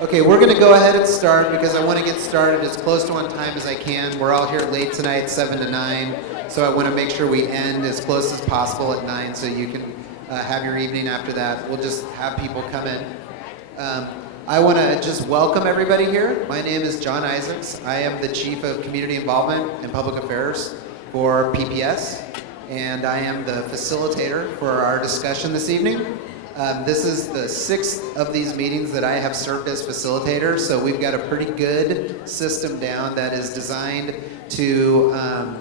Okay, we're going to go ahead and start because I want to get started as close to on time as I can. We're all here late tonight, 7 to 9, so I want to make sure we end as close as possible at 9 so you can have your evening after that. We'll just have people come in. I want to just welcome everybody here. My name is John Isaacs. I am the Chief of Community Involvement and Public Affairs for PPS, and I am the facilitator for our discussion this evening. This is the 6th of these meetings that I have served as facilitator, so we've got a pretty good system down that is designed to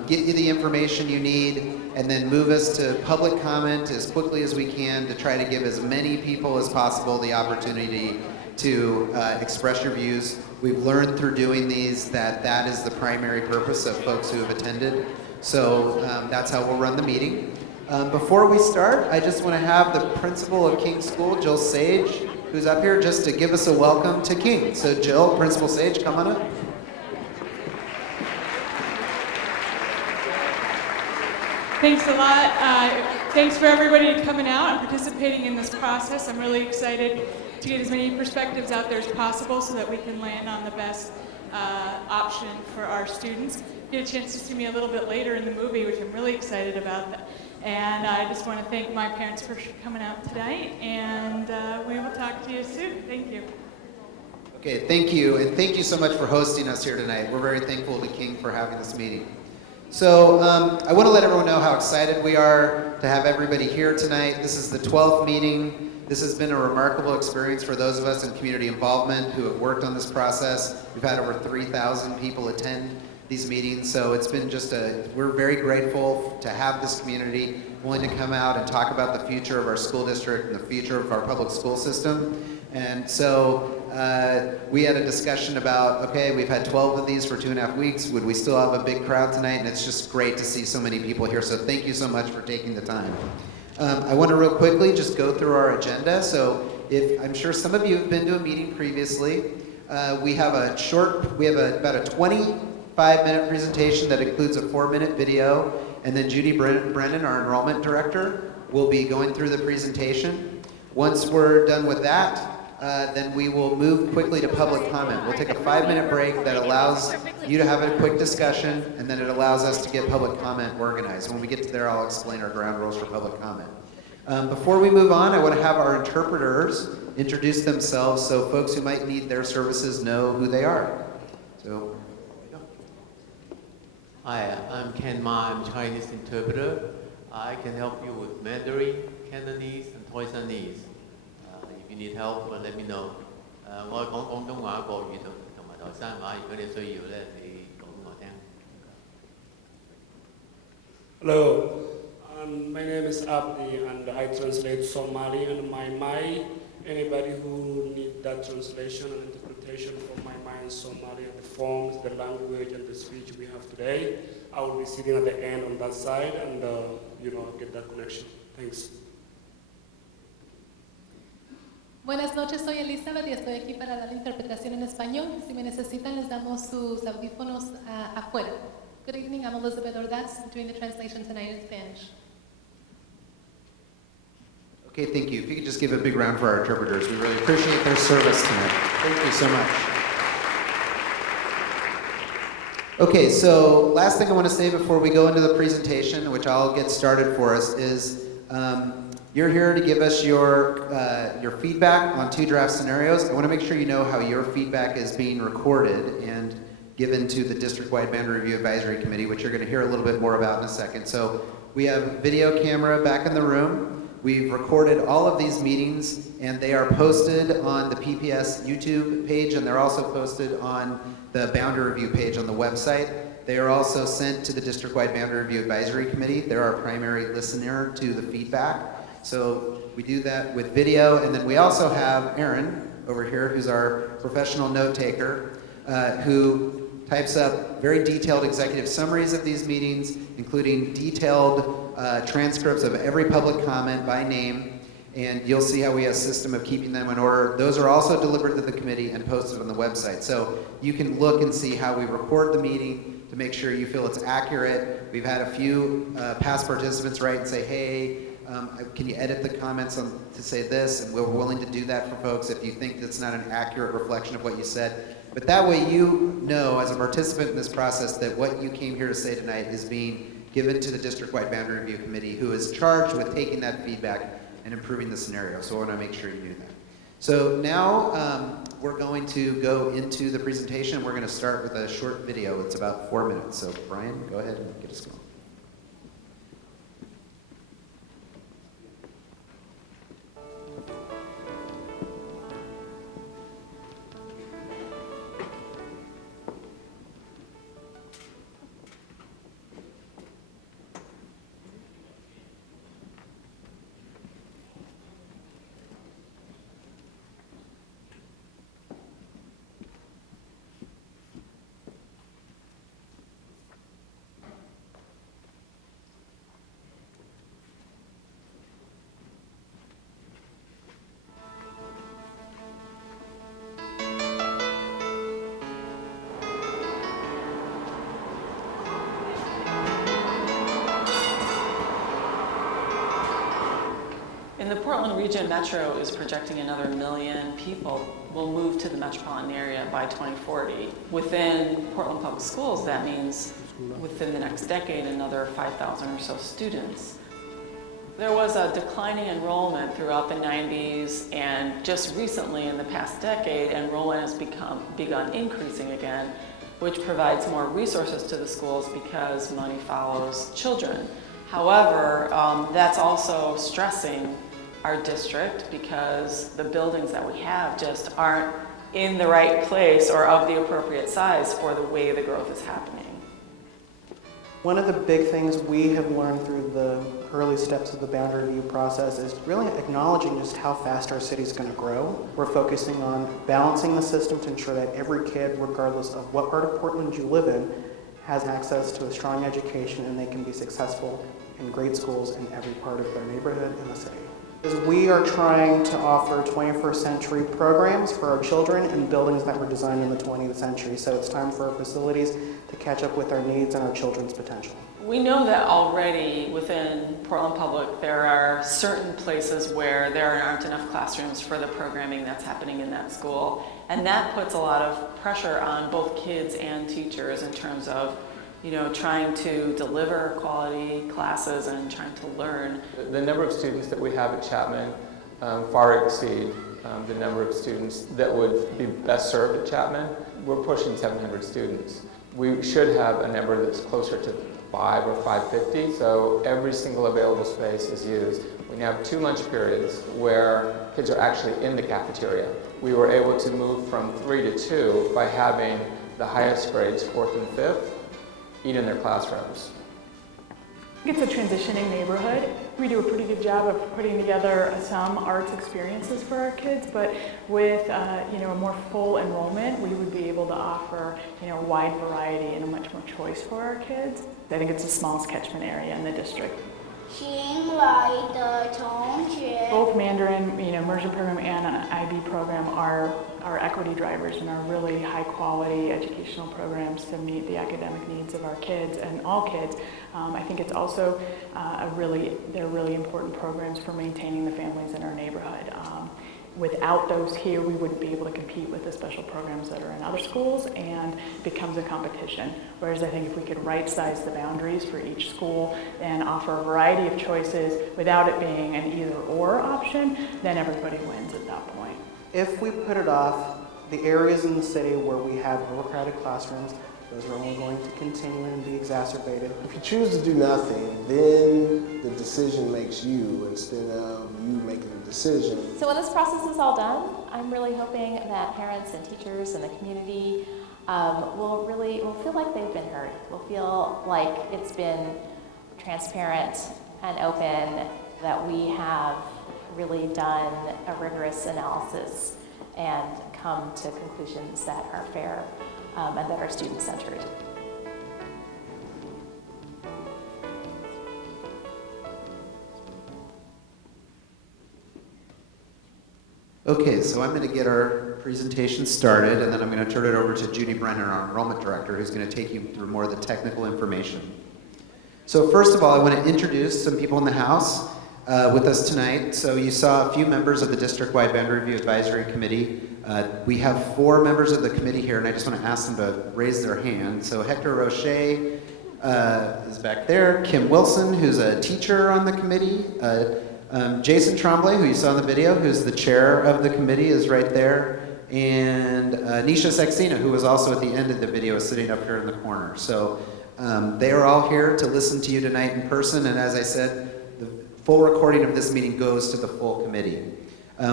get you the information you need and then move us to public comment as quickly as we can to try to give as many people as possible the opportunity to express your views. We've learned through doing these that that is the primary purpose of folks who have attended, so that's how we'll run the meeting. Before we start, I just want to have the principal of King School, Jill Sage, who's up here just to give us a welcome to King. So Jill, Principal Sage, come on up. Thanks a lot. Thanks for everybody coming out and participating in this process. I'm really excited to get as many perspectives out there as possible so that we can land on the best option for our students. Get a chance to see me a little bit later in the movie, which I'm really excited about. And I just want to thank my parents for coming out today, and we will talk to you soon. Thank you. Okay, thank you, and thank you so much for hosting us here tonight. We're very thankful to King for having this meeting. So I want to let everyone know how excited we are to have everybody here tonight. This is the 12th meeting. This has been a remarkable experience for those of us in community involvement who have worked on this process. We've had over 3,000 people attend these meetings, so it's been we're very grateful to have this community willing to come out and talk about the future of our school district and the future of our public school system. And so we had a discussion about, okay, we've had 12 of these for 2.5 weeks. Would we still have a big crowd tonight? And it's just great to see so many people here. So thank you so much for taking the time. I want to real quickly just go through our agenda. So I'm sure some of you have been to a meeting previously. We have about a 25-minute presentation that includes a 4-minute video. And then Judy Brennan, our enrollment director, will be going through the presentation. Once we're done with that, then we will move quickly to public comment. We'll take a 5-minute break that allows you to have a quick discussion, and then it allows us to get public comment organized. When we get to there, I'll explain our ground rules for public comment. Before we move on, I want to have our interpreters introduce themselves so folks who might need their services know who they are. So, Hi, I'm Ken Ma. I'm Chinese interpreter. I can help you with Mandarin, Cantonese, and Toisanese. If you need help, let me know. 我係講廣東話、國語同埋台山話，如果你需要咧，你講俾我聽。Hello, my name is Abdi and I translate Somali and my. Anybody who needs that translation and interpretation for my mind Somali and the forms, the language and the speech we have today, I will be sitting at the end on that side and get that connection. Thanks. Buenas noches, soy Elizabeth y estoy aquí para dar la interpretación en español. Si me necesitan, les damos sus audífonos afuera. Good evening, I'm Elizabeth Ordaz, doing the translation tonight in Spanish. okay, thank you. If you could just give a big round for our interpreters. We really appreciate their service tonight. Thank you so much. Okay, so last thing I want to say before we go into the presentation, which I'll get started for us, is you're here to give us your feedback on 2 draft scenarios. I want to make sure you know how your feedback is being recorded and given to the District-Wide Boundary Review Advisory Committee, which you're going to hear a little bit more about in a second. So we have video camera back in the room. We've recorded all of these meetings, and they are posted on the PPS YouTube page, and they're also posted on the Boundary Review page on the website. They are also sent to the District-Wide Boundary Review Advisory Committee. They're our primary listener to the feedback. So we do that with video, and then we also have Aaron over here, who's our professional note taker, who types up very detailed executive summaries of these meetings, including detailed transcripts of every public comment by name, and you'll see how we have a system of keeping them in order. Those are also delivered to the committee and posted on the website. So you can look and see how we record the meeting to make sure you feel it's accurate. We've had a few past participants write and say, hey, can you edit the comments to say this? And we're willing to do that for folks if you think that's not an accurate reflection of what you said. But that way you know, as a participant in this process, that what you came here to say tonight is being given to the District-Wide Boundary Review Committee, who is charged with taking that feedback and improving the scenario. So I want to make sure you do that. So now we're going to go into the presentation. We're going to start with a short video. It's about 4 minutes. So Brian, go ahead and get us going. In the Portland region, Metro is projecting another 1 million people will move to the metropolitan area by 2040. Within Portland Public Schools, that means within the next decade, another 5,000 or so students. There was a declining enrollment throughout the 90s, and just recently in the past decade, enrollment has begun increasing again, which provides more resources to the schools because money follows children. However, that's also stressing our district because the buildings that we have just aren't in the right place or of the appropriate size for the way the growth is happening. One of the big things we have learned through the early steps of the boundary review process is really acknowledging just how fast our city is going to grow. We're focusing on balancing the system to ensure that every kid, regardless of what part of Portland you live in, has access to a strong education and they can be successful in great schools in every part of their neighborhood in the city. We are trying to offer 21st century programs for our children in buildings that were designed in the 20th century. So it's time for our facilities to catch up with our needs and our children's potential. We know that already within Portland Public there are certain places where there aren't enough classrooms for the programming that's happening in that school. And that puts a lot of pressure on both kids and teachers in terms of trying to deliver quality classes and trying to learn. The number of students that we have at Chapman far exceed the number of students that would be best served at Chapman. We're pushing 700 students. We should have a number that's closer to 5 or 550, so every single available space is used. We now have 2 lunch periods where kids are actually in the cafeteria. We were able to move from 3 to 2 by having the highest grades, 4th and 5th, eat in their classrooms. It's a transitioning neighborhood. We do a pretty good job of putting together some arts experiences for our kids, but with a more full enrollment, we would be able to offer a wide variety and a much more choice for our kids. I think it's the smallest catchment area in the district. Both Mandarin, immersion program and an IB program are equity drivers and are really high quality educational programs to meet the academic needs of our kids and all kids. I think it's also they're really important programs for maintaining the families in our neighborhood. Without those here, we wouldn't be able to compete with the special programs that are in other schools, and it becomes a competition. Whereas I think if we could right-size the boundaries for each school and offer a variety of choices without it being an either-or option, then everybody wins at that point. If we put it off, the areas in the city where we have overcrowded classrooms, those are only going to continue and be exacerbated. If you choose to do nothing, then the decision makes you instead of you making the decision. So when this process is all done, I'm really hoping that parents and teachers and the community will feel like they've been heard. Will feel like it's been transparent and open, that we have really done a rigorous analysis and come to conclusions that are fair and that are student-centered. Okay, so I'm going to get our presentation started, and then I'm going to turn it over to Judy Brenner, our enrollment director, who's going to take you through more of the technical information. So first of all, I want to introduce some people in the house. with us tonight. So you saw a few members of the District-Wide Boundary Review Advisory Committee. We have 4 members of the committee here, and I just want to ask them to raise their hand. So Hector Roche is back there. Kim Wilson, who's a teacher on the committee. Jason Tremblay, who you saw in the video, who's the chair of the committee, is right there. And Nisha Saxena, who was also at the end of the video, is sitting up here in the corner. So they are all here to listen to you tonight in person, and as I said, the full recording of this meeting goes to the full committee.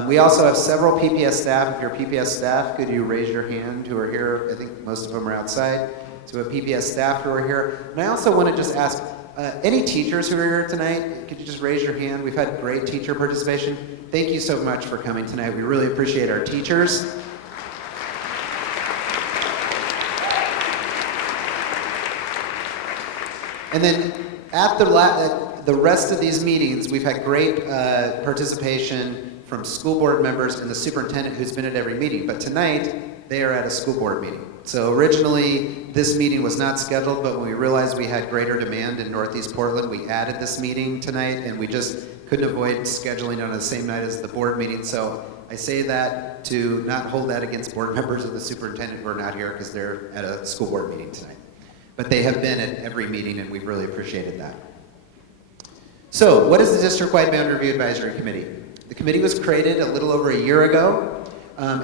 We also have several PPS staff. If you're PPS staff, could you raise your hand who are here? I think most of them are outside. So we have PPS staff who are here. And I also want to just ask, any teachers who are here tonight, could you just raise your hand? We've had great teacher participation. Thank you so much for coming tonight. We really appreciate our teachers. And then at the rest of these meetings, we've had great participation from school board members and the superintendent who's been at every meeting. But tonight, they are at a school board meeting. So originally, this meeting was not scheduled, but when we realized we had greater demand in Northeast Portland, we added this meeting tonight, and we just couldn't avoid scheduling it on the same night as the board meeting. So I say that to not hold that against board members of the superintendent who are not here because they're at a school board meeting tonight. But they have been at every meeting, and we've really appreciated that. So, what is the District-Wide Boundary Review Advisory Committee? The committee was created a little over a year ago.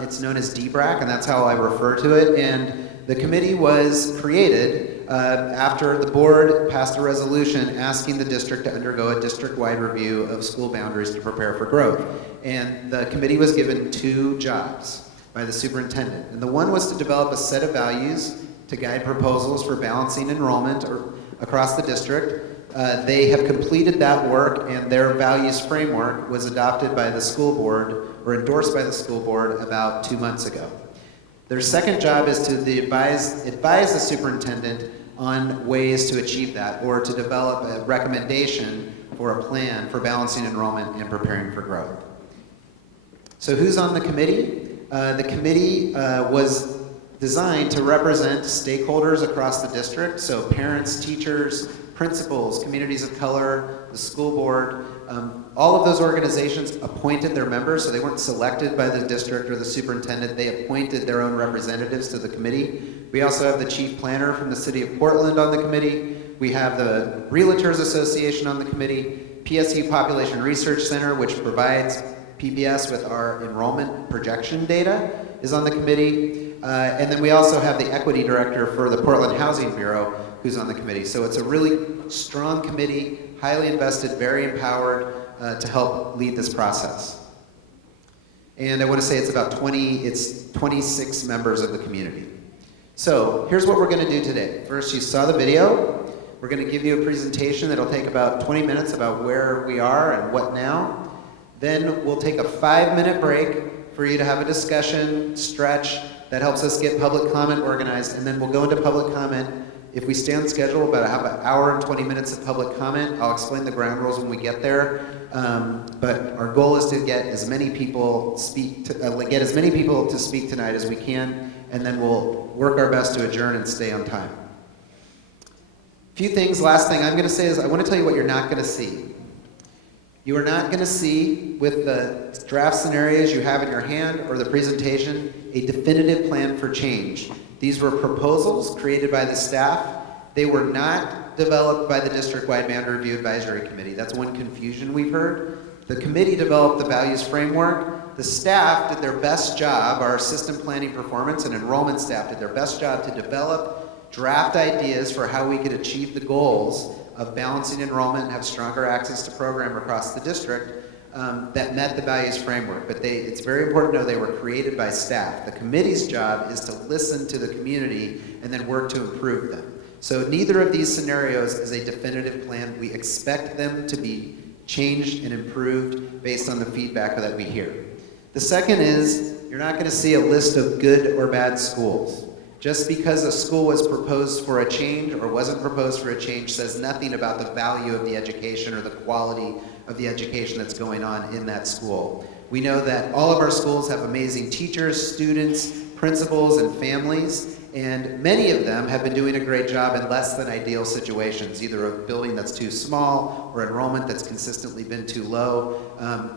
It's known as DBRAC, and that's how I refer to it. And the committee was created after the board passed a resolution asking the district to undergo a district-wide review of school boundaries to prepare for growth. And the committee was given 2 jobs by the superintendent. And the one was to develop a set of values to guide proposals for balancing enrollment across the district. They have completed that work, and their values framework was adopted by the school board, or endorsed by the school board, about 2 months ago. Their second job is to advise the superintendent on ways to achieve that, or to develop a recommendation for a plan for balancing enrollment and preparing for growth. So who's on the committee? The committee was designed to represent stakeholders across the district, so parents, teachers, principals, communities of color, the school board. All of those organizations appointed their members, so they weren't selected by the district or the superintendent. They appointed their own representatives to the committee. We also have the chief planner from the city of Portland on the committee. We have the Realtors Association on the committee, PSU Population Research Center, which provides PBS with our enrollment projection data, is on the committee. And then we also have the equity director for the Portland Housing Bureau, who's on the committee. So it's a really strong committee, highly invested, very empowered to help lead this process. And I want to say it's about 26 members of the community. So here's what we're going to do today. First, you saw the video. We're going to give you a presentation that'll take about 20 minutes about where we are and what now. Then we'll take a 5-minute break for you to have a discussion, stretch. That helps us get public comment organized, and then we'll go into public comment. If we stay on schedule, about have an hour and 20 minutes of public comment. I'll explain the ground rules when we get there. But our goal is to get as many people to speak tonight as we can, and then we'll work our best to adjourn and stay on time. Few things. Last thing I'm going to say is I want to tell you what you're not going to see. You are not going to see, with the draft scenarios you have in your hand or the presentation, a definitive plan for change. These were proposals created by the staff. They were not developed by the District-Wide Boundary Review Advisory Committee. That's one confusion we've heard. The committee developed the values framework. The staff did their best job, our system planning performance and enrollment staff did their best job to develop draft ideas for how we could achieve the goals of balancing enrollment and have stronger access to program across the district that met the values framework. But it's very important to know they were created by staff. The committee's job is to listen to the community and then work to improve them. So neither of these scenarios is a definitive plan. We expect them to be changed and improved based on the feedback that we hear. The second is, you're not going to see a list of good or bad schools. Just because a school was proposed for a change or wasn't proposed for a change says nothing about the value of the education or the quality of the education that's going on in that school. We know that all of our schools have amazing teachers, students, principals, and families, And many of them have been doing a great job in less than ideal situations, either a building that's too small or enrollment that's consistently been too low.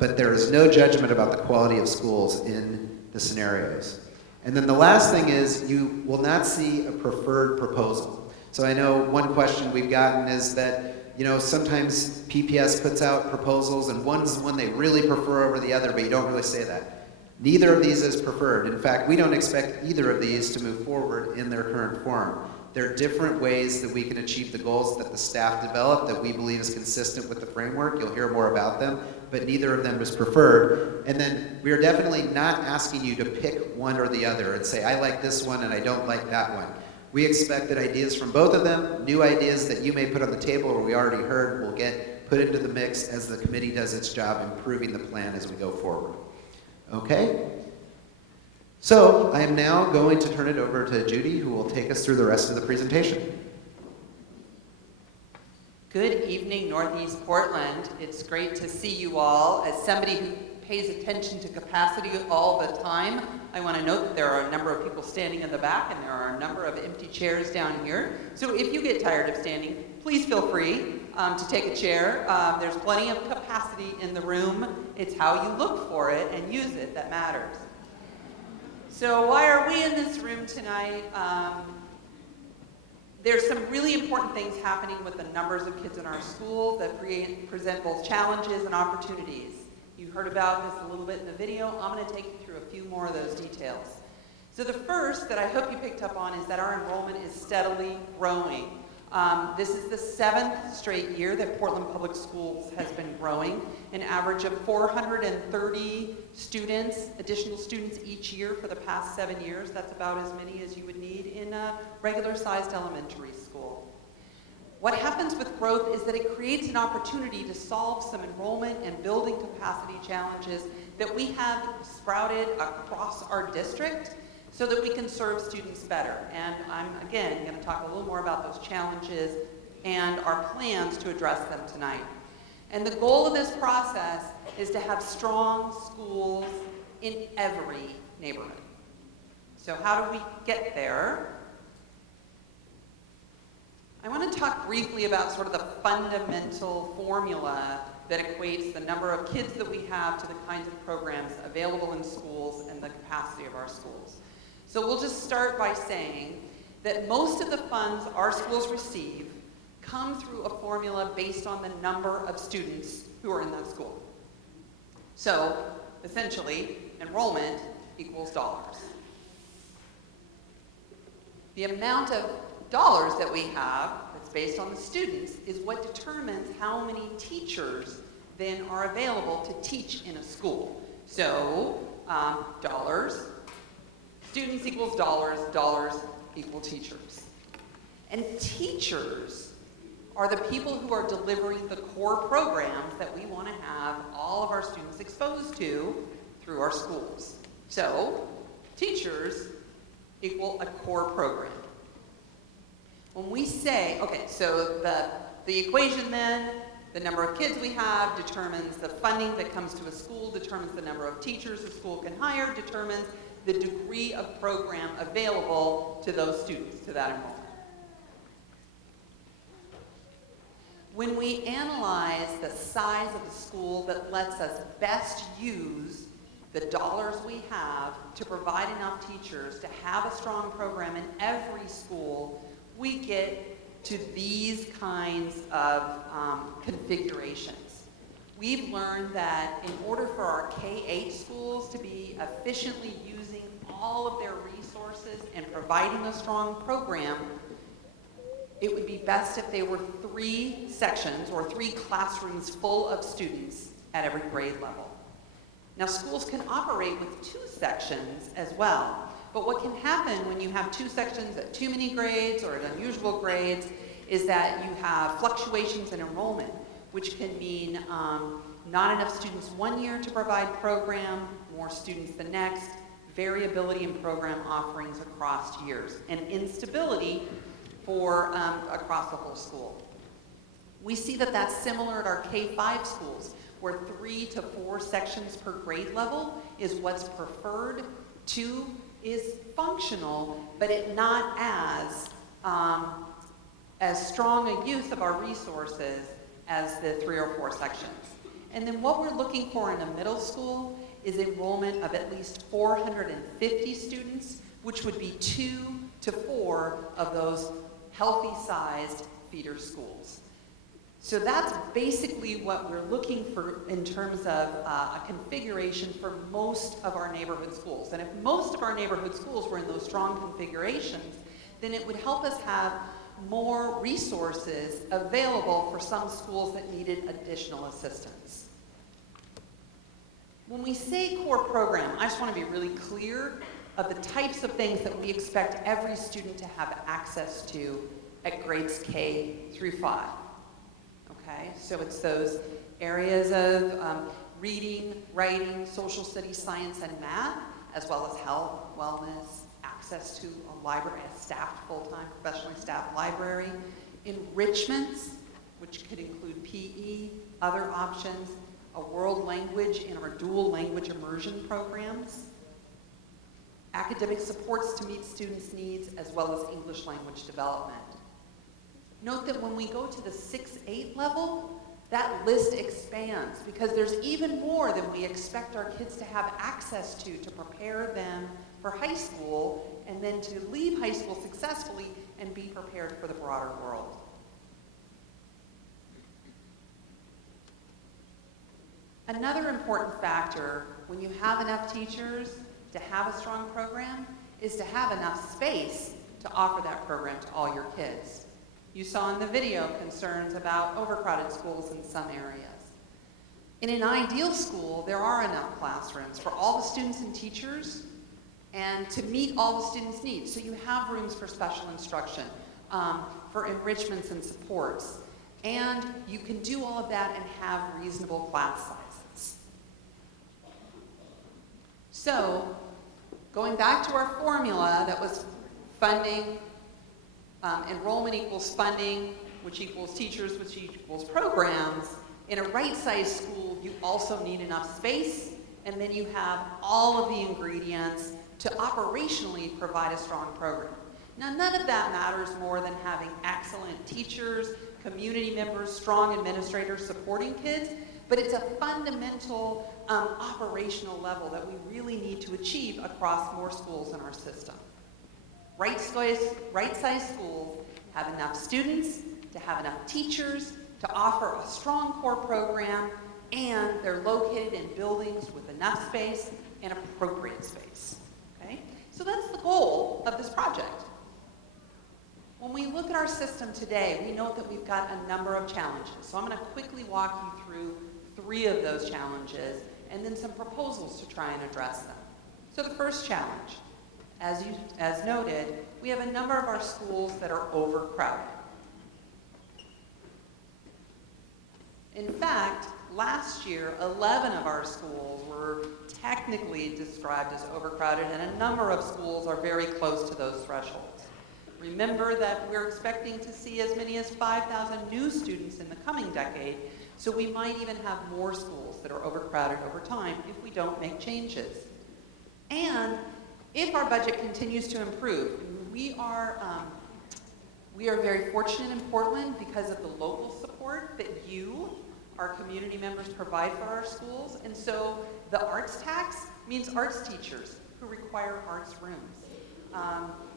But there is no judgment about the quality of schools in the scenarios. And then the last thing is you will not see a preferred proposal. So I know one question we've gotten is that, you know, sometimes PPS puts out proposals and one's the one they really prefer over the other, but you don't really say that. Neither of these is preferred. In fact, we don't expect either of these to move forward in their current form. There are different ways that we can achieve the goals that the staff developed that we believe is consistent with the framework. You'll hear more about them, but neither of them is preferred. And then we are definitely not asking you to pick one or the other and say, I like this one and I don't like that one. We expect that ideas from both of them, new ideas that you may put on the table or we already heard, will get put into the mix as the committee does its job improving the plan as we go forward. Okay? So I am now going to turn it over to Judy, who will take us through the rest of the presentation. Good evening, Northeast Portland. It's great to see you all. As somebody who pays attention to capacity all the time, I want to note that there are a number of people standing in the back and there are a number of empty chairs down here. So if you get tired of standing, please feel free to take a chair. There's plenty of capacity in the room. It's how you look for it and use it that matters. So why are we in this room tonight? There's some really important things happening with the numbers of kids in our school that present both challenges and opportunities. You heard about this a little bit in the video. I'm going to take you through a few more of those details. So the first that I hope you picked up on is that our enrollment is steadily growing. This is the 7th straight year that Portland Public Schools has been growing, an average of 430 students, additional students each year for the past 7 years. That's about as many as you would need in a regular-sized elementary school. What happens with growth is that it creates an opportunity to solve some enrollment and building capacity challenges that we have sprouted across our district so that we can serve students better. And I'm, again, going to talk a little more about those challenges and our plans to address them tonight. And the goal of this process is to have strong schools in every neighborhood. So how do we get there? I want to talk briefly about sort of the fundamental formula that equates the number of kids that we have to the kinds of programs available in schools and the capacity of our schools. So we'll just start by saying that most of the funds our schools receive come through a formula based on the number of students who are in that school. So essentially, enrollment equals dollars. The amount of dollars that we have that's based on the students is what determines how many teachers then are available to teach in a school. So dollars, students equals dollars, dollars equal teachers. And teachers are the people who are delivering the core programs that we want to have all of our students exposed to through our schools. So teachers equal a core program. When we say, okay, so the equation then, the number of kids we have determines the funding that comes to a school, determines the number of teachers the school can hire, determines the degree of program available to those students, to that enrollment. When we analyze the size of the school that lets us best use the dollars we have to provide enough teachers to have a strong program in every school, we get to these kinds of configurations. We've learned that in order for our K-8 schools to be efficiently using all of their resources and providing a strong program, it would be best if they were 3 sections or 3 classrooms full of students at every grade level. Now, schools can operate with 2 sections as well, but what can happen when you have 2 sections at too many grades or at unusual grades is that you have fluctuations in enrollment, which can mean not enough students one year to provide program, more students the next, variability in program offerings across years, and instability for across the whole school. We see that that's similar at our K-5 schools, where 3 to 4 sections per grade level is what's preferred. 2 is functional, but it not as strong a use of our resources as the 3 or 4 sections. And then what we're looking for in a middle school is enrollment of at least 450 students, which would be 2 to 4 of those healthy-sized feeder schools. So that's basically what we're looking for in terms of a configuration for most of our neighborhood schools. And if most of our neighborhood schools were in those strong configurations, then it would help us have more resources available for some schools that needed additional assistance. When we say core program, I just want to be really clear of the types of things that we expect every student to have access to at grades K through 5. Okay, so it's those areas of reading, writing, social studies, science, and math, as well as health, wellness, access to a library, a staffed, full-time, professionally staffed library, enrichments, which could include PE, other options, a world language in our dual language immersion programs, academic supports to meet students' needs, as well as English language development. Note that when we go to the 6-8 level, that list expands because there's even more than we expect our kids to have access to prepare them for high school and then to leave high school successfully and be prepared for the broader world. Another important factor when you have enough teachers to have a strong program is to have enough space to offer that program to all your kids. You saw in the video concerns about overcrowded schools in some areas. In an ideal school, there are enough classrooms for all the students and teachers and to meet all the students' needs. So you have rooms for special instruction, for enrichments and supports, and you can do all of that and have reasonable class sizes. So, going back to our formula that was funding, enrollment equals funding, which equals teachers, which equals programs. In a right-sized school, you also need enough space, and then you have all of the ingredients to operationally provide a strong program. Now, none of that matters more than having excellent teachers, community members, strong administrators supporting kids, but it's a fundamental operational level that we really need to achieve across more schools in our system. Right-sized schools have enough students, to have enough teachers, to offer a strong core program, and they're located in buildings with enough space and appropriate space. Okay? So that's the goal of this project. When we look at our system today, we know that we've got a number of challenges. So I'm going to quickly walk you through 3 of those challenges and then some proposals to try and address them. So the first challenge, as noted, we have a number of our schools that are overcrowded. In fact, last year, 11 of our schools were technically described as overcrowded, and a number of schools are very close to those thresholds. Remember that we're expecting to see as many as 5,000 new students in the coming decade, so we might even have more schools that are overcrowded over time if we don't make changes. And if our budget continues to improve, we are very fortunate in Portland because of the local support that you, our community members, provide for our schools. And so the arts tax means arts teachers who require arts rooms.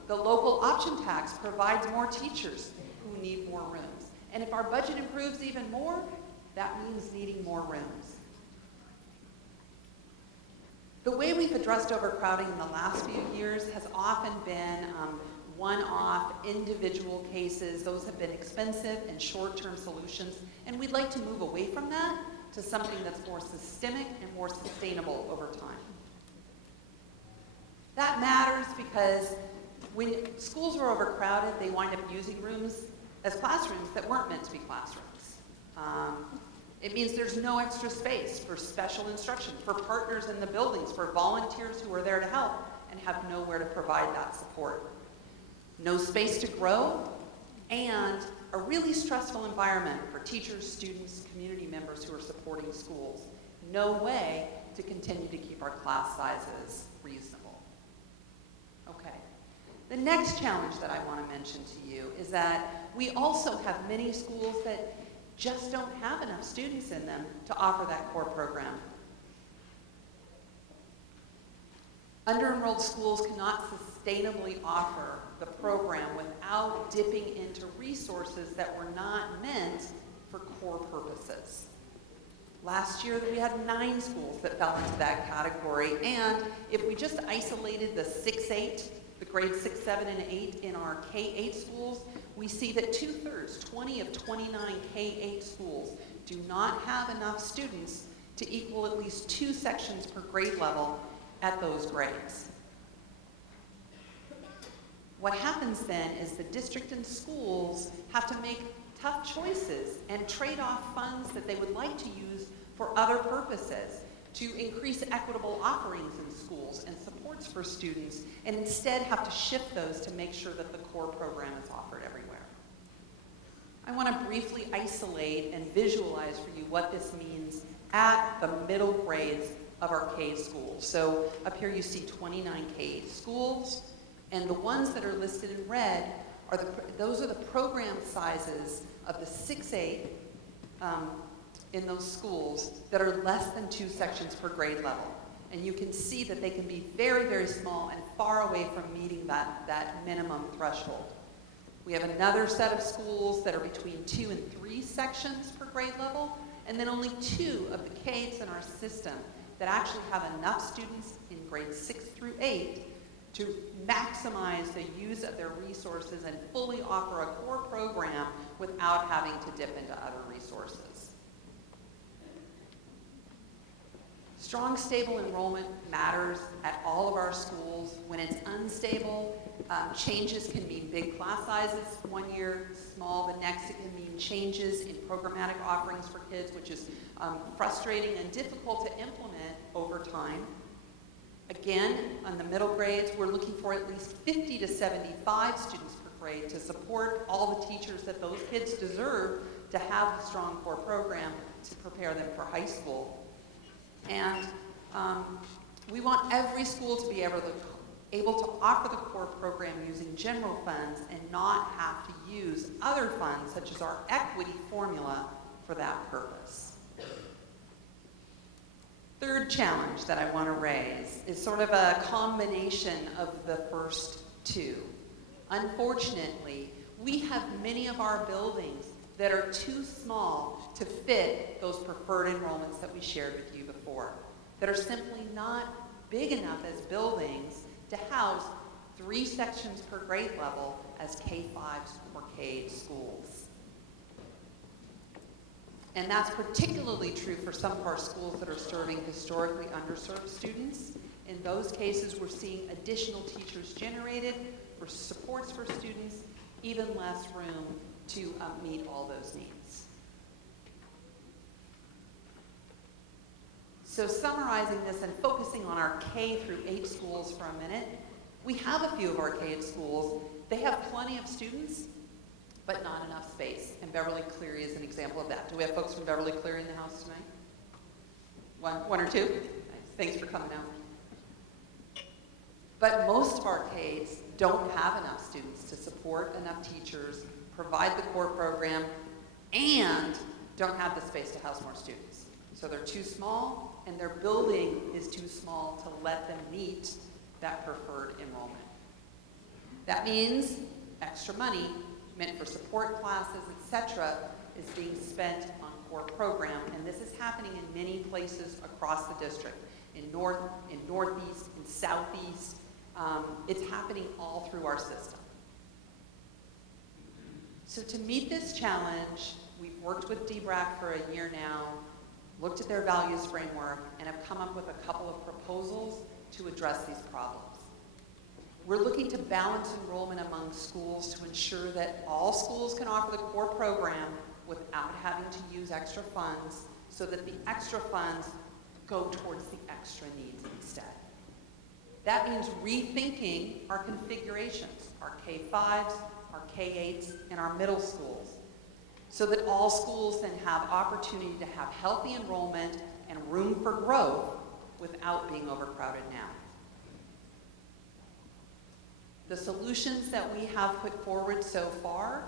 The local option tax provides more teachers who need more rooms. And if our budget improves even more, that means needing more rooms. The way we've addressed overcrowding in the last few years has often been one-off individual cases. Those have been expensive and short-term solutions, and we'd like to move away from that to something that's more systemic and more sustainable over time. That matters because when schools are overcrowded, they wind up using rooms as classrooms that weren't meant to be classrooms. It means there's no extra space for special instruction, for partners in the buildings, for volunteers who are there to help and have nowhere to provide that support. No space to grow, and a really stressful environment for teachers, students, community members who are supporting schools. No way to continue to keep our class sizes reasonable. The next challenge that I want to mention to you is that we also have many schools that just don't have enough students in them to offer that core program. Under-enrolled schools cannot sustainably offer the program without dipping into resources that were not meant for core purposes. Last year, we had 9 schools that fell into that category, and if we just isolated the 6-8, the grades 6, 7, and 8 in our K-8 schools, we see that 2/3, 20 of 29 K-8 schools, do not have enough students to equal at least 2 sections per grade level at those grades. What happens then is the district and schools have to make tough choices and trade off funds that they would like to use for other purposes to increase equitable offerings in schools and supports for students, and instead have to shift those to make sure that the core program is offered everywhere. I want to briefly isolate and visualize for you what this means at the middle grades of our K schools. So up here you see 29 K schools, and the ones that are listed in red are those are the program sizes of the 6-8 in those schools that are less than 2 sections per grade level. And you can see that they can be very, very small and far away from meeting that minimum threshold. We have another set of schools that are between 2 and 3 sections per grade level, and then only 2 of the K-8s in our system that actually have enough students in grades 6 through 8 to maximize the use of their resources and fully offer a core program without having to dip into other resources. Strong, stable enrollment matters at all of our schools. When it's unstable, changes can mean big class sizes. One year, small. The next, it can mean changes in programmatic offerings for kids, which is frustrating and difficult to implement over time. Again, on the middle grades, we're looking for at least 50 to 75 students per grade to support all the teachers that those kids deserve to have a strong core program to prepare them for high school. And we want every school to be able to offer the core program using general funds and not have to use other funds, such as our equity formula, for that purpose. Third challenge that I want to raise is sort of a combination of the first two. Unfortunately, we have many of our buildings that are too small to fit those preferred enrollments that we shared with you before, that are simply not big enough as buildings to house 3 sections per grade level as K-5s or K-8 schools. And that's particularly true for some of our schools that are serving historically underserved students. In those cases, we're seeing additional teachers generated for supports for students, even less room to meet all those needs. So summarizing this and focusing on our K through 8 schools for a minute, we have a few of our K-8 schools. They have plenty of students, but not enough space. And Beverly Cleary is an example of that. Do we have folks from Beverly Cleary in the house tonight? One or two? Nice. Thanks for coming out. But most of our K-8s don't have enough students to support enough teachers, provide the core program, and don't have the space to house more students. So they're too small, and their building is too small to let them meet that preferred enrollment. That means extra money meant for support classes, etc., is being spent on core program, and this is happening in many places across the district, in Northeast, in Southeast. It's happening all through our system. So to meet this challenge, we've worked with DBRAC for a year now, looked at their values framework, and have come up with a couple of proposals to address these problems. We're looking to balance enrollment among schools to ensure that all schools can offer the core program without having to use extra funds, so that the extra funds go towards the extra needs instead. That means rethinking our configurations, our K-5s, our K-8s, and our middle schools, so that all schools then have opportunity to have healthy enrollment and room for growth without being overcrowded now. the solutions that we have put forward so far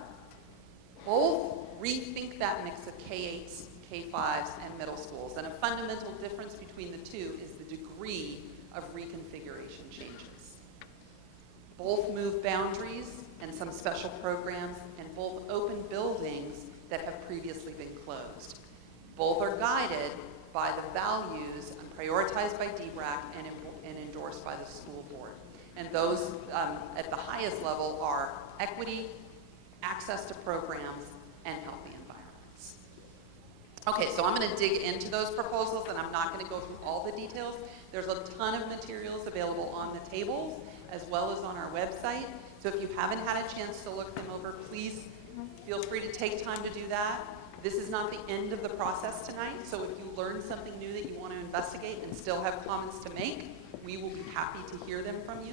both rethink that mix of K-8s, K-5s, and middle schools. And a fundamental difference between the two is the degree of reconfiguration changes. Both move boundaries and some special programs, and both open buildings that have previously been closed. Both are guided by the values and prioritized by DBRAC and endorsed by the school board. And those at the highest level are equity, access to programs, and healthy environments. Okay, so I'm going to dig into those proposals, and I'm not going to go through all the details. There's a ton of materials available on the tables, as well as on our website. So if you haven't had a chance to look them over, please feel free to take time to do that. This is not the end of the process tonight, so if you learn something new that you want to investigate and still have comments to make, we will be happy to hear them from you.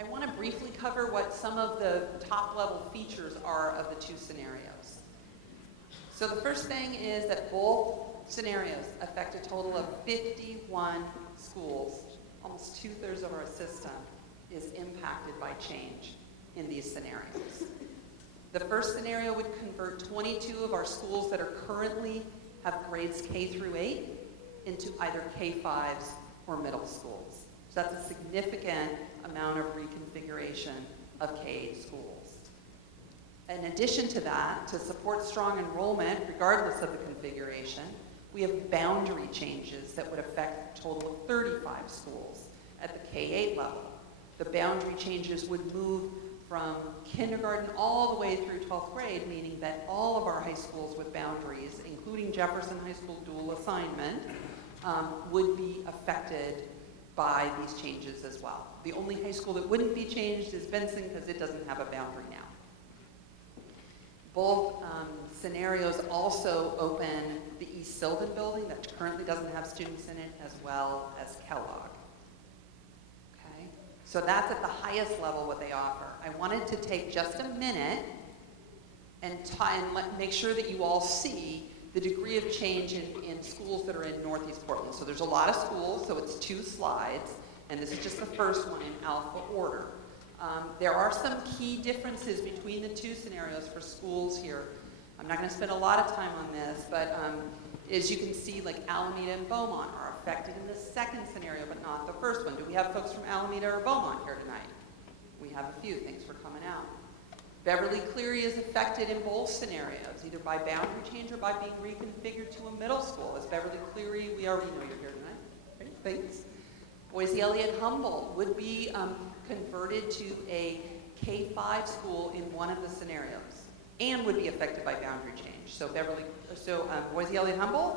I want to briefly cover what some of the top-level features are of the two scenarios. So the first thing is that both scenarios affect a total of 51 schools. Almost 2/3 of our system is impacted by change in these scenarios. The first scenario would convert 22 of our schools that are currently have grades K through 8 into either K-5s or middle schools. So that's a significant amount of reconfiguration of K-8 schools. In addition to that, to support strong enrollment, regardless of the configuration, we have boundary changes that would affect a total of 35 schools at the K-8 level. The boundary changes would move from kindergarten all the way through 12th grade, meaning that all of our high schools with boundaries, including Jefferson High School dual assignment, would be affected by these changes as well. The only high school that wouldn't be changed is Benson, because it doesn't have a boundary now. Both scenarios also open the East Sylvan building that currently doesn't have students in it, as well as Kellogg. Okay, so that's at the highest level what they offer. I wanted to take just a minute and make sure that you all see the degree of change in schools that are in Northeast Portland. So there's a lot of schools, so it's 2 slides, and this is just the first one in alpha order. There are some key differences between the two scenarios for schools here. I'm not going to spend a lot of time on this, but as you can see, like Alameda and Beaumont are affected in the second scenario, but not the first one. Do we have folks from Alameda or Beaumont here tonight? We have a few. Thanks for coming out. Beverly Cleary is affected in both scenarios, either by boundary change or by being reconfigured to a middle school. As Beverly Cleary, we already know you're here tonight. Great, thanks. Boise Elliott Humboldt would be converted to a K-5 school in one of the scenarios and would be affected by boundary change. So Boise Elliott Humboldt,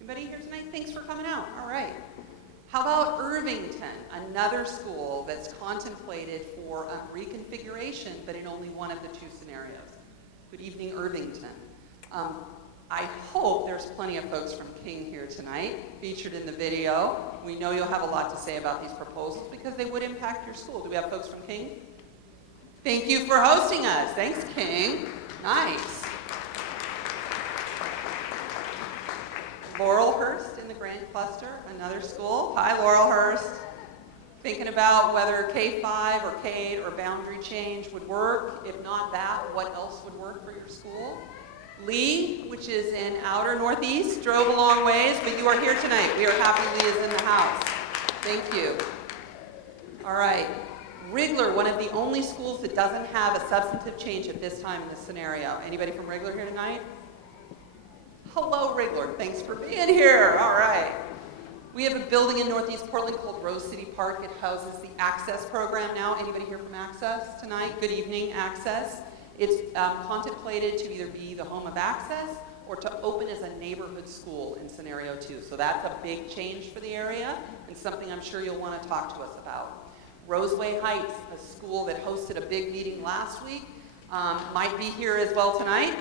anybody here tonight? Thanks for coming out. All right. How about Irvington, another school that's contemplated for reconfiguration, but in only one of the two scenarios? Good evening, Irvington. I hope there's plenty of folks from King here tonight, featured in the video. We know you'll have a lot to say about these proposals because they would impact your school. Do we have folks from King? Thank you for hosting us. Thanks, King. Nice. Laurelhurst in the Grand Cluster, another school. Hi, Laurelhurst. Thinking about whether K-5 or K-8 or boundary change would work. If not that, what else would work for your school? Lee, which is in outer Northeast, drove a long ways, but you are here tonight. We are happy Lee is in the house. Thank you. All right. Rigler, one of the only schools that doesn't have a substantive change at this time in this scenario. Anybody from Rigler here tonight? Hello, Rigler. Thanks for being here. All right. We have a building in Northeast Portland called Rose City Park. It houses the Access program now. Anybody here from Access tonight? Good evening, Access. It's contemplated to either be the home of Access or to open as a neighborhood school in scenario 2. So that's a big change for the area and something I'm sure you'll want to talk to us about. Roseway Heights, a school that hosted a big meeting last week, might be here as well tonight.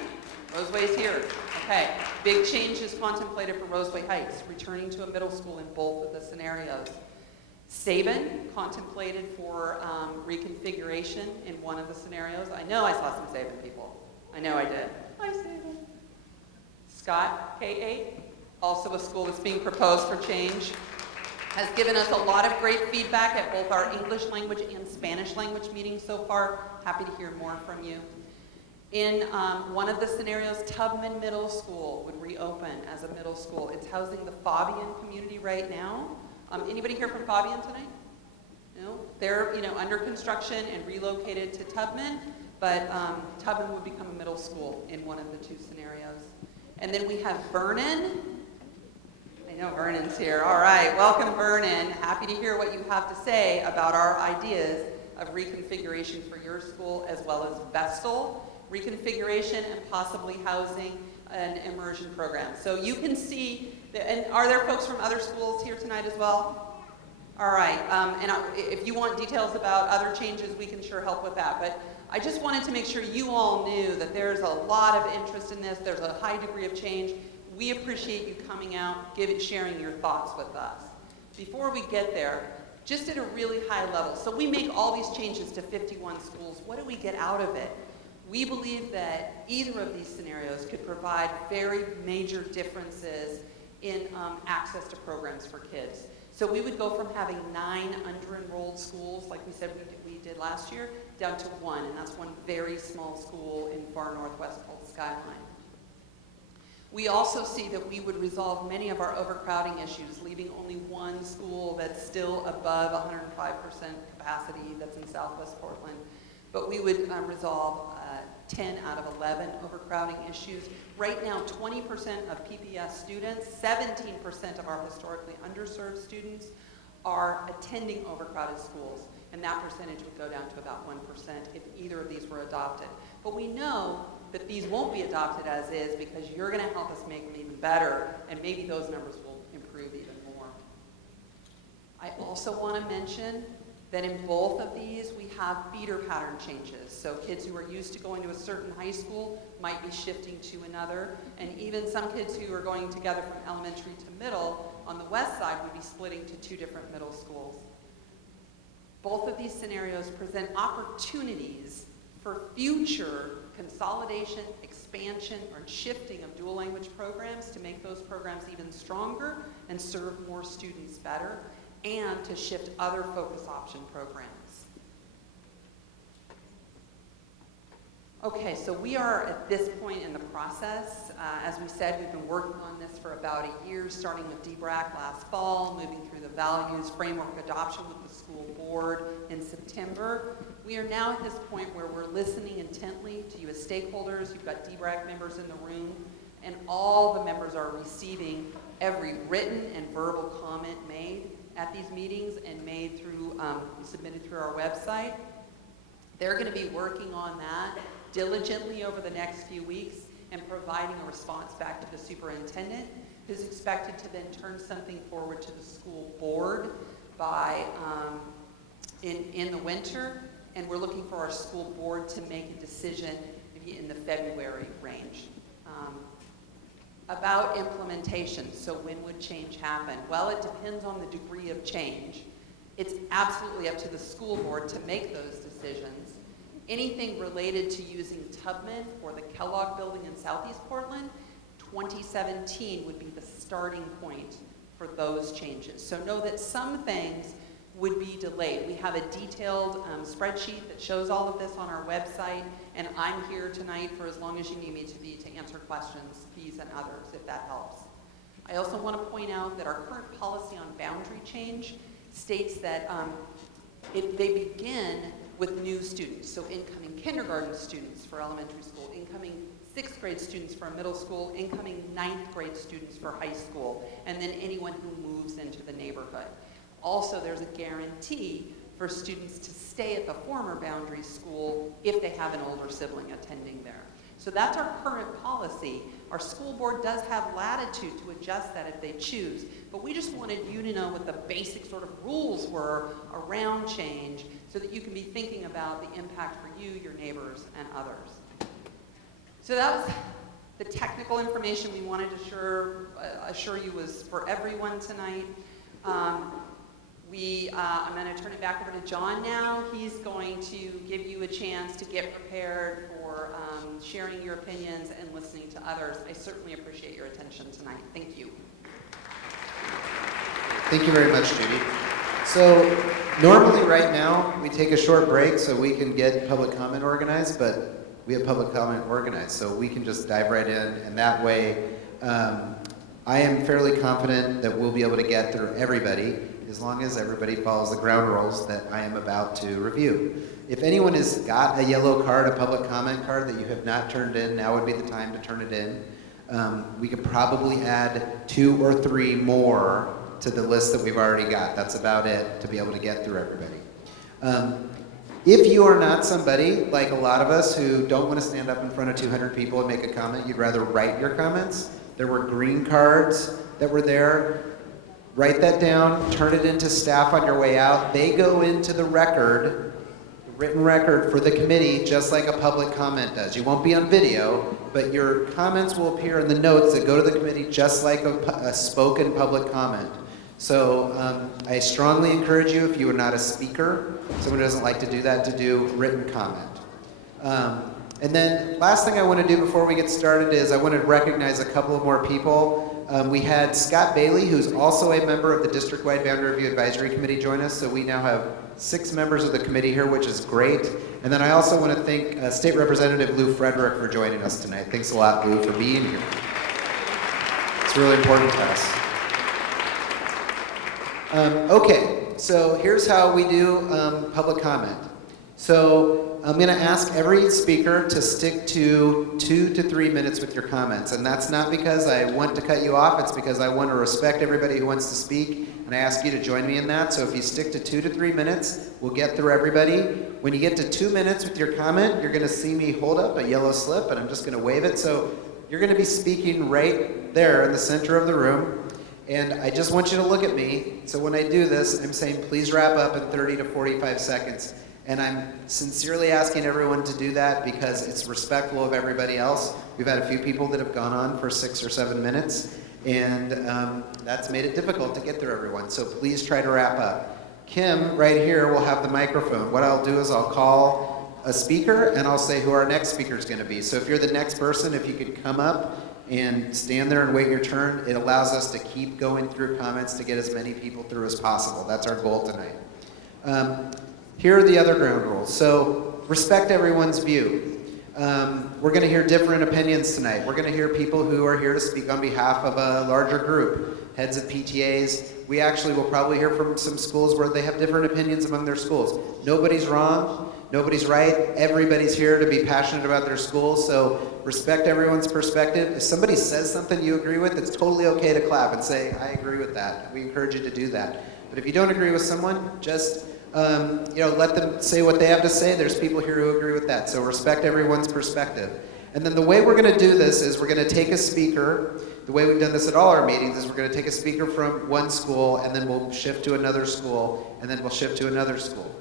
Roseway's here. Okay. Big change is contemplated for Roseway Heights, returning to a middle school in both of the scenarios. Sabin, contemplated for reconfiguration in one of the scenarios. I know I saw some Sabin people. I know I did. Hi, Sabin. Scott, K-8, also a school that's being proposed for change. has given us a lot of great feedback at both our English language and Spanish language meetings so far. Happy to hear more from you. In one of the scenarios, Tubman Middle School would reopen as a middle school. It's housing the Fabian community right now. Anybody here from Fabian tonight? No? They're under construction and relocated to Tubman, but Tubman would become a middle school in one of the two scenarios. And then we have Vernon. I know Vernon's here. All right, welcome Vernon. Happy to hear what you have to say about our ideas of reconfiguration for your school as well as Vestal, reconfiguration and possibly housing an immersion program. So you can see, and are there folks from other schools here tonight as well? All right, if you want details about other changes, we can sure help with that. But I just wanted to make sure you all knew that there's a lot of interest in this. There's a high degree of change. We appreciate you coming out, sharing your thoughts with us. Before we get there, just at a really high level, so we make all these changes to 51 schools. What do we get out of it? We believe that either of these scenarios could provide very major differences in access to programs for kids. So we would go from having 9 under-enrolled schools, like we said we did last year, down to 1, and that's one very small school in far northwest called Skyline. We also see that we would resolve many of our overcrowding issues, leaving only 1 school that's still above 105% capacity that's in southwest Portland. But we would resolve 10 out of 11 overcrowding issues. Right now, 20% of PPS students, 17% of our historically underserved students are attending overcrowded schools, and that percentage would go down to about 1% if either of these were adopted. But we know that these won't be adopted as is because you're going to help us make them even better, and maybe those numbers will improve even more. I also want to mention that in both of these, we have feeder pattern changes. So kids who are used to going to a certain high school might be shifting to another, and even some kids who are going together from elementary to middle on the west side would be splitting to 2 different middle schools. Both of these scenarios present opportunities for future consolidation, expansion, or shifting of dual language programs to make those programs even stronger and serve more students better, and to shift other focus option programs. Okay, so we are at this point in the process. As we said, we've been working on this for about a year, starting with DBRAC last fall, moving through the values framework adoption with the school board in September. We are now at this point where we're listening intently to you as stakeholders. You've got DBRAC members in the room, and all the members are receiving every written and verbal comment made at these meetings and made through, submitted through our website. They're going to be working on that diligently over the next few weeks and providing a response back to the superintendent, who's expected to then turn something forward to the school board by in the winter, and we're looking for our school board to make a decision maybe in the February range. About implementation, so when would change happen? Well, it depends on the degree of change. It's absolutely up to the school board to make those decisions. Anything related to using Tubman or the Kellogg building in Southeast Portland, 2017 would be the starting point for those changes. So know that some things would be delayed. We have a detailed spreadsheet that shows all of this on our website, and I'm here tonight for as long as you need me to be to answer questions, fees, and others, if that helps. I also want to point out that our current policy on boundary change states that they begin with new students, so incoming kindergarten students for elementary school, incoming 6th grade students for middle school, incoming 9th grade students for high school, and then anyone who moves into the neighborhood. Also, there's a guarantee for students to stay at the former boundary school if they have an older sibling attending there. So that's our current policy. Our school board does have latitude to adjust that if they choose, but we just wanted you to know what the basic sort of rules were around change so that you can be thinking about the impact for you, your neighbors, and others. So that was the technical information we wanted to assure you was for everyone tonight. I'm going to turn it back over to John now. He's going to give you a chance to get prepared for sharing your opinions and listening to others. I certainly appreciate your attention tonight. Thank you. Thank you very much, Judy. So normally right now, we take a short break so we can get public comment organized, but we have public comment organized, so we can just dive right in, and that way, I am fairly confident that we'll be able to get through everybody as long as everybody follows the ground rules that I am about to review. If anyone has got a yellow card, a public comment card that you have not turned in, now would be the time to turn it in. We could probably add 2 or 3 more to the list that we've already got. That's about it to be able to get through everybody. If you are not somebody, like a lot of us, who don't want to stand up in front of 200 people and make a comment, you'd rather write your comments, there were green cards that were there. Write that down, turn it into staff on your way out. They go into the record, the written record for the committee, just like a public comment does. You won't be on video, but your comments will appear in the notes that go to the committee just like a spoken public comment. So I strongly encourage you, if you are not a speaker, someone who doesn't like to do that, to do written comment. And then last thing I want to do before we get started is I want to recognize a couple of more people. We had Scott Bailey, who's also a member of the District-Wide Boundary Review Advisory Committee, join us. So we now have 6 members of the committee here, which is great. And then I also want to thank State Representative Lou Frederick for joining us tonight. Thanks a lot, Lou, for being here. It's really important to us. Okay, so here's how we do public comment. So I'm going to ask every speaker to stick to 2 to 3 minutes with your comments. And that's not because I want to cut you off, it's because I want to respect everybody who wants to speak, and I ask you to join me in that. So if you stick to 2 to 3 minutes, we'll get through everybody. When you get to 2 minutes with your comment, you're going to see me hold up a yellow slip, and I'm just going to wave it. So you're going to be speaking right there in the center of the room. And I just want you to look at me. So when I do this, I'm saying please wrap up in 30 to 45 seconds. And I'm sincerely asking everyone to do that because it's respectful of everybody else. We've had a few people that have gone on for 6 or 7 minutes, and that's made it difficult to get through everyone. So please try to wrap up. Kim, right here, will have the microphone. What I'll do is I'll call a speaker, and I'll say who our next speaker is going to be. So if you're the next person, if you could come up and stand there and wait your turn, it allows us to keep going through comments to get as many people through as possible. That's our goal tonight. Here are the other ground rules. So respect everyone's view. We're going to hear different opinions tonight. We're going to hear people who are here to speak on behalf of a larger group, heads of PTAs. We actually will probably hear from some schools where they have different opinions among their schools. Nobody's wrong. Nobody's right. Everybody's here to be passionate about their school, so respect everyone's perspective. If somebody says something you agree with, it's totally okay to clap and say, I agree with that. We encourage you to do that. But if you don't agree with someone, just let them say what they have to say. There's people here who agree with that, so respect everyone's perspective. And then the way we're going to do this is we're going to take a speaker. The way we've done this at all our meetings is we're going to take a speaker from one school, and then we'll shift to another school, and then we'll shift to another school.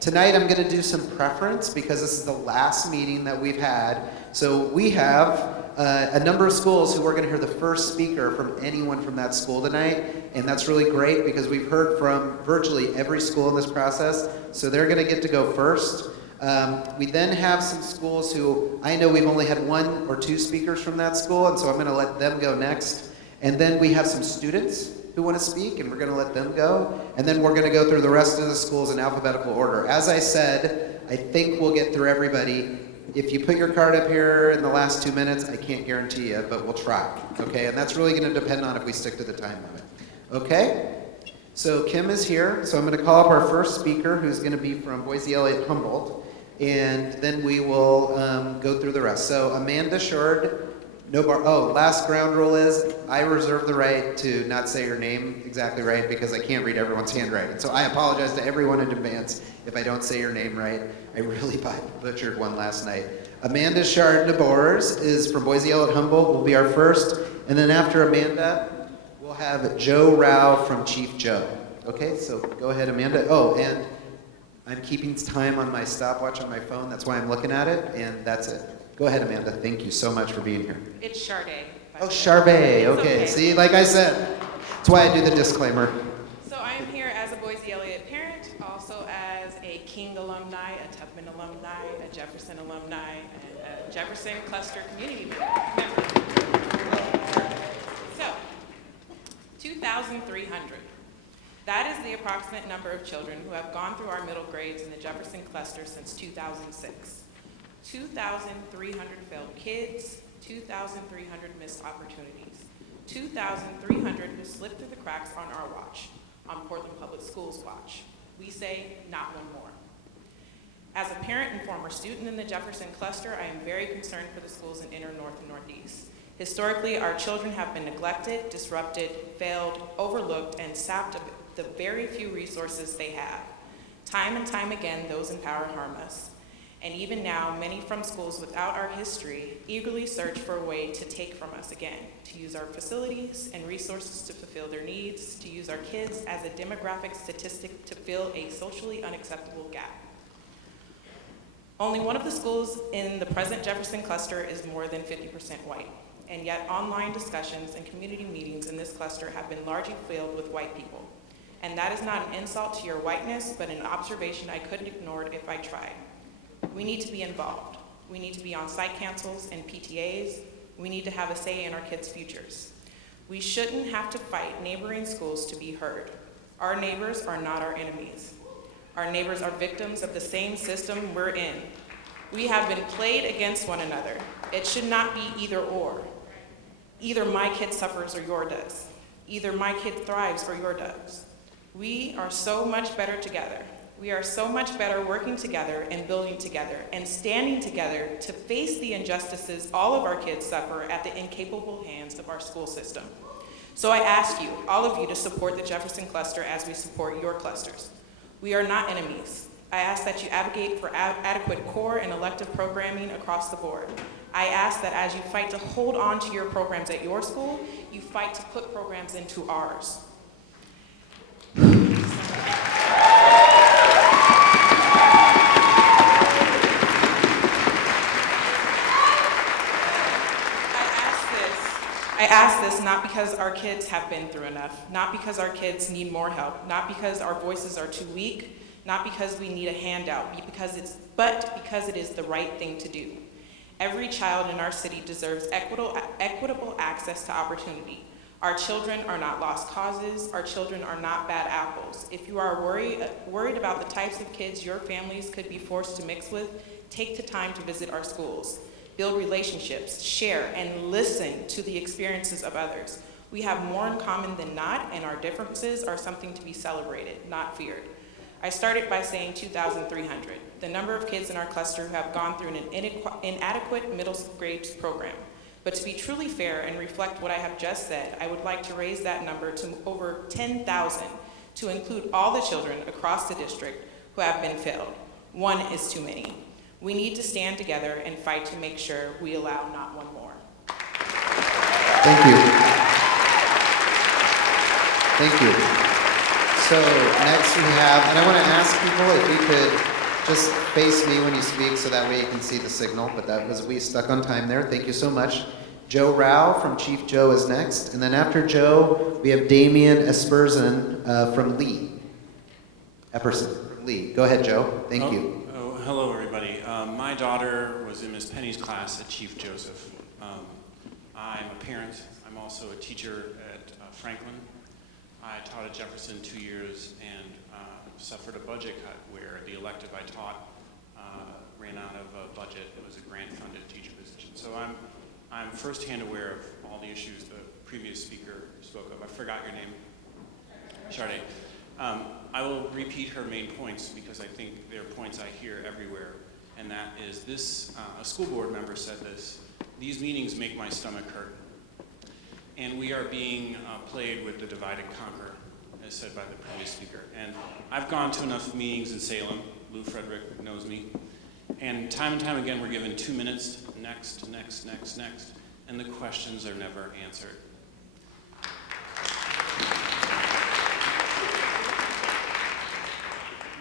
Tonight I'm going to do some preference because this is the last meeting that we've had. So we have a number of schools who are going to hear the first speaker from anyone from that school tonight. And that's really great because we've heard from virtually every school in this process. So they're going to get to go first. We then have some schools who I know we've only had 1 or 2 speakers from that school. And so I'm going to let them go next. And then we have some students who want to speak, and we're going to let them go. And then we're going to go through the rest of the schools in alphabetical order. As I said, I think we'll get through everybody. If you put your card up here in the last 2 minutes, I can't guarantee you, but we'll try, okay? And that's really going to depend on if we stick to the time limit, okay? So Kim is here, so I'm going to call up our first speaker, who's going to be from Boise Elliott Humboldt, and then we will go through the rest. So Amanda Shord. Last ground rule is I reserve the right to not say your name exactly right because I can't read everyone's handwriting. So I apologize to everyone in advance if I don't say your name right. I really butchered one last night. Amanda Shard Nabors is from Boise Elliott Humboldt, will be our first. And then after Amanda, we'll have Joe Rao from Chief Joe. Okay, so go ahead, Amanda. Oh, and I'm keeping time on my stopwatch on my phone. That's why I'm looking at it, and that's it. Go ahead, Amanda. Thank you so much for being here. It's Charday. Oh, Charbet. Okay. See, like I said, that's why I do the disclaimer. So I am here as a Boise Elliott parent, also as a King alumni, a Tubman alumni, a Jefferson alumni, and a Jefferson Cluster community member. So, 2,300. That is the approximate number of children who have gone through our middle grades in the Jefferson cluster since 2006. 2,300 failed kids, 2,300 missed opportunities, 2,300 who slipped through the cracks on our watch, on Portland Public Schools' watch. We say, not one more. As a parent and former student in the Jefferson cluster, I am very concerned for the schools in Inner North and Northeast. Historically, our children have been neglected, disrupted, failed, overlooked, and sapped of the very few resources they have. Time and time again, those in power harm us. And even now, many from schools without our history eagerly search for a way to take from us again, to use our facilities and resources to fulfill their needs, to use our kids as a demographic statistic to fill a socially unacceptable gap. Only one of the schools in the present Jefferson cluster is more than 50% white, and yet online discussions and community meetings in this cluster have been largely filled with white people. And that is not an insult to your whiteness, but an observation I couldn't ignore if I tried. We need to be involved. We need to be on site councils and PTAs. We need to have a say in our kids' futures. We shouldn't have to fight neighboring schools to be heard. Our neighbors are not our enemies. Our neighbors are victims of the same system we're in. We have been played against one another. It should not be either or. Either my kid suffers or your does. Either my kid thrives or your does. We are so much better together. We are so much better working together and building together and standing together to face the injustices all of our kids suffer at the incapable hands of our school system. So I ask you, all of you, to support the Jefferson cluster as we support your clusters. We are not enemies. I ask that you advocate for adequate core and elective programming across the board. I ask that as you fight to hold on to your programs at your school, you fight to put programs into ours. I ask this not because our kids have been through enough, not because our kids need more help, not because our voices are too weak, not because we need a handout, but because it is the right thing to do. Every child in our city deserves equitable access to opportunity. Our children are not lost causes. Our children are not bad apples. If you are worried about the types of kids your families could be forced to mix with, take the time to visit our schools. Build relationships, share, and listen to the experiences of others. We have more in common than not, and our differences are something to be celebrated, not feared. I started by saying 2,300, the number of kids in our cluster who have gone through an inadequate middle grade program. But to be truly fair and reflect what I have just said, I would like to raise that number to over 10,000 to include all the children across the district who have been failed. One is too many. We need to stand together and fight to make sure we allow not one more. Thank you. Thank you. So next we have, and I want to ask people if you could just face me when you speak so that way you can see the signal, but that was, we stuck on time there. Thank you so much. Joe Rao from Chief Joe is next, and then after Joe, we have Damian Esperson from Lee. Epperson from Lee. Go ahead, Joe. Thank you. Hello, everybody. My daughter was in Miss Penny's class at Chief Joseph. I'm a parent. I'm also a teacher at Franklin. I taught at Jefferson 2 years and suffered a budget cut where the elective I taught ran out of a budget. It was a grant-funded teacher position. So I'm firsthand aware of all the issues the previous speaker spoke of. I forgot your name. Charday. I will repeat her main points because I think they're points I hear everywhere, and that is this, a school board member said this, these meetings make my stomach hurt. And we are being played with the divide and conquer, as said by the previous speaker. And I've gone to enough meetings in Salem, Lou Frederick knows me, and time again we're given 2 minutes, next, and the questions are never answered.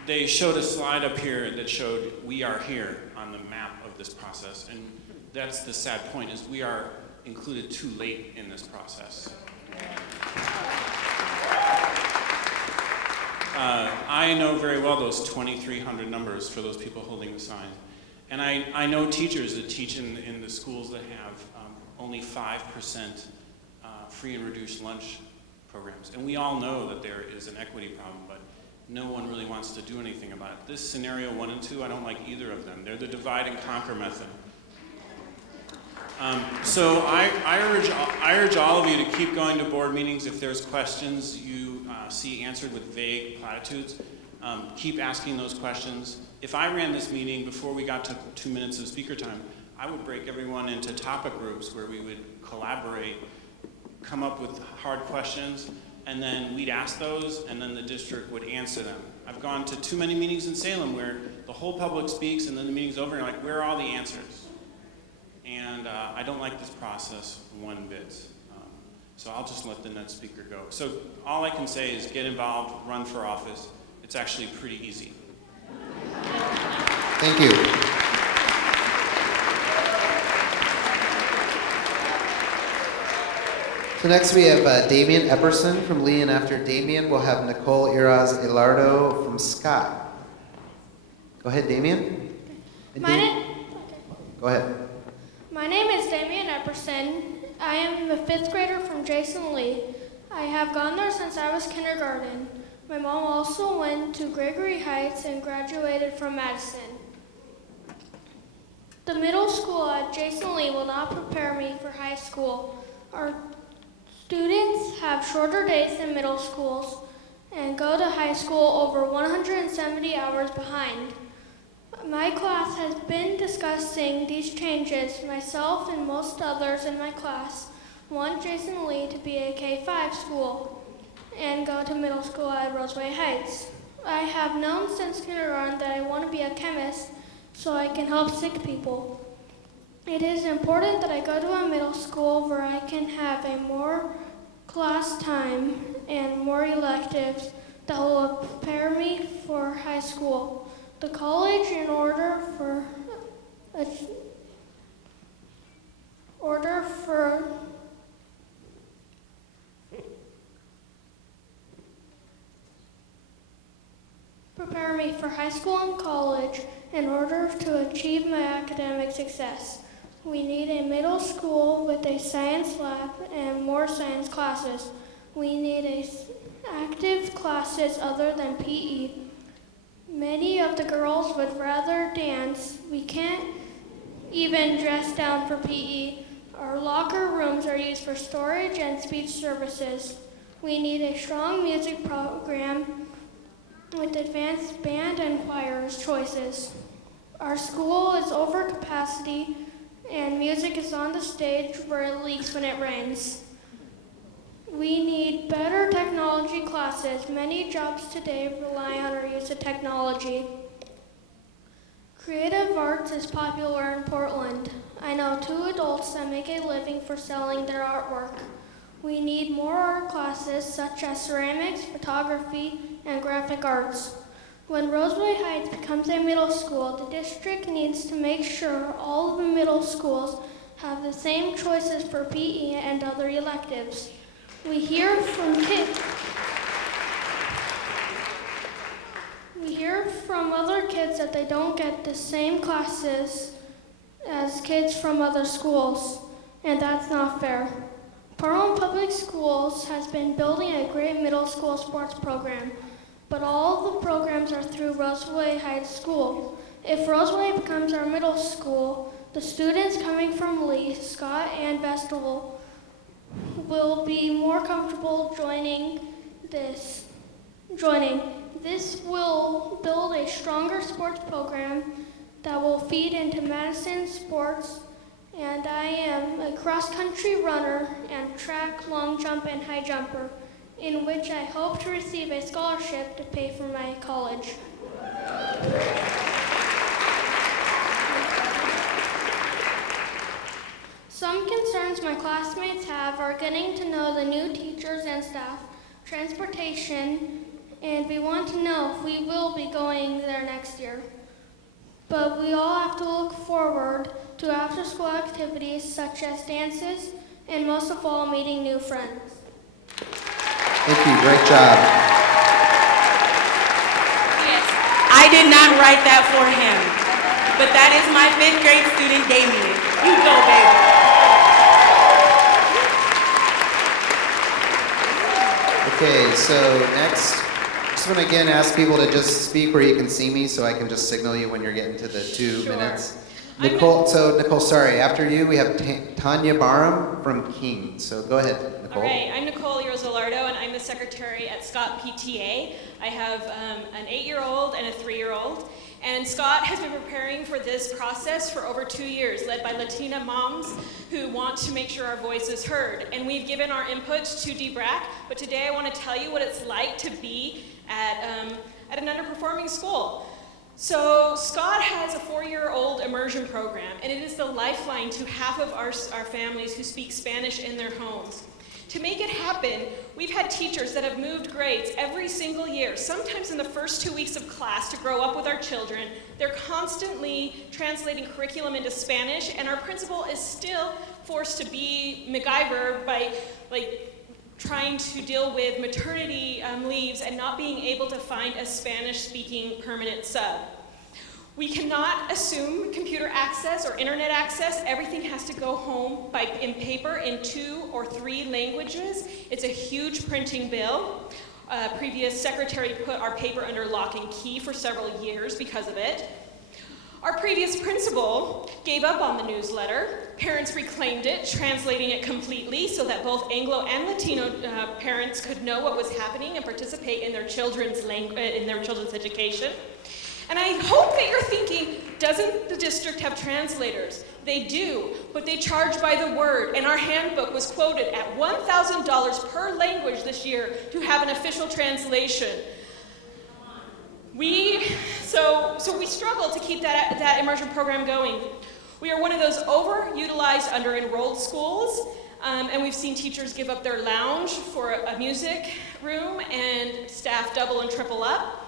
They showed a slide up here that showed we are here on the map of this process, and that's the sad point, is we are included too late in this process. I know very well those 2,300 numbers for those people holding the sign. And I know teachers that teach in the schools that have only 5% free and reduced lunch programs. And we all know that there is an equity problem, but no one really wants to do anything about it. This scenario 1 and 2, I don't like either of them. They're the divide and conquer method. So I urge all of you to keep going to board meetings. If there's questions you see answered with vague platitudes, keep asking those questions. If I ran this meeting before we got to 2 minutes of speaker time, I would break everyone into topic groups where we would collaborate, come up with hard questions, and then we'd ask those, and then the district would answer them. I've gone to too many meetings in Salem where the whole public speaks, and then the meeting's over, and you're like, where are all the answers? And I don't like this process one bit. So I'll just let the next speaker go. So all I can say is get involved, run for office. It's actually pretty easy. Thank you. So next we have Damien Epperson from Lee, and after Damien we'll have Nicole Iraz Ilardo from Scott. Go ahead, Damien. And Go ahead. My name is Damien Epperson. I am a 5th grader from Jason Lee. I have gone there since I was kindergarten. My mom also went to Gregory Heights and graduated from Madison. The middle school at Jason Lee will not prepare me for high school. Our students have shorter days than middle schools and go to high school over 170 hours behind. My class has been discussing these changes. Myself and most others in my class want Jason Lee to be a K-5 school and go to middle school at Roseway Heights. I have known since kindergarten that I want to be a chemist so I can help sick people. It is important that I go to a middle school where I can have a more class time and more electives that will prepare me for high school. The college, in order for prepare me for high school and college in order to achieve my academic success. We need a middle school with a science lab and more science classes. We need active classes other than PE. Many of the girls would rather dance. We can't even dress down for PE. Our locker rooms are used for storage and speech services. We need a strong music program with advanced band and choirs choices. Our school is over capacity and music is on the stage where it leaks when it rains. We need better technology classes. Many jobs today rely on our use of technology. Creative arts is popular in Portland. I know 2 adults that make a living for selling their artwork. We need more art classes such as ceramics, photography, and graphic arts. When Roseway Heights becomes a middle school, the district needs to make sure all of the middle schools have the same choices for PE and other electives. We hear from other kids that they don't get the same classes as kids from other schools, and that's not fair. Portland Public Schools has been building a great middle school sports program, but all the programs are through Roseway Heights School. If Roseway becomes our middle school, the students coming from Lee, Scott, and Vestal will be more comfortable joining. This will build a stronger sports program that will feed into Madison sports, and I am a cross-country runner and track, long jump, and high jumper, in which I hope to receive a scholarship to pay for my college. Some concerns my classmates have are getting to know the new teachers and staff, transportation, and we want to know if we will be going there next year. But we all have to look forward to after-school activities such as dances, and most of all, meeting new friends. Thank you, great job. Yes, I did not write that for him, but that is my 5th grade student, Damien. You go, baby. Okay, so next, I just want to again ask people to just speak where you can see me so I can just signal you when you're getting to the 2 minutes. Nicole, sorry, after you we have Tanya Barham from King. So go ahead, Nicole. All right, I'm Nicole Rosalardo, and I'm the secretary at Scott PTA. I have an 8-year-old and a 3-year-old. And Scott has been preparing for this process for over 2 years, led by Latina moms who want to make sure our voice is heard. And we've given our input to DBRAC, but today I want to tell you what it's like to be at an underperforming school. So Scott has a 4-year-old immersion program, and it is the lifeline to half of our families who speak Spanish in their homes. To make it happen, we've had teachers that have moved grades every single year, sometimes in the first 2 weeks of class to grow up with our children. They're constantly translating curriculum into Spanish, and our principal is still forced to be MacGyver by trying to deal with maternity leaves and not being able to find a Spanish-speaking permanent sub. We cannot assume computer access or internet access. Everything has to go home in paper in 2 or 3 languages. It's a huge printing bill. Previous secretary put our paper under lock and key for several years because of it. Our previous principal gave up on the newsletter. Parents reclaimed it, translating it completely so that both Anglo and Latino parents could know what was happening and participate in their children's education. And I hope that you're thinking, doesn't the district have translators? They do, but they charge by the word, and our handbook was quoted at $1,000 per language this year to have an official translation. So we struggle to keep that immersion program going. We are one of those overutilized, under-enrolled schools, and we've seen teachers give up their lounge for a music room and staff double and triple up.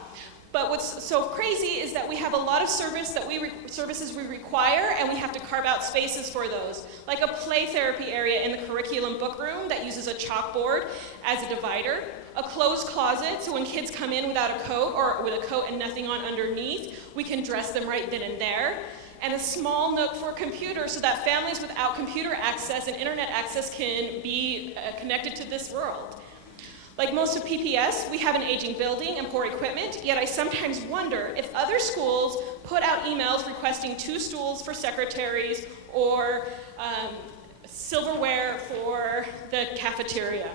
But what's so crazy is that we have a lot of services we require, and we have to carve out spaces for those, like a play therapy area in the curriculum book room that uses a chalkboard as a divider, a closed closet so when kids come in without a coat or with a coat and nothing on underneath, we can dress them right then and there, and a small nook for a computer so that families without computer access and internet access can be connected to this world. Like most of PPS, we have an aging building and poor equipment, yet I sometimes wonder if other schools put out emails requesting 2 stools for secretaries or silverware for the cafeteria.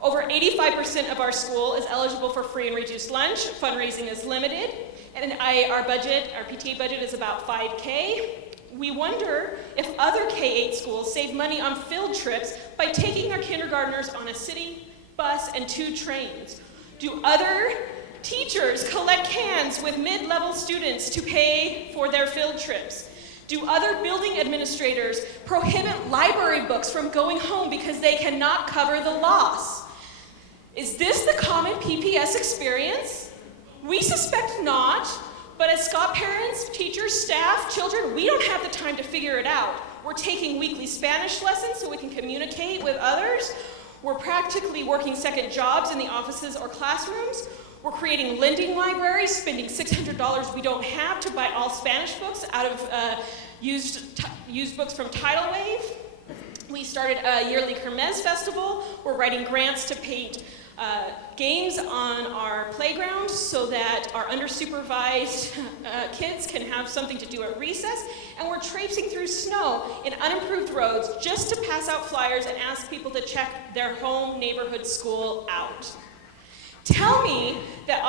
Over 85% of our school is eligible for free and reduced lunch. Fundraising is limited, and our PTA budget is about $5K. We wonder if other K-8 schools save money on field trips by taking their kindergartners on a city bus and 2 trains. Do other teachers collect cans with mid-level students to pay for their field trips? Do other building administrators prohibit library books from going home because they cannot cover the loss? Is this the common PPS experience? We suspect not, but as Scott parents, teachers, staff, children, we don't have the time to figure it out. We're taking weekly Spanish lessons so we can communicate with others. We're practically working second jobs in the offices or classrooms. We're creating lending libraries, spending $600 we don't have to buy all Spanish books out of used books from Tidal Wave. We started a yearly Kermesse festival. We're writing grants to paint games on our playground so that our undersupervised kids can have something to do at recess. And we're traipsing through snow in unimproved roads just to pass out flyers and ask people to check their home neighborhood school out. Tell me that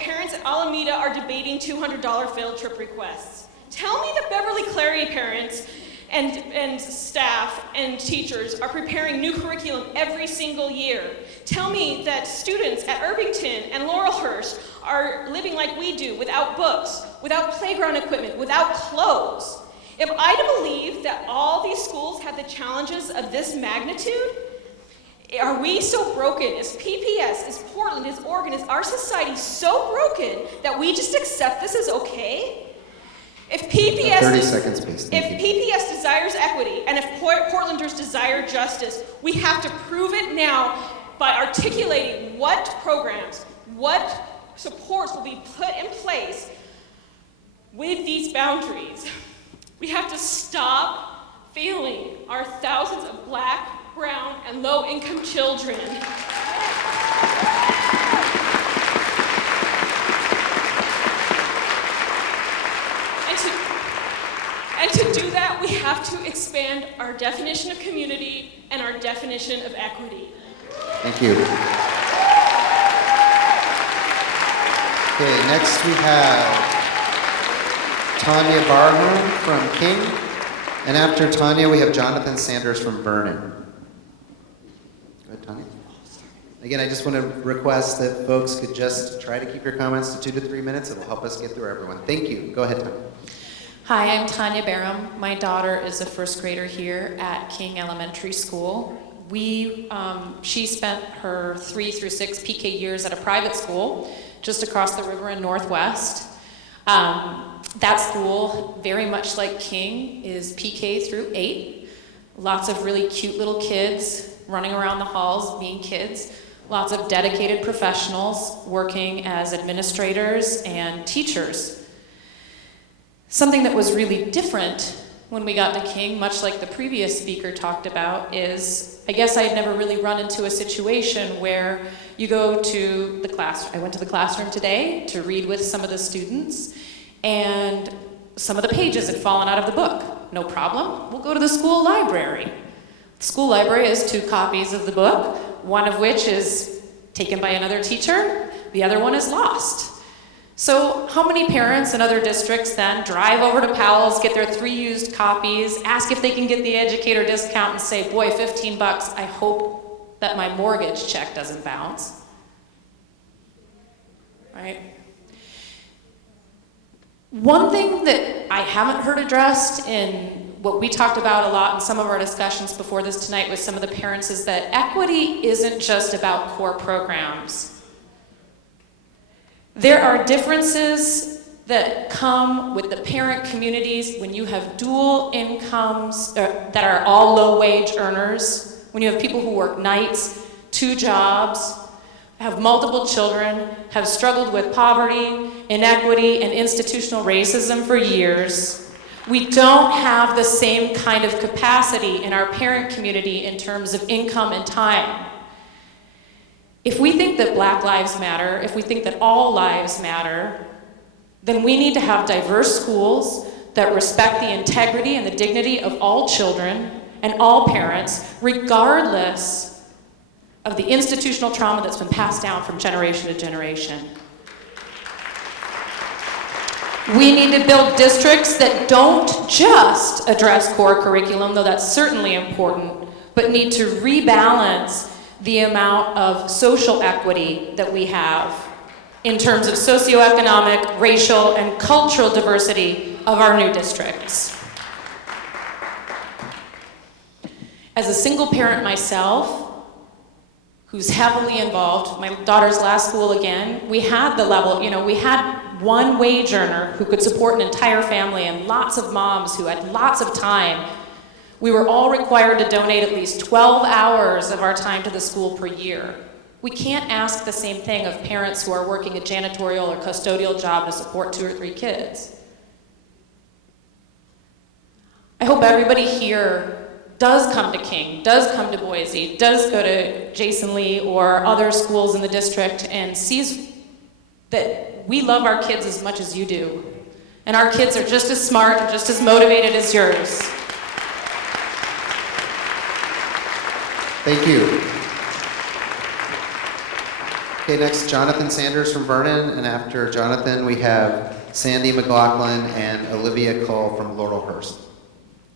parents at Alameda are debating $200 field trip requests. Tell me that Beverly Clary parents and staff and teachers are preparing new curriculum every single year. Tell me that students at Irvington and Laurelhurst are living like we do, without books, without playground equipment, without clothes. Am I to believe that all these schools have the challenges of this magnitude? Are we so broken? Is PPS, is Portland, is Oregon, is our society so broken that we just accept this as okay? If PPS, 30 seconds, please. If PPS desires equity and if Portlanders desire justice, we have to prove it now by articulating what programs, what supports will be put in place with these boundaries. We have to stop failing our thousands of Black, brown, and low-income children. And to do that, we have to expand our definition of community and our definition of equity. Thank you. Okay, next we have Tanya Barham from King. And after Tanya, we have Jonathan Sanders from Vernon. Go ahead, Tanya. Again, I just want to request that folks could just try to keep your comments to 2 to 3 minutes. It'll help us get through everyone. Thank you. Go ahead, Tanya. Hi, I'm Tanya Barham. My daughter is a first grader here at King Elementary School. She spent her 3 through 6 PK years at a private school just across the river in Northwest. That school, very much like King, is PK through 8. Lots of really cute little kids running around the halls being kids. Lots of dedicated professionals working as administrators and teachers. Something that was really different when we got to King, much like the previous speaker talked about, is I guess I had never really run into a situation where you go to the class. I went to the classroom today to read with some of the students, and some of the pages had fallen out of the book. No problem, we'll go to the school library. The school library has 2 copies of the book, one of which is taken by another teacher, the other one is lost. So how many parents in other districts then drive over to Powell's, get their 3 used copies, ask if they can get the educator discount and say, boy, $15, I hope that my mortgage check doesn't bounce, right? One thing that I haven't heard addressed in what we talked about a lot in some of our discussions before this tonight with some of the parents is that equity isn't just about core programs. There are differences that come with the parent communities when you have dual incomes that are all low-wage earners, when you have people who work nights, 2 jobs, have multiple children, have struggled with poverty, inequity, and institutional racism for years. We don't have the same kind of capacity in our parent community in terms of income and time. If we think that Black lives matter, if we think that all lives matter, then we need to have diverse schools that respect the integrity and the dignity of all children and all parents, regardless of the institutional trauma that's been passed down from generation to generation. We need to build districts that don't just address core curriculum, though that's certainly important, but need to rebalance the amount of social equity that we have in terms of socioeconomic, racial, and cultural diversity of our new districts. As a single parent myself, who's heavily involved, my daughter's last school again, we had the level, we had one wage earner who could support an entire family and lots of moms who had lots of time. We were all required to donate at least 12 hours of our time to the school per year. We can't ask the same thing of parents who are working a janitorial or custodial job to support 2 or 3 kids. I hope everybody here does come to King, does come to Boise, does go to Jason Lee or other schools in the district and sees that we love our kids as much as you do. And our kids are just as smart and just as motivated as yours. Thank you. Okay, next, Jonathan Sanders from Vernon, and after Jonathan, we have Sandy McLaughlin and Olivia Cole from Laurelhurst.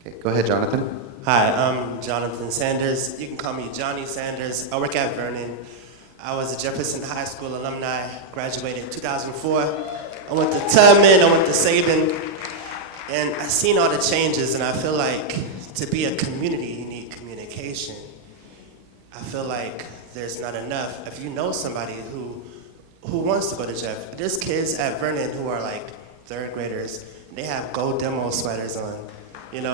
Okay, go ahead, Jonathan. Hi, I'm Jonathan Sanders. You can call me Johnny Sanders. I work at Vernon. I was a Jefferson High School alumni, graduated in 2004. I went to Tubman, I went to Sabin, and I've seen all the changes, and I feel like to be a community, you need communication. I feel like there's not enough. If you know somebody who wants to go to Jeff, there's kids at Vernon who are like 3rd graders, and they have gold demo sweaters on, and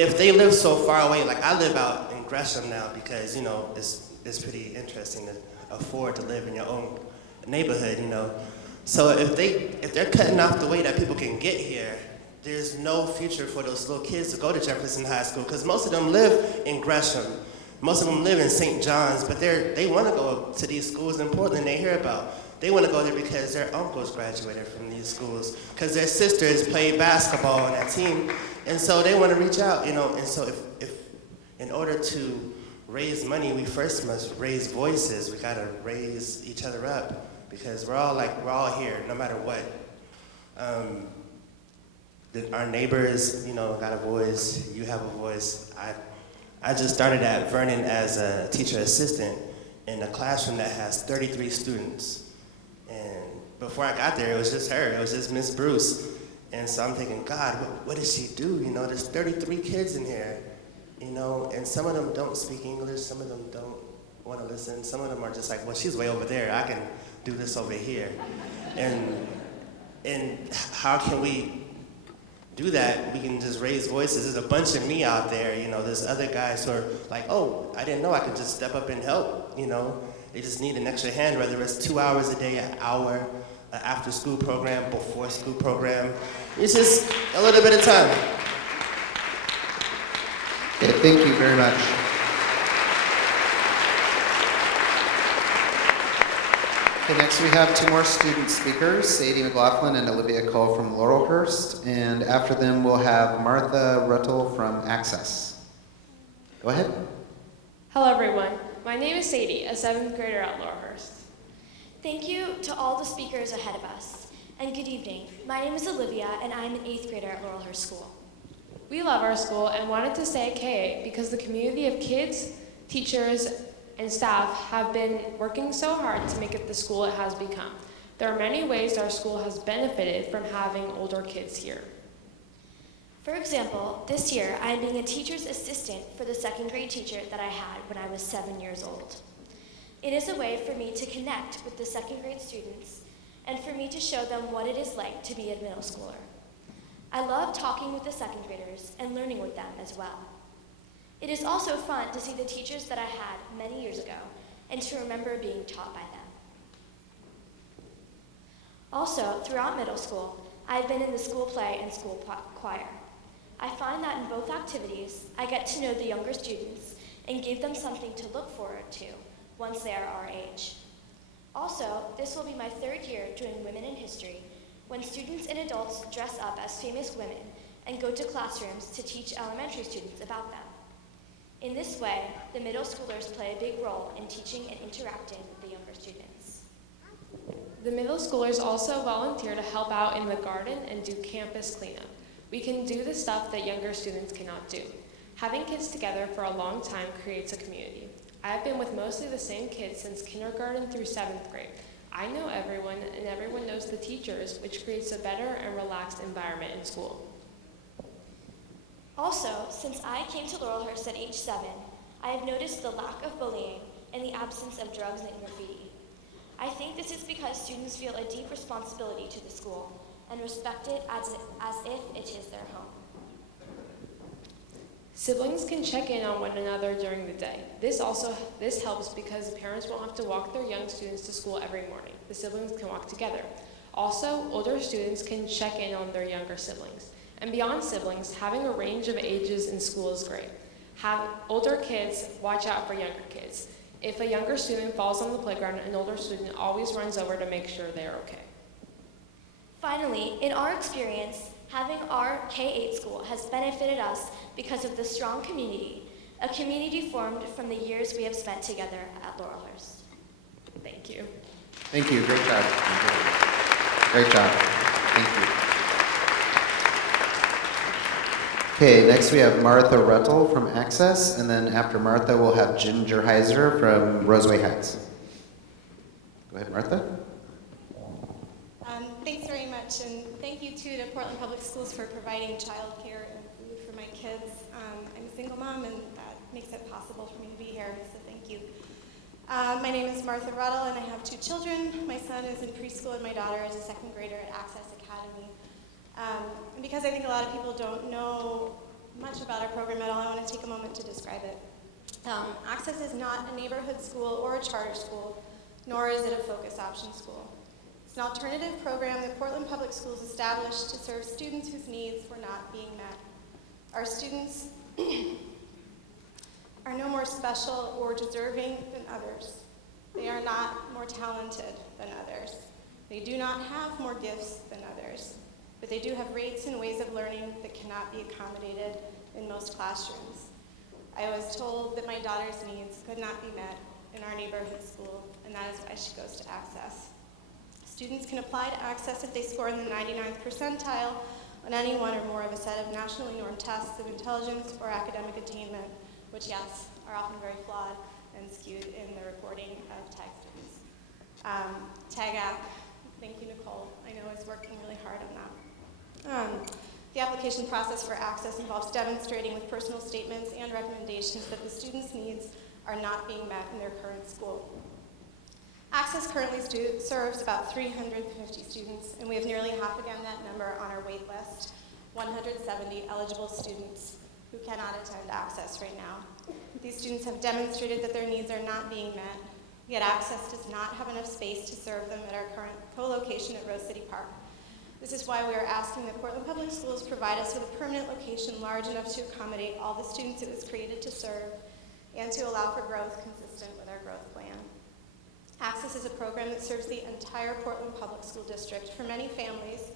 if they live so far away, like I live out in Gresham now because, it's pretty interesting to afford to live in your own neighborhood, So if they're cutting off the way that people can get here, there's no future for those little kids to go to Jefferson High School because most of them live in Gresham. Most of them live in St. John's, but they want to go to these schools in Portland. They hear about They want to go there because their uncles graduated from these schools, because their sisters played basketball on that team, and so they want to reach out, you know. And so if in order to raise money, we first must raise voices. We got to raise each other up, because we're all here, no matter what. Our neighbors, you know, got a voice. You have a voice. I just started at Vernon as a teacher assistant in a classroom that has 33 students. And before I got there, it was just her. It was just Miss Bruce. And so I'm thinking, God, what does she do? You know, there's 33 kids in here, you know, and some of them don't speak English. Some of them don't want to listen. Some of them are just like, well, she's way over there. I can do this over here. And how can we do that? We can just raise voices. There's a bunch of me out there, you know. There's other guys who are like, oh, I didn't know I could just step up and help, you know. They just need an extra hand, whether it's 2 hours a day, an hour, an after school program, before school program. It's just a little bit of time. Okay, thank you very much. Okay, next we have 2 more student speakers, Sadie McLaughlin and Olivia Cole from Laurelhurst. And after them, we'll have Martha Ruttle from Access. Go ahead. Hello, everyone. My name is Sadie, a 7th grader at Laurelhurst. Thank you to all the speakers ahead of us. And good evening. My name is Olivia, and I'm an 8th grader at Laurelhurst School. We love our school and wanted to stay at K8 because the community of kids, teachers, and staff have been working so hard to make it the school it has become. There are many ways our school has benefited from having older kids here. For example, this year I am being a teacher's assistant for the 2nd grade teacher that I had when I was 7 years old. It is a way for me to connect with the 2nd grade students and for me to show them what it is like to be a middle schooler. I love talking with the 2nd graders and learning with them as well. It is also fun to see the teachers that I had many years ago and to remember being taught by them. Also, throughout middle school, I've been in the school play and school choir. I find that in both activities, I get to know the younger students and give them something to look forward to once they are our age. Also, this will be my 3rd year doing Women in History, when students and adults dress up as famous women and go to classrooms to teach elementary students about them. In this way, the middle schoolers play a big role in teaching and interacting with the younger students. The middle schoolers also volunteer to help out in the garden and do campus cleanup. We can do the stuff that younger students cannot do. Having kids together for a long time creates a community. I have been with mostly the same kids since kindergarten through 7th grade. I know everyone, and everyone knows the teachers, which creates a better and relaxed environment in school. Also, since I came to Laurelhurst at age 7, I have noticed the lack of bullying and the absence of drugs and graffiti. I think this is because students feel a deep responsibility to the school and respect it as if it is their home. Siblings can check in on one another during the day. This helps because parents won't have to walk their young students to school every morning. The siblings can walk together. Also, older students can check in on their younger siblings. And beyond siblings, having a range of ages in school is great. Have older kids watch out for younger kids. If a younger student falls on the playground, an older student always runs over to make sure they are okay. Finally, in our experience, having our K-8 school has benefited us because of the strong community, a community formed from the years we have spent together at Laurelhurst. Thank you. Thank you. Great job. Great job. Thank you. Okay, next we have Martha Ruttle from Access, and then after Martha, we'll have Ginger Heiser from Roseway Heights. Go ahead, Martha. Thanks very much, and thank you to the Portland Public Schools for providing childcare and food for my kids. I'm a single mom, and that makes it possible for me to be here, so thank you. My name is Martha Ruttle, and I have 2 children. My son is in preschool, and my daughter is a 2nd grader at Access Academy. And because I think a lot of people don't know much about our program at all, I want to take a moment to describe it. Access is not a neighborhood school or a charter school, nor is it a focus option school. It's an alternative program that Portland Public Schools established to serve students whose needs were not being met. Our students are no more special or deserving than others. They are not more talented. than others. They do not have more gifts than others, but they do have rates and ways of learning that cannot be accommodated in most classrooms. I was told that my daughter's needs could not be met in our neighborhood school, and that is why she goes to Access. Students can apply to Access if they score in the 99th percentile on any one or more of a set of nationally normed tests of intelligence or academic attainment, which, yes, are often very flawed and skewed in the reporting of TAG students. TAG-AC, thank you, Nicole, I know is working really hard on that. The application process for Access involves demonstrating with personal statements and recommendations that the student's needs are not being met in their current school. Access currently serves about 350 students, and we have nearly half again that number on our wait list, 170 eligible students who cannot attend Access right now. These students have demonstrated that their needs are not being met, yet Access does not have enough space to serve them at our current co-location at Rose City Park. This is why we are asking that Portland Public Schools provide us with a permanent location large enough to accommodate all the students it was created to serve and to allow for growth consistent with our growth plan. Access is a program that serves the entire Portland Public School District for many families,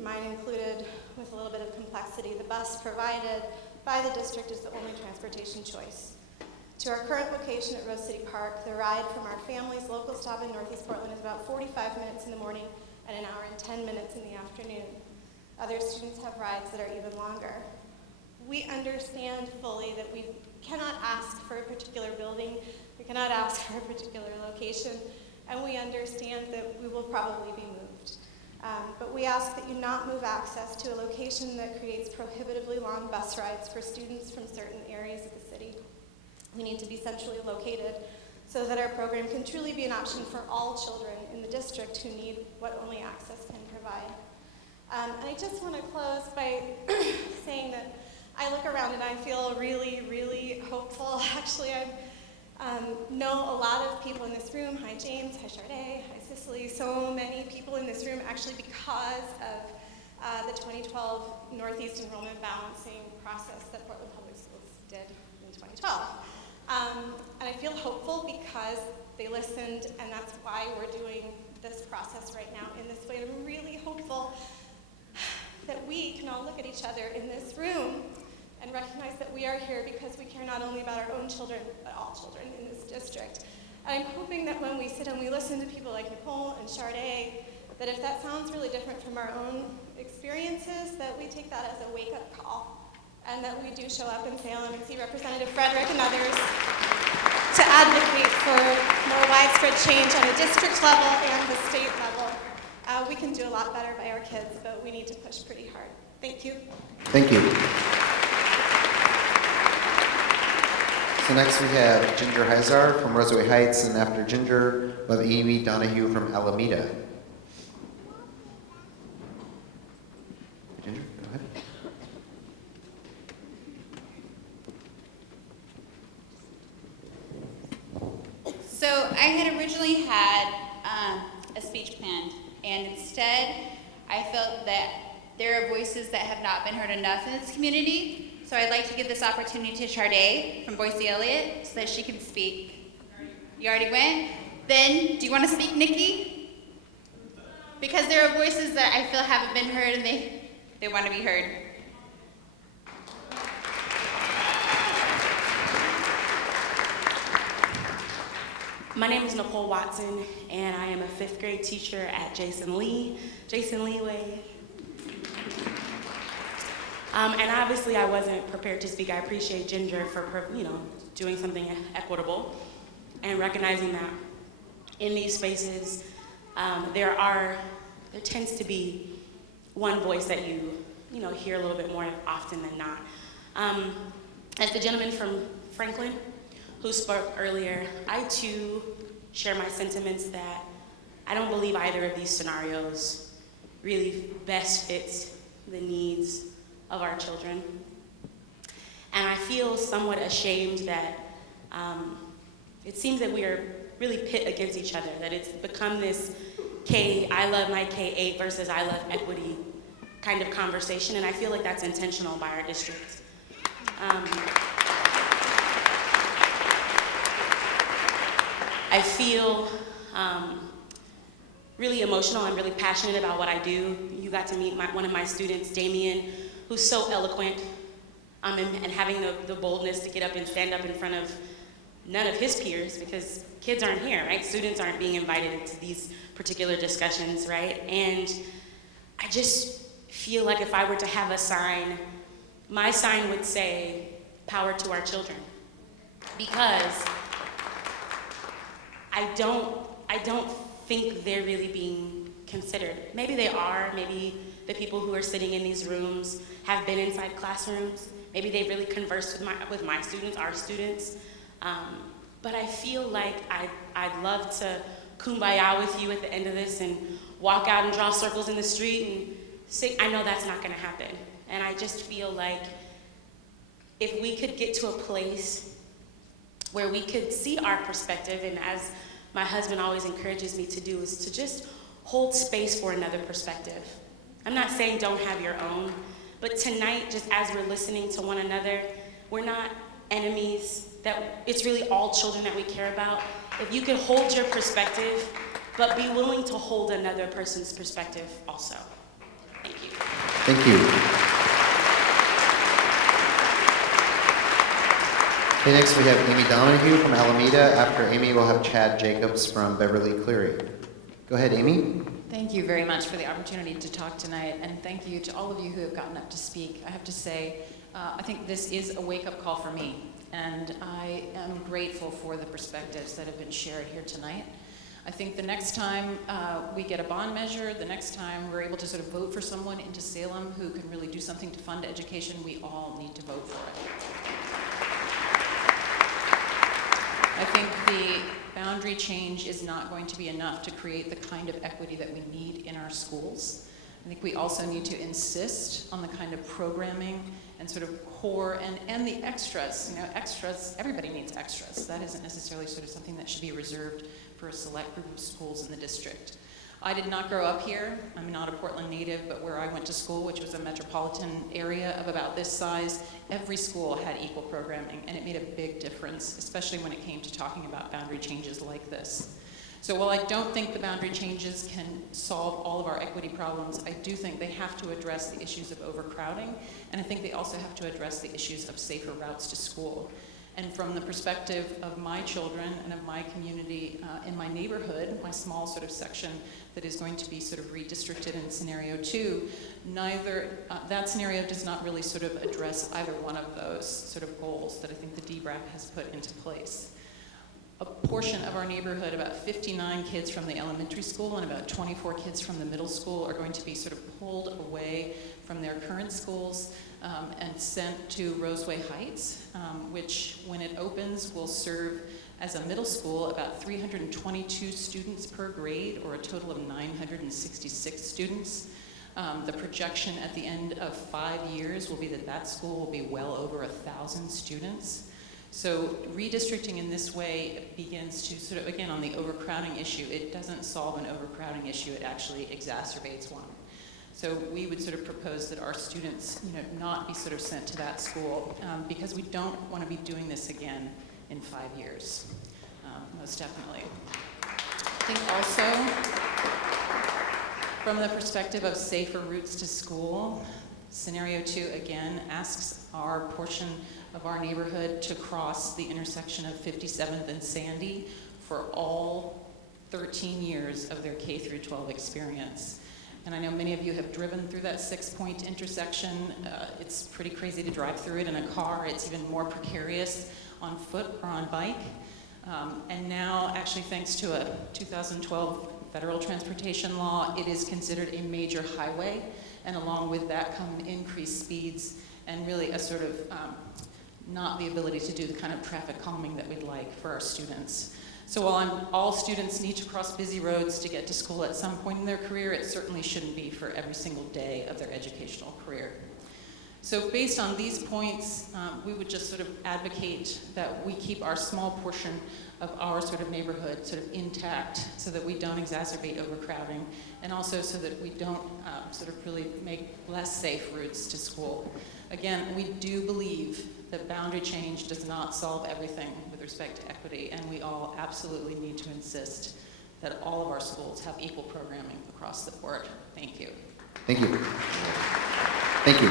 mine included with a little bit of complexity. The bus provided by the district is the only transportation choice. To our current location at Rose City Park, the ride from our family's local stop in Northeast Portland is about 45 minutes in the morning and an hour and 10 minutes in the afternoon. Other students have rides that are even longer. We understand fully that we cannot ask for a particular building, we cannot ask for a particular location, and we understand that we will probably be moved. But we ask that you not move Access to a location that creates prohibitively long bus rides for students from certain areas of the city. We need to be centrally located so that our program can truly be an option for all children in the district who need what only Access can provide. And I just want to close by saying that I look around and I feel really, really hopeful. Actually, I know a lot of people in this room. Hi, James. Hi, Sade. Hi, Cicely. So many people in this room actually because of the 2012 Northeast Enrollment Balancing process that Portland Public Schools did in 2012. And I feel hopeful because they listened, and that's why we're doing this process right now in this way. And I'm really hopeful that we can all look at each other in this room and recognize that we are here because we care not only about our own children, but all children in this district. And I'm hoping that when we sit and we listen to people like Nicole and Sade, that if that sounds really different from our own experiences, that we take that as a wake-up call, and that we do show up in Salem and see Representative Frederick and others to advocate for more widespread change on the district level and the state level. We can do a lot better by our kids, but we need to push pretty hard. Thank you. Thank you. So next we have Ginger Hazar from Roseway Heights, and after Ginger, we have Amy Donahue from Alameda. Ginger, go ahead. So I had originally had a speech planned, and instead I felt that there are voices that have not been heard enough in this community. So I'd like to give this opportunity to Sade from Boise Elliott so that she can speak. You already went? Then, do you want to speak, Nikki? Because there are voices that I feel haven't been heard and they want to be heard. My name is Nicole Watson, and I am a 5th grade teacher at Jason Lee Way. And obviously I wasn't prepared to speak. I appreciate Ginger for doing something equitable and recognizing that in these spaces there tends to be one voice that you hear a little bit more often than not. As the gentleman from Franklin who spoke earlier, I too share my sentiments that I don't believe either of these scenarios really best fits the needs of our children. And I feel somewhat ashamed that it seems that we are really pit against each other, that it's become this I love my K-8 versus I love equity kind of conversation, and I feel like that's intentional by our district. I feel really emotional. I'm really passionate about what I do. You got to meet one of my students, Damien, who's so eloquent, and having the boldness to get up and stand up in front of none of his peers, because kids aren't here, right? Students aren't being invited into these particular discussions, right? And I just feel like if I were to have a sign, my sign would say, "Power to our children," because I don't think they're really being considered. Maybe they are. Maybe the people who are sitting in these rooms have been inside classrooms. Maybe they've really conversed with my students, our students. But I feel like I'd love to kumbaya with you at the end of this and walk out and draw circles in the street and sing. I know that's not going to happen. And I just feel like if we could get to a place where we could see our perspective, and as my husband always encourages me to do, is to just hold space for another perspective. I'm not saying don't have your own, but tonight, just as we're listening to one another, we're not enemies, that it's really all children that we care about. If you could hold your perspective, but be willing to hold another person's perspective also. Thank you. Thank you. Okay, next we have Amy Donahue from Alameda. After Amy, we'll have Chad Jacobs from Beverly Cleary. Go ahead, Amy. Thank you very much for the opportunity to talk tonight, and thank you to all of you who have gotten up to speak. I have to say, I think this is a wake-up call for me, and I am grateful for the perspectives that have been shared here tonight. I think the next time we get a bond measure, the next time we're able to sort of vote for someone into Salem who can really do something to fund education, we all need to vote for it. I think the boundary change is not going to be enough to create the kind of equity that we need in our schools. I think we also need to insist on the kind of programming and sort of core and the extras. You know, extras, everybody needs extras. That isn't necessarily sort of something that should be reserved for a select group of schools in the district. I did not grow up here. I'm not a Portland native, but where I went to school, which was a metropolitan area of about this size, every school had equal programming, and it made a big difference, especially when it came to talking about boundary changes like this. So while I don't think the boundary changes can solve all of our equity problems, I do think they have to address the issues of overcrowding, and I think they also have to address the issues of safer routes to school. And from the perspective of my children and of my community in my neighborhood, my small sort of section that is going to be sort of redistricted in scenario 2, that scenario does not really sort of address either one of those sort of goals that I think the DBRAC has put into place. A portion of our neighborhood, about 59 kids from the elementary school and about 24 kids from the middle school, are going to be sort of pulled away from their current schools and sent to Roseway Heights, which when it opens will serve as a middle school about 322 students per grade, or a total of 966 students. The projection at the end of 5 years will be that that school will be well over 1,000 students. So redistricting in this way begins to sort of, again, on the overcrowding issue, it doesn't solve an overcrowding issue, it actually exacerbates one. So we would sort of propose that our students, not be sort of sent to that school because we don't want to be doing this again in 5 years, most definitely. I think also, from the perspective of safer routes to school, scenario 2 again asks our portion of our neighborhood to cross the intersection of 57th and Sandy for all 13 years of their K through 12 experience. And I know many of you have driven through that 6-point intersection. It's pretty crazy to drive through it in a car. It's even more precarious on foot or on bike. And now, actually, thanks to a 2012 federal transportation law, it is considered a major highway. And along with that come increased speeds and really a sort of not the ability to do the kind of traffic calming that we'd like for our students. So while all students need to cross busy roads to get to school at some point in their career, it certainly shouldn't be for every single day of their educational career. So based on these points, we would just sort of advocate that we keep our small portion of our sort of neighborhood sort of intact so that we don't exacerbate overcrowding, and also so that we don't sort of really make less safe routes to school. Again, we do believe that boundary change does not solve everything with respect to equity, and we all absolutely need to insist that all of our schools have equal programming across the board. Thank you. Thank you. Thank you.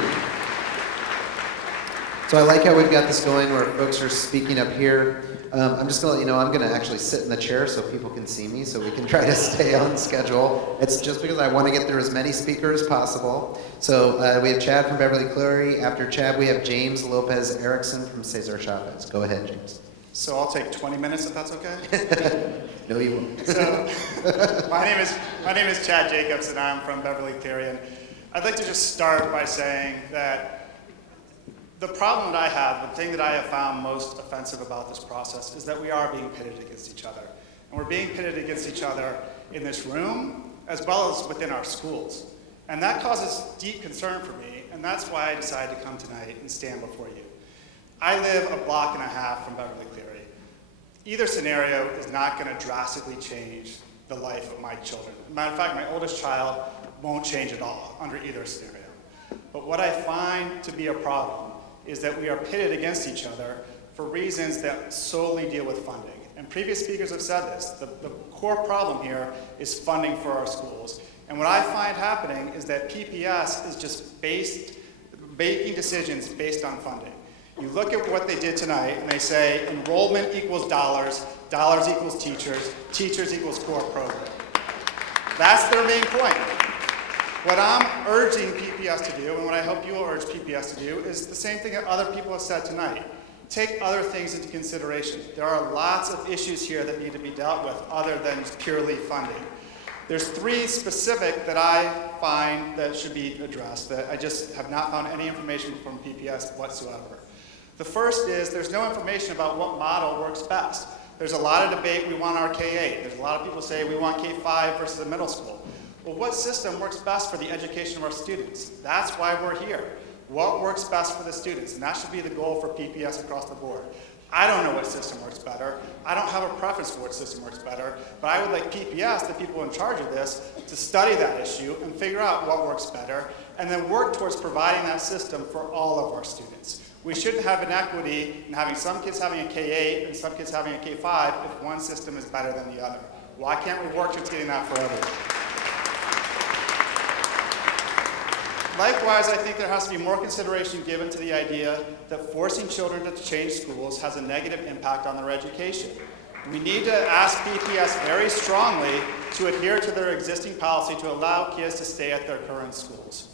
So I like how we've got this going where folks are speaking up here. I'm just gonna let you know, I'm gonna actually sit in the chair so people can see me, so we can try to stay on schedule. It's just because I want to get through as many speakers as possible. So we have Chad from Beverly Cleary. After Chad, we have James Lopez Erickson from Cesar Chavez. Go ahead, James. So I'll take 20 minutes if that's okay? No, you won't. So my name is Chad Jacobs, and I'm from Beverly Cleary. And I'd like to just start by saying that the problem that I have, the thing that I have found most offensive about this process is that we are being pitted against each other. And we're being pitted against each other in this room as well as within our schools. And that causes deep concern for me, and that's why I decided to come tonight and stand before you. I live a block and a half from Beverly Cleary. Either scenario is not going to drastically change the life of my children. As a matter of fact, my oldest child won't change at all under either scenario. But what I find to be a problem is that we are pitted against each other for reasons that solely deal with funding. And previous speakers have said this. The core problem here is funding for our schools. And what I find happening is that PPS is just making decisions based on funding. You look at what they did tonight, and they say enrollment equals dollars, dollars equals teachers, teachers equals core program. That's their main point. What I'm urging PPS to do, and what I hope you will urge PPS to do, is the same thing that other people have said tonight. Take other things into consideration. There are lots of issues here that need to be dealt with other than purely funding. There's three specific that I find that should be addressed that I just have not found any information from PPS whatsoever. The first is there's no information about what model works best. There's a lot of debate, we want our K-8. There's a lot of people say we want K-5 versus the middle school. Well, what system works best for the education of our students? That's why we're here. What works best for the students? And that should be the goal for PPS across the board. I don't know what system works better. I don't have a preference for what system works better, but I would like PPS, the people in charge of this, to study that issue and figure out what works better, and then work towards providing that system for all of our students. We shouldn't have inequity in having some kids having a K-8 and some kids having a K-5 if one system is better than the other. Why can't we work towards getting that for everyone? Likewise, I think there has to be more consideration given to the idea that forcing children to change schools has a negative impact on their education. We need to ask PPS very strongly to adhere to their existing policy to allow kids to stay at their current schools.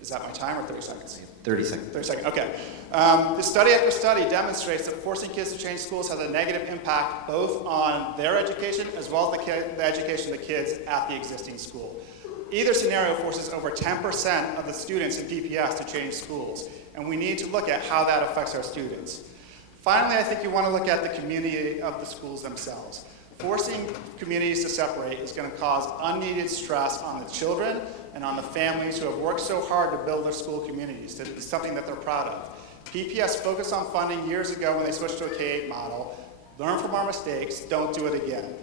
Is that my time or 30 seconds? 30 seconds. 30 seconds, okay. The study after study demonstrates that forcing kids to change schools has a negative impact both on their education as well as the education of the kids at the existing school. Either scenario forces over 10% of the students in PPS to change schools, and we need to look at how that affects our students. Finally, I think you want to look at the community of the schools themselves. Forcing communities to separate is going to cause unneeded stress on the children and on the families who have worked so hard to build their school communities. It's something that they're proud of. PPS focused on funding years ago when they switched to a K-8 model. Learn from our mistakes, don't do it again.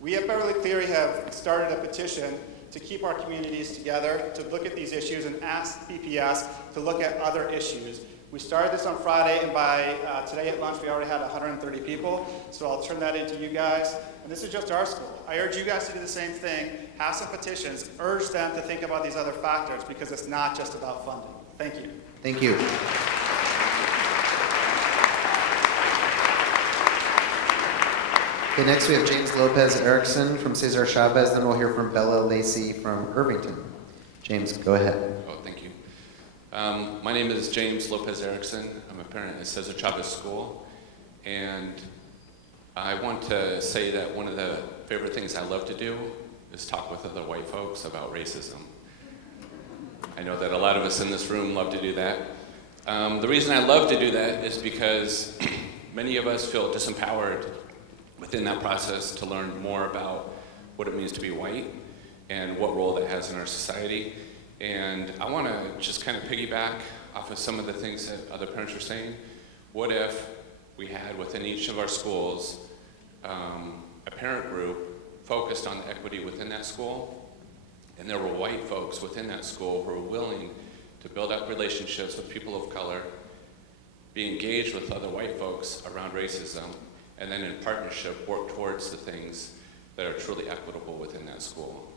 We at Beverly Cleary have started a petition to keep our communities together, to look at these issues and ask PPS to look at other issues. We started this on Friday, and by today at lunch we already had 130 people, so I'll turn that into you guys. And this is just our school. I urge you guys to do the same thing, have some petitions, urge them to think about these other factors because it's not just about funding. Thank you. Thank you. Okay, next we have James Lopez Erickson from Cesar Chavez, then we'll hear from Bella Lacey from Irvington. James, go ahead. Oh, thank you. My name is James Lopez Erickson. I'm a parent at Cesar Chavez School, and I want to say that one of the favorite things I love to do is talk with other white folks about racism. I know that a lot of us in this room love to do that. The reason I love to do that is because many of us feel disempowered within that process to learn more about what it means to be white and what role that has in our society. And I want to just kind of piggyback off of some of the things that other parents are saying. What if we had within each of our schools a parent group focused on the equity within that school, and there were white folks within that school who were willing to build up relationships with people of color, be engaged with other white folks around racism, and then in partnership work towards the things that are truly equitable within that school.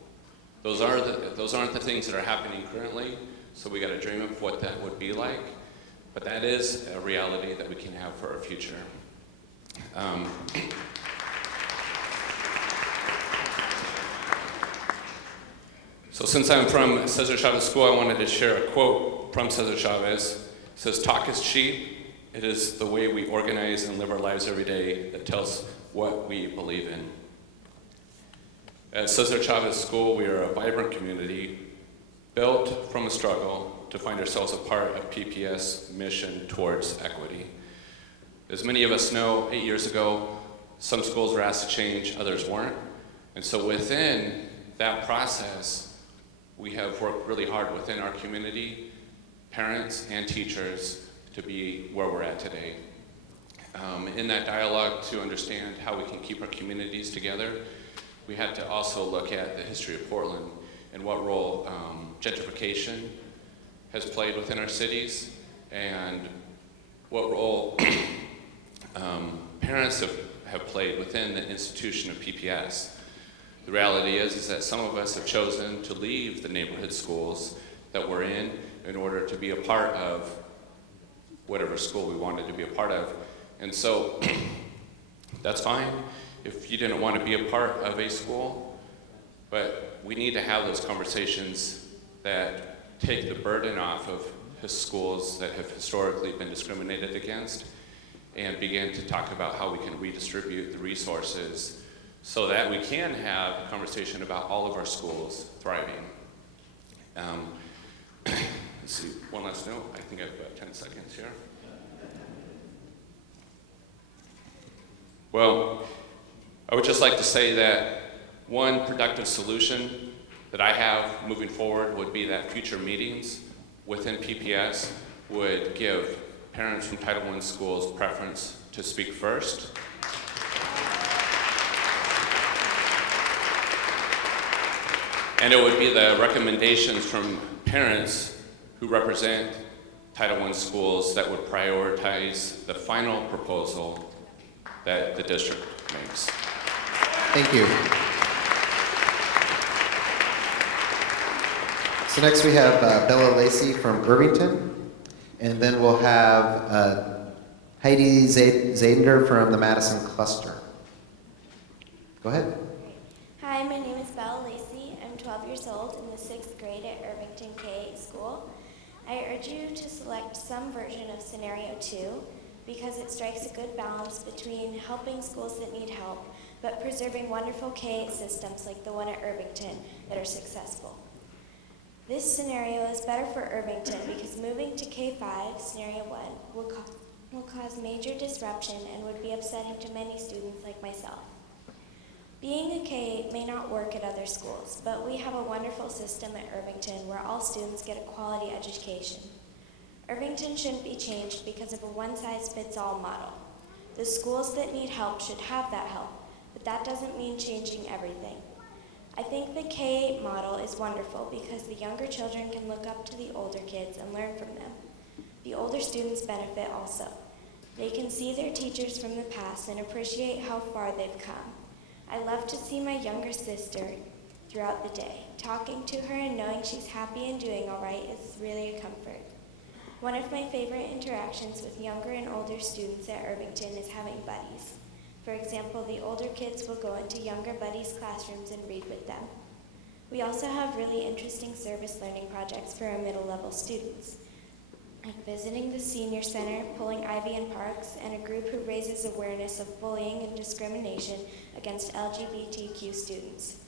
Those aren't the things that are happening currently, so we got to dream of what that would be like, but that is a reality that we can have for our future. So since I'm from Cesar Chavez School, I wanted to share a quote from Cesar Chavez. It says, "Talk is cheap. It is the way we organize and live our lives every day that tells what we believe in." At Cesar Chavez School, we are a vibrant community built from a struggle to find ourselves a part of PPS' mission towards equity. As many of us know, 8 years ago, some schools were asked to change, others weren't. And so within that process, we have worked really hard within our community, parents and teachers, to be where we're at today. In that dialogue, to understand how we can keep our communities together, we had to also look at the history of Portland and what role gentrification has played within our cities and what role parents have played within the institution of PPS. The reality is that some of us have chosen to leave the neighborhood schools that we're in order to be a part of whatever school we wanted to be a part of. And so that's fine if you didn't want to be a part of a school, but we need to have those conversations that take the burden off of schools that have historically been discriminated against and begin to talk about how we can redistribute the resources so that we can have a conversation about all of our schools thriving. Let's see, one last note. I think I have about 10 seconds here. Well, I would just like to say that one productive solution that I have moving forward would be that future meetings within PPS would give parents from Title I schools preference to speak first. And it would be the recommendations from parents who represent Title I schools that would prioritize the final proposal that the district makes. Thank you. So next we have Bella Lacey from Irvington, and then we'll have Heidi Zadender from the Madison Cluster. Go ahead. Hi, my name is Bella Lacey. I'm 12 years old in the 6th grade at Irvington K School. I urge you to select some version of Scenario 2 because it strikes a good balance between helping schools that need help but preserving wonderful K systems like the one at Irvington that are successful. This scenario is better for Irvington because moving to K5, Scenario 1, will cause major disruption and would be upsetting to many students like myself. Being a K may not work at other schools, but we have a wonderful system at Irvington where all students get a quality education. Irvington shouldn't be changed because of a one-size-fits-all model. The schools that need help should have that help, but that doesn't mean changing everything. I think the K model is wonderful because the younger children can look up to the older kids and learn from them. The older students benefit also. They can see their teachers from the past and appreciate how far they've come. I love to see my younger sister throughout the day. Talking to her and knowing she's happy and doing all right is really a comfort. One of my favorite interactions with younger and older students at Irvington is having buddies. For example, the older kids will go into younger buddies' classrooms and read with them. We also have really interesting service learning projects for our middle-level students, like visiting the senior center, pulling ivy in parks, and a group who raises awareness of bullying and discrimination against LGBTQ students.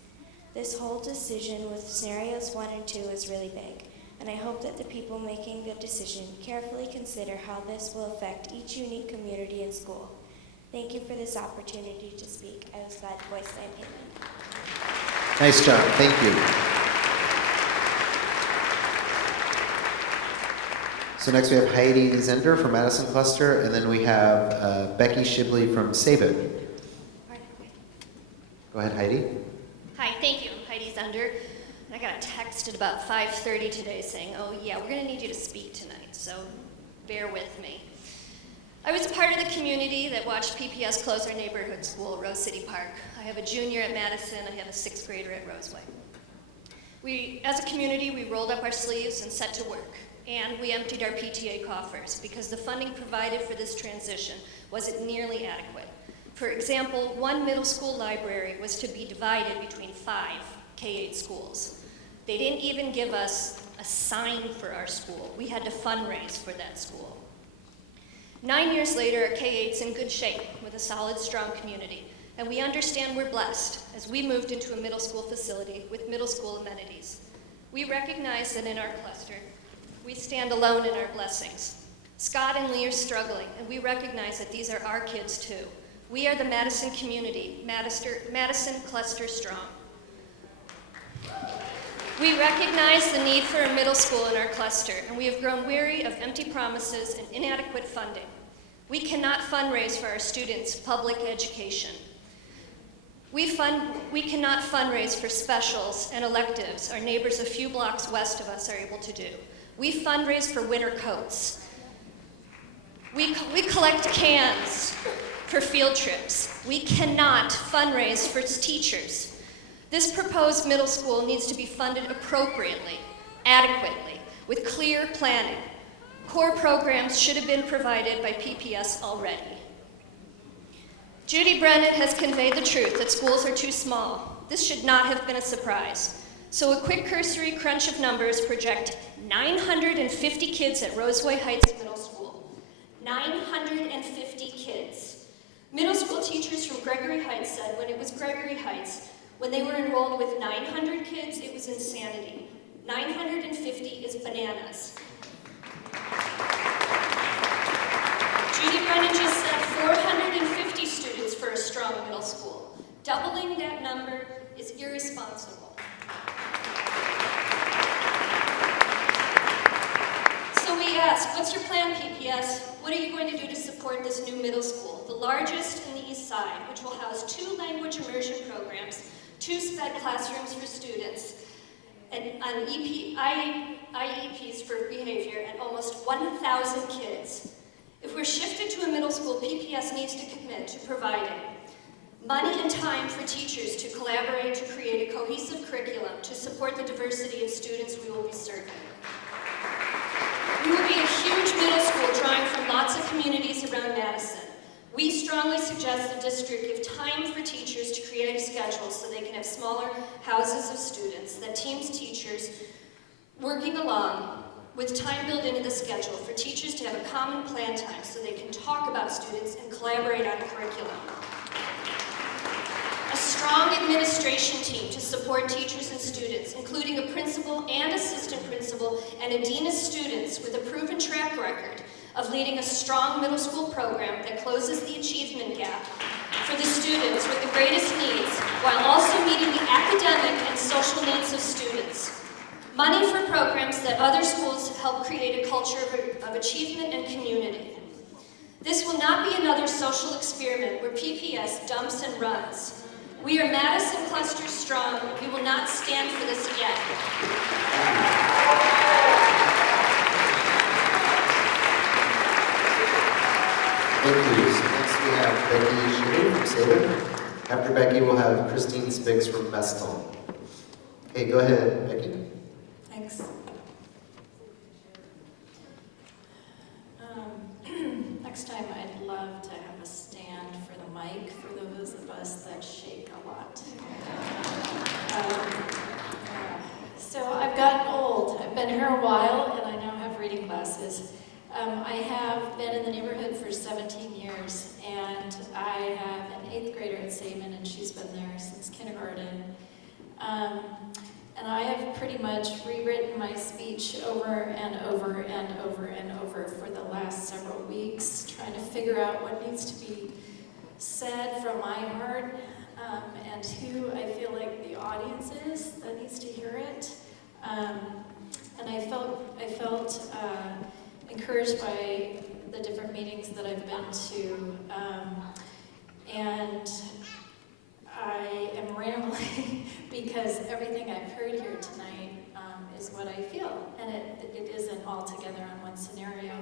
This whole decision with scenarios 1 and 2 is really big, and I hope that the people making the decision carefully consider how this will affect each unique community and school. Thank you for this opportunity to speak. I was glad to voice my opinion. Nice job. Thank you. So next we have Heidi Zender from Madison Cluster, and then we have Becky Shibley from Sabin. Go ahead, Heidi. Hi, thank you. I'm Heidi Zender. I got a text at about 5:30 today saying, oh yeah, we're gonna need you to speak tonight, so bear with me. I was a part of the community that watched PPS close our neighborhood school, Rose City Park. I have a junior at Madison, I have a 6th grader at Roseway. As a community, we rolled up our sleeves and set to work, and we emptied our PTA coffers because the funding provided for this transition wasn't nearly adequate. For example, one middle school library was to be divided between 5 K-8 schools. They didn't even give us a sign for our school. We had to fundraise for that school. 9 years later, our K-8's in good shape with a solid, strong community. And we understand we're blessed as we moved into a middle school facility with middle school amenities. We recognize that in our cluster, we stand alone in our blessings. Scott and Lee are struggling, and we recognize that these are our kids too. We are the Madison community, Madison Cluster Strong. We recognize the need for a middle school in our cluster, and we have grown weary of empty promises and inadequate funding. We cannot fundraise for our students' public education. We cannot fundraise for specials and electives our neighbors a few blocks west of us are able to do. We fundraise for winter coats. We collect cans for field trips. We cannot fundraise for teachers. This proposed middle school needs to be funded appropriately, adequately, with clear planning. Core programs should have been provided by PPS already. Judy Brennan has conveyed the truth that schools are too small. This should not have been a surprise. So a quick cursory crunch of numbers project 950 kids at Roseway Heights Middle School. 950 kids. Middle school teachers from Gregory Heights said when it was Gregory Heights, when they were enrolled with 900 kids, it was insanity. 950 is bananas. Judy Brennan just said 450 students for a strong middle school. Doubling that number is irresponsible. So we ask, what's your plan, PPS? What are you going to do to support this new middle school, the largest in the East Side, which will house 2 language immersion programs, 2 SPED classrooms for students, and IEPs for behavior, and almost 1,000 kids. If we're shifted to a middle school, PPS needs to commit to providing money and time for teachers to collaborate to create a cohesive curriculum to support the diversity of students we will be serving. We will be a huge middle school drawing from lots of communities around Madison. We strongly suggest the district give time for teachers to create a schedule so they can have smaller houses of students, that teams teachers working along with time built into the schedule for teachers to have a common plan time so they can talk about students and collaborate on a curriculum. A strong administration team to support teachers and students, including a principal and assistant principal and a dean of students with a proven track record of leading a strong middle school program that closes the achievement gap for the students with the greatest needs while also meeting the academic and social needs of students. Money for programs that other schools help create a culture of achievement and community. This will not be another social experiment where PPS dumps and runs. We are Madison Cluster Strong. We will not stand for this again. Thank you. So next we have Becky Schmidt from Salem. After Becky, we'll have Christine Spix from Vestal. Okay, go ahead, Becky. Thanks. Next time, I'd love to have a stand for the mic for those of us that shake a lot. So I've gotten old. I've been here a while, and I now have reading glasses. I have been in the neighborhood for 17 years, and I have an 8th grader at Sabin, and she's been there since kindergarten. And I have pretty much rewritten my speech over and over and over and over for the last several weeks, trying to figure out what needs to be said from my heart, and who I feel like the audience is that needs to hear it. And I felt encouraged by the different meetings that I've been to, and I am rambling because everything I've heard here tonight is what I feel, and it isn't all together on one scenario,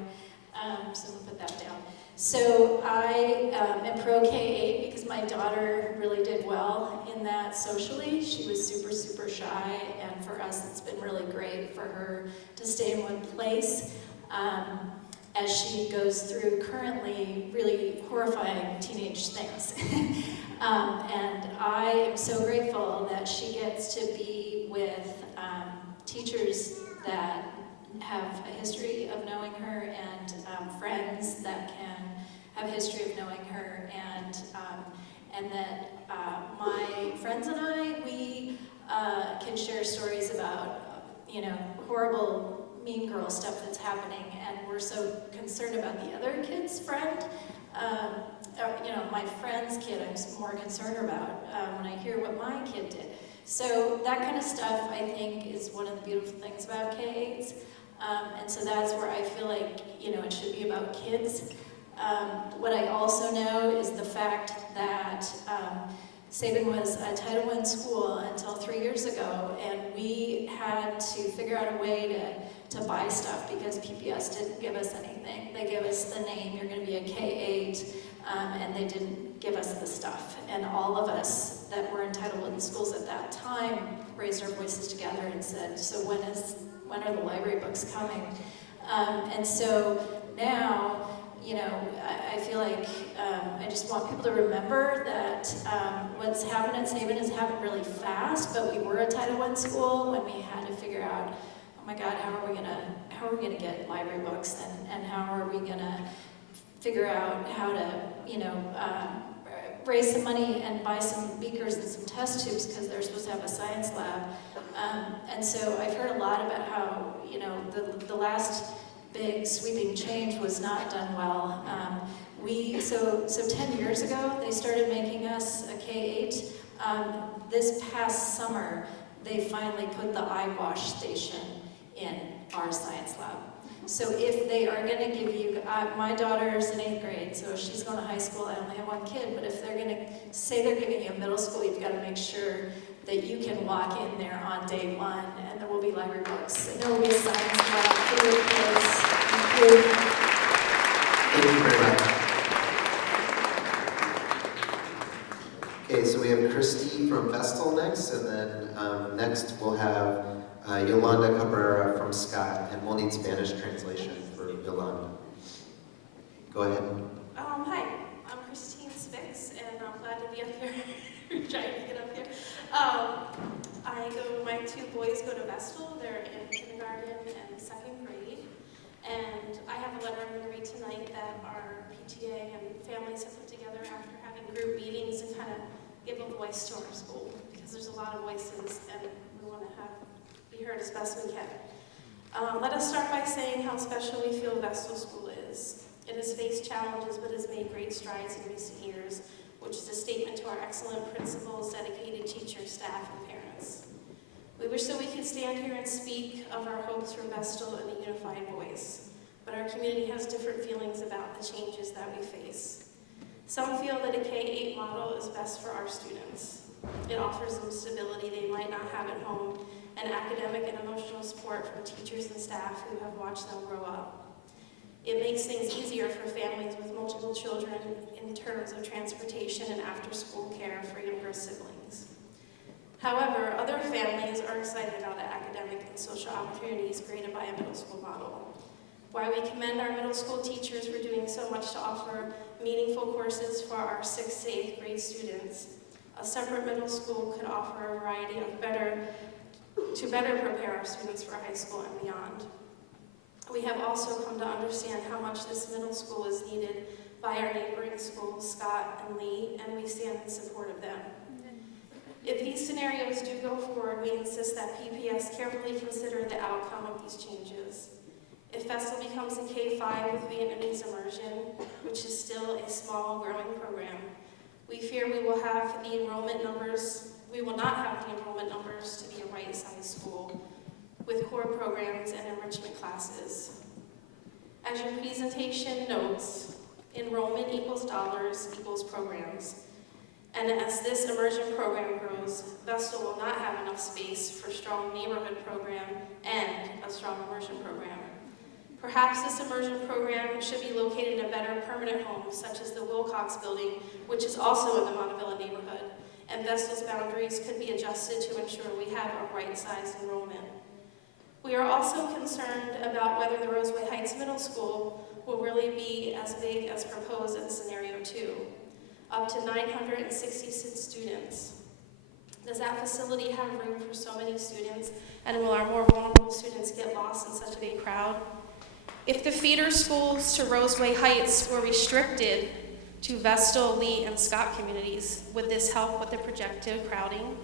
so we'll put that down. So I am pro K-8 because my daughter really did well in that socially. She was super, super shy, and for us it's been really great for her to stay in one place as she goes through currently really horrifying teenage things. And I am so grateful that she gets to be with teachers that have a history of knowing her and friends that can have a history of knowing her, and that my friends and I, we can share stories about, horrible mean girl stuff that's happening, and we're so concerned about the other kid's friend. My friend's kid I'm more concerned about when I hear what my kid did. So that kind of stuff, I think, is one of the beautiful things about K-8s. And so that's where I feel like, it should be about kids. What I also know is the fact that Sabin was a Title I school until 3 years ago, and we had to figure out a way to buy stuff because PPS didn't give us anything. They gave us the name, you're going to be a K-8, and they didn't give us the stuff. And all of us that were in Title I schools at that time raised our voices together and said, so when are the library books coming? And so now, I feel like I just want people to remember that what's happened at Sabin has happened really fast, but we were a Title I school when we had to figure out, oh my God, how are we gonna get library books, and how are we gonna figure out how to, raise some money and buy some beakers and some test tubes because they're supposed to have a science lab. And so I've heard a lot about how, the last big sweeping change was not done well. So 10 years ago, they started making us a K-8. This past summer, they finally put the eyewash station in our science lab. So if they are going to give you, my daughter's in 8th grade, so she's going to high school. I only have one kid, but if they're going to say they're giving you a middle school, you've got to make sure that you can walk in there on day one, and there will be library books, and there will be a science lab for your kids. Thank you very much. Okay, so we have Christy from Vestal next, and then next we'll have Yolanda Cabrera from Scott, and we'll need Spanish translation for Yolanda. Go ahead. Hi, I'm Christine Spix, and I'm glad to be up here, trying to get up here. My two boys go to Vestal. They're in kindergarten and 2nd grade, and I have a letter I'm going to read tonight that our PTA and families have put together after having group meetings and kind of give a voice to our school, because there's a lot of voices, and we want to be heard as best we can. Let us start by saying how special we feel Vestal School is. It has faced challenges, but has made great strides in recent years, which is a statement to our excellent principals, dedicated teachers, staff, and parents. We wish that we could stand here and speak of our hopes for Vestal in a unified voice, but our community has different feelings about the changes that we face. Some feel that a K-8 model is best for our students. It offers them stability they might not have at home, and academic and emotional support from teachers and staff who have watched them grow up. It makes things easier for families with multiple children in terms of transportation and after-school care for younger siblings. However, other families are excited about the academic and social opportunities created by a middle school model. While we commend our middle school teachers for doing so much to offer meaningful courses for our 6th to 8th grade students, a separate middle school could offer a variety of to better prepare our students for high school and beyond. We have also come to understand how much this middle school is needed by our neighboring schools, Scott and Lee, and we stand in support of them. If these scenarios do go forward, we insist that PPS carefully consider the outcome of these changes. If Vestal becomes a K-5 with Vietnamese immersion, which is still a small, growing program, we fear we will not have the enrollment numbers to be a right-sized school with core programs and enrichment classes. As your presentation notes, enrollment equals dollars equals programs. And as this immersion program grows, Vestal will not have enough space for strong neighborhood program and a strong immersion program. Perhaps this immersion program should be located in a better permanent home, such as the Wilcox Building, which is also in the Montevilla neighborhood, and Vestal's boundaries could be adjusted to ensure we have a right-sized enrollment. We are also concerned about whether the Roseway Heights Middle School will really be as big as proposed in scenario 2, up to 966 students. Does that facility have room for so many students, and will our more vulnerable students get lost in such a big crowd? If the feeder schools to Roseway Heights were restricted to Vestal, Lee, and Scott communities, would this help with the projected crowding?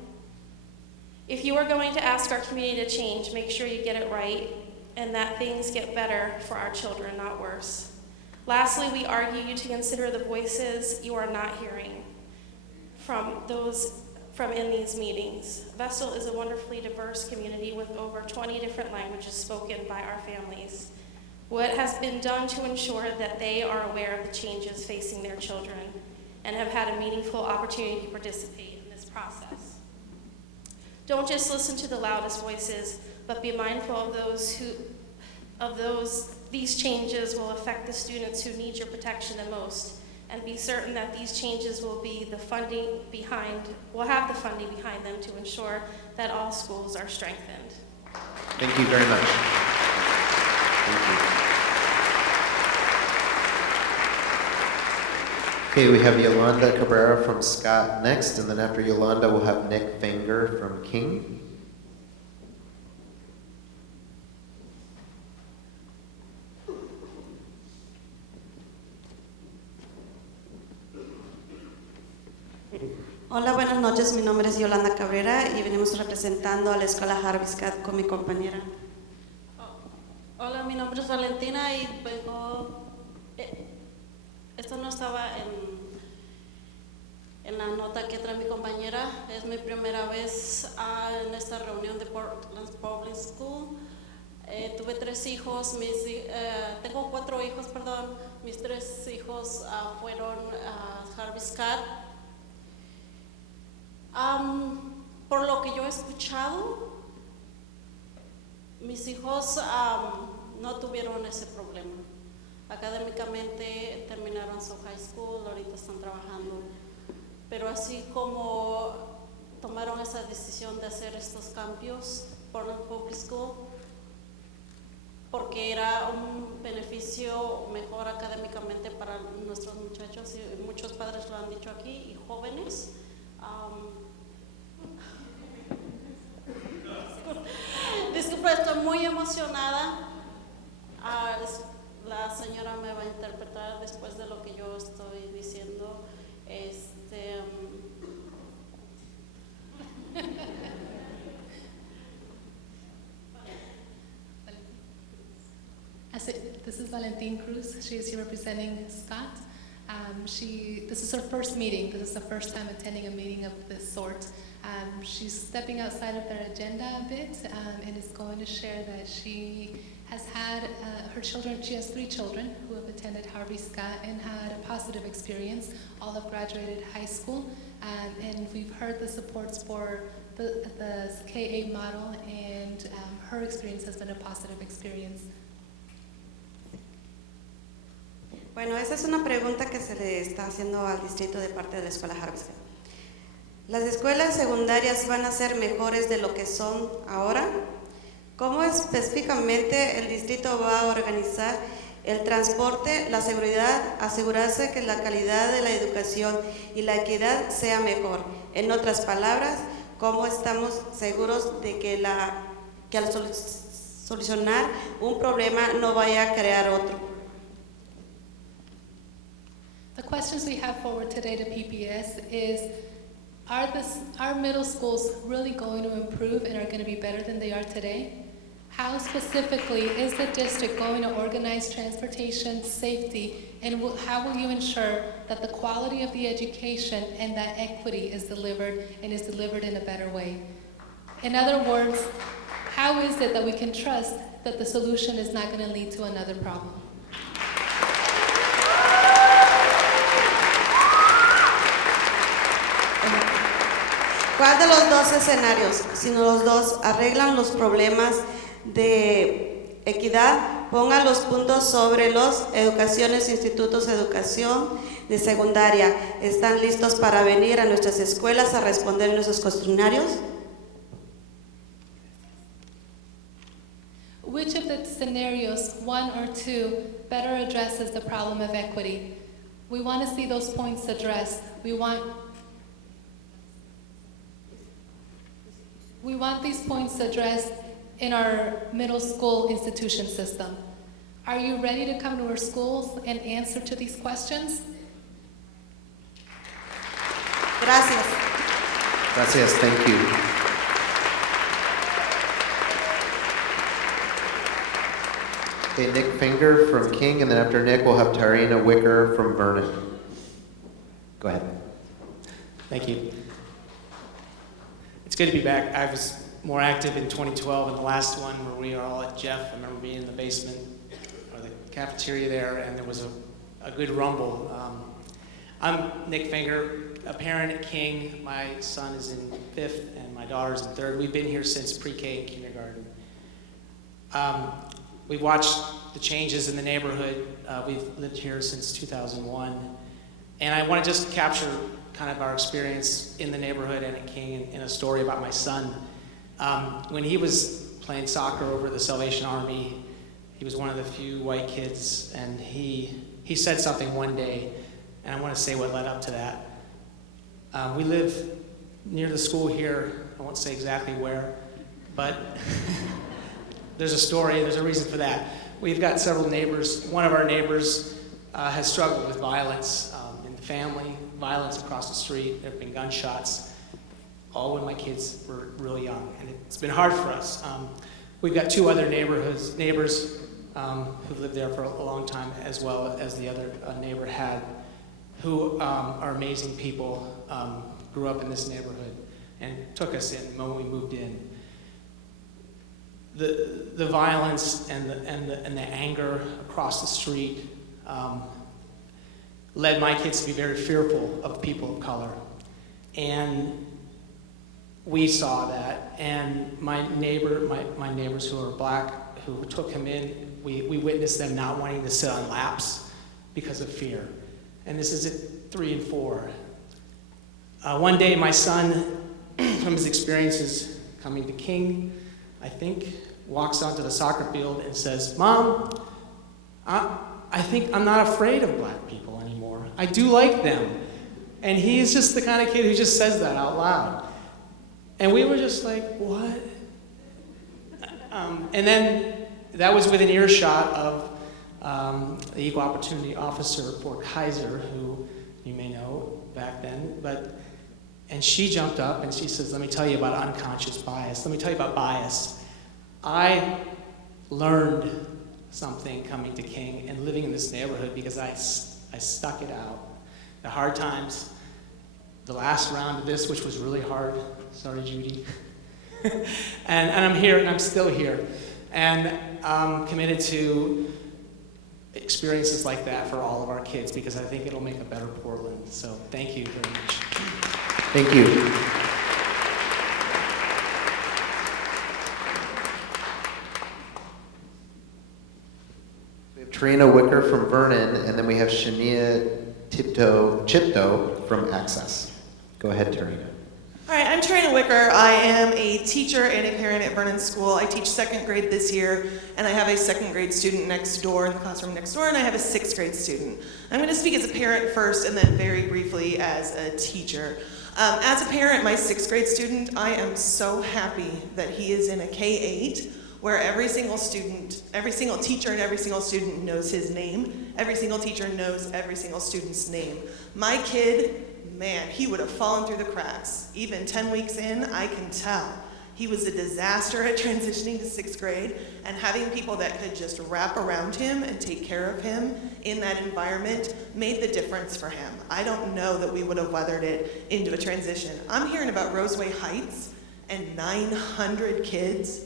If you are going to ask our community to change, make sure you get it right and that things get better for our children, not worse. Lastly, we argue you to consider the voices you are not hearing from in these meetings. Vestal is a wonderfully diverse community with over 20 different languages spoken by our families. What has been done to ensure that they are aware of the changes facing their children and have had a meaningful opportunity to participate in this process? Don't just listen to the loudest voices, but be mindful of these changes will affect the students who need your protection the most, and be certain that these changes will have the funding behind them to ensure that all schools are strengthened. Thank you very much. Thank you. Okay, we have Yolanda Cabrera from Scott next, and then after Yolanda, we'll have Nick Finger from King. Hola, buenas noches. Mi nombre es Yolanda Cabrera y venimos representando a la escuela Harvey Scott con mi compañera. Hola, mi nombre es Valentina y vengo. Esto no estaba en la nota que trae mi compañera. Es mi primera vez en esta reunión de Portland Public School. Tuve 3 hijos, tengo 4 hijos, perdón. Mis 3 hijos fueron a Harvey Scott. Por lo que yo he escuchado, mis hijos no tuvieron ese problema. Académicamente terminaron su high school, ahorita están trabajando. Pero así como tomaron esa decisión de hacer estos cambios por la public school, porque era un beneficio mejor académicamente para nuestros muchachos, y muchos padres lo han dicho aquí, y jóvenes. Disculpa, estoy muy emocionada. La señora me va a interpretar después de lo que yo estoy diciendo. This is Valentine Cruz. She is here representing Scott. This is her first meeting. This is the first time attending a meeting of this sort. She's stepping outside of their agenda a bit and is going to share that she has had her children, she has 3 children who have attended Harvey Scott and had a positive experience. All have graduated high school, and we've heard the supports for the KA model, and her experience has been a positive experience. Bueno, esa es una pregunta que se le está haciendo al distrito de parte de la escuela Harvey Scott. ¿Las escuelas secundarias van a ser mejores de lo que son ahora? ¿Cómo específicamente el distrito va a organizar el transporte, la seguridad, asegurarse que la calidad de la educación y la equidad sea mejor? En otras palabras, ¿cómo estamos seguros de que al solucionar un problema no vaya a crear otro? The questions we have forward today to PPS is, are middle schools really going to improve and are going to be better than they are today? How specifically is the district going to organize transportation, safety, and how will you ensure that the quality of the education and that equity is delivered and is delivered in a better way? In other words, how is it that we can trust that the solution is not going to lead to another problem? ¿Cuál de los 2 escenarios, si no los 2, arreglan los problemas de equidad ponga los puntos sobre los educaciones, institutos de educación de secundaria. ¿Están listos para venir a nuestras escuelas a responder nuestros cuestionarios? Which of the scenarios, one or two, better addresses the problem of equity? We want to see those points addressed. We want these points addressed in our middle school institution system. Are you ready to come to our schools and answer to these questions? Gracias. Gracias, thank you. Okay, Nick Finger from King, and then after Nick, we'll have Tarina Wicker from Vernon. Go ahead. Thank you. It's good to be back. I was more active in 2012 in the last one where we were all at Jeff. I remember being in the basement or the cafeteria there, and there was a good rumble. I'm Nick Finger, a parent at King. My son is in 5th and my daughter's in 3rd. We've been here since pre-K and kindergarten. We've watched the changes in the neighborhood. We've lived here since 2001. And I want to just capture kind of our experience in the neighborhood and at King in a story about my son. When he was playing soccer over at the Salvation Army, he was one of the few white kids, and he said something one day, and I want to say what led up to that. We live near the school here. I won't say exactly where, but there's a story, there's a reason for that. We've got several neighbors. One of our neighbors has struggled with violence in the family, violence across the street. There have been gunshots, all when my kids were really young, and it's been hard for us. We've got 2 other neighbors who've lived there for a long time, as well as the other neighbor had, who are amazing people, grew up in this neighborhood, and took us in the moment we moved in. The violence and the anger across the street led my kids to be very fearful of people of color. And we saw that, and my neighbors who are black, who took him in, we witnessed them not wanting to sit on laps because of fear. And this is at 3 and 4. One day my son, from his experiences coming to King, I think, walks onto the soccer field and says, "Mom, I think I'm not afraid of black people anymore. I do like them." And he's just the kind of kid who just says that out loud. And we were just like, what? And then that was within earshot of the Equal Opportunity Officer for Kaiser, who you may know back then. And she jumped up and she says, "Let me tell you about unconscious bias. Let me tell you about bias. I learned something coming to King and living in this neighborhood because I stuck it out. The hard times, the last round of this, which was really hard. Sorry, Judy. and I'm here, and I'm still here. And I'm committed to experiences like that for all of our kids because I think it'll make a better Portland. So thank you very much." Thank you. Tarina Wicker from Vernon, and then we have Shania Chipto from Access. Go ahead, Tarina. All right, I'm Tarina Wicker. I am a teacher and a parent at Vernon School. I teach 2nd grade this year, and I have a 2nd grade student next door in the classroom next door, and I have a 6th grade student. I'm going to speak as a parent first, and then very briefly as a teacher. As a parent, my 6th grade student, I am so happy that he is in a K-8 where every single teacher and every single student knows his name. Every single teacher knows every single student's name. My kid, man, he would have fallen through the cracks. Even 10 weeks in, I can tell. He was a disaster at transitioning to 6th grade, and having people that could just wrap around him and take care of him in that environment made the difference for him. I don't know that we would have weathered it into a transition. I'm hearing about Roseway Heights and 900 kids,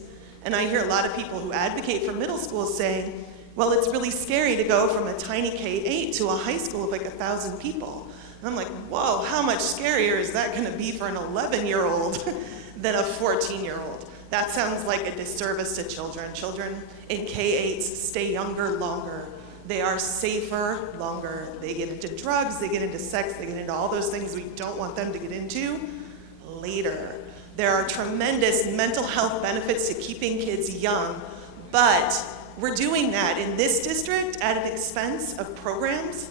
and I hear a lot of people who advocate for middle schools saying, well, it's really scary to go from a tiny K-8 to a high school of like 1,000 people. And I'm like, whoa, how much scarier is that going to be for an 11-year-old than a 14-year-old? That sounds like a disservice to children. Children in K-8s stay younger longer. They are safer longer. They get into drugs, they get into sex, they get into all those things we don't want them to get into later. There are tremendous mental health benefits to keeping kids young, but we're doing that in this district at an expense of programs,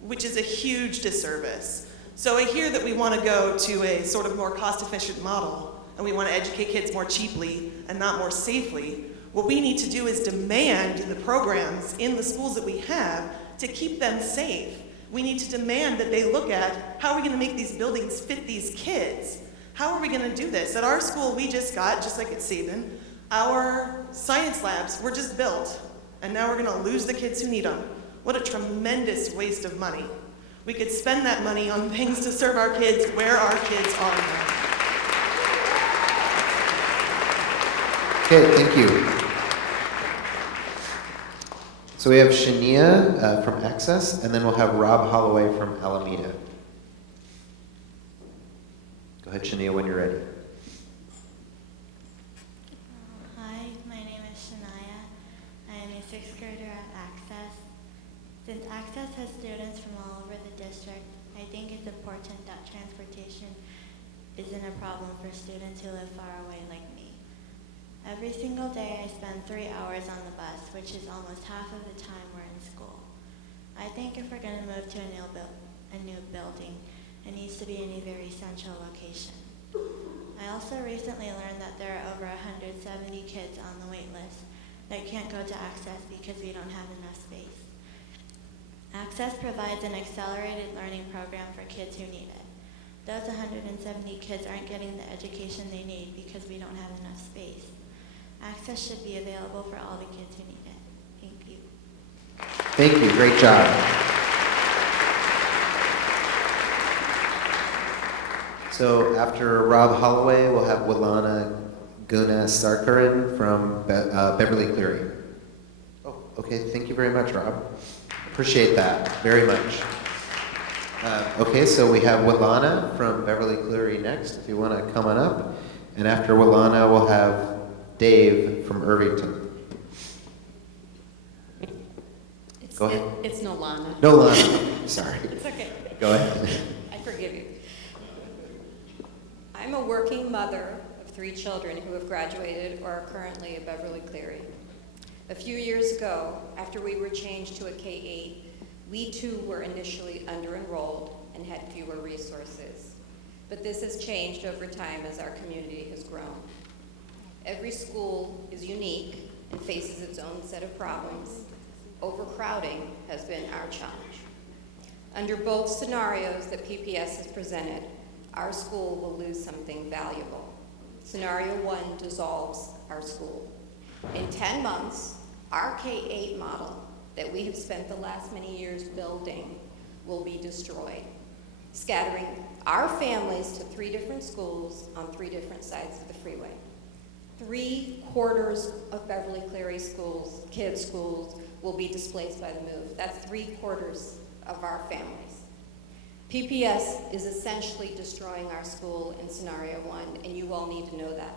which is a huge disservice. So I hear that we want to go to a sort of more cost-efficient model, and we want to educate kids more cheaply and not more safely. What we need to do is demand the programs in the schools that we have to keep them safe. We need to demand that they look at how are we going to make these buildings fit these kids? How are we going to do this? At our school, we just got, just like at Sabin, our science labs were just built, and now we're going to lose the kids who need them. What a tremendous waste of money. We could spend that money on things to serve our kids where our kids are now. Okay, thank you. So we have Shania from Access, and then we'll have Rob Holloway from Alameda. Go ahead, Shania, when you're ready. Hi, my name is Shania. I am a 6th grader at Access. Since Access has students from all over the district, I think it's important that transportation isn't a problem for students who live far away like me. Every single day I spend 3 hours on the bus, which is almost half of the time we're in school. I think if we're going to move to a new building, it needs to be in a very central location. I also recently learned that there are over 170 kids on the wait list that can't go to Access because we don't have enough space. Access provides an accelerated learning program for kids who need it. Those 170 kids aren't getting the education they need because we don't have enough space. Access should be available for all the kids who need it. Thank you. Thank you, great job. So after Rob Holloway, we'll have Wilana Guna Sarkaran from Beverly Cleary. Oh, okay, thank you very much, Rob. Appreciate that very much. Okay, so we have Wilana from Beverly Cleary next, if you want to come on up. And after Wilana, we'll have Dave from Irvington. Go ahead. It's Nolana. Nolana, sorry. It's okay. Go ahead. I forgive you. I'm a working mother of 3 children who have graduated or are currently at Beverly Cleary. A few years ago, after we were changed to a K-8, we too were initially under-enrolled and had fewer resources. But this has changed over time as our community has grown. Every school is unique and faces its own set of problems. Overcrowding has been our challenge. Under both scenarios that PPS has presented, our school will lose something valuable. Scenario 1 dissolves our school. In 10 months, our K-8 model that we have spent the last many years building will be destroyed, scattering our families to 3 different schools on 3 different sides of the freeway. 3/4 of Beverly Cleary schools, kids' schools, will be displaced by the move. That's 3/4 of our families. PPS is essentially destroying our school in scenario 1, and you all need to know that.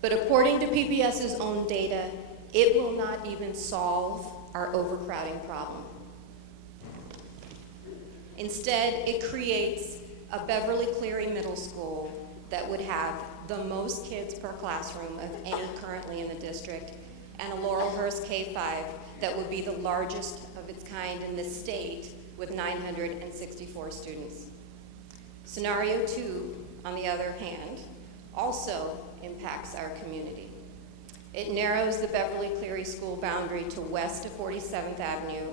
But according to PPS's own data, it will not even solve our overcrowding problem. Instead, it creates a Beverly Cleary Middle School that would have the most kids per classroom of any currently in the district, and a Laurelhurst K-5 that would be the largest of its kind in the state with 964 students. Scenario 2, on the other hand, also impacts our community. It narrows the Beverly Cleary school boundary to west of 47th Avenue.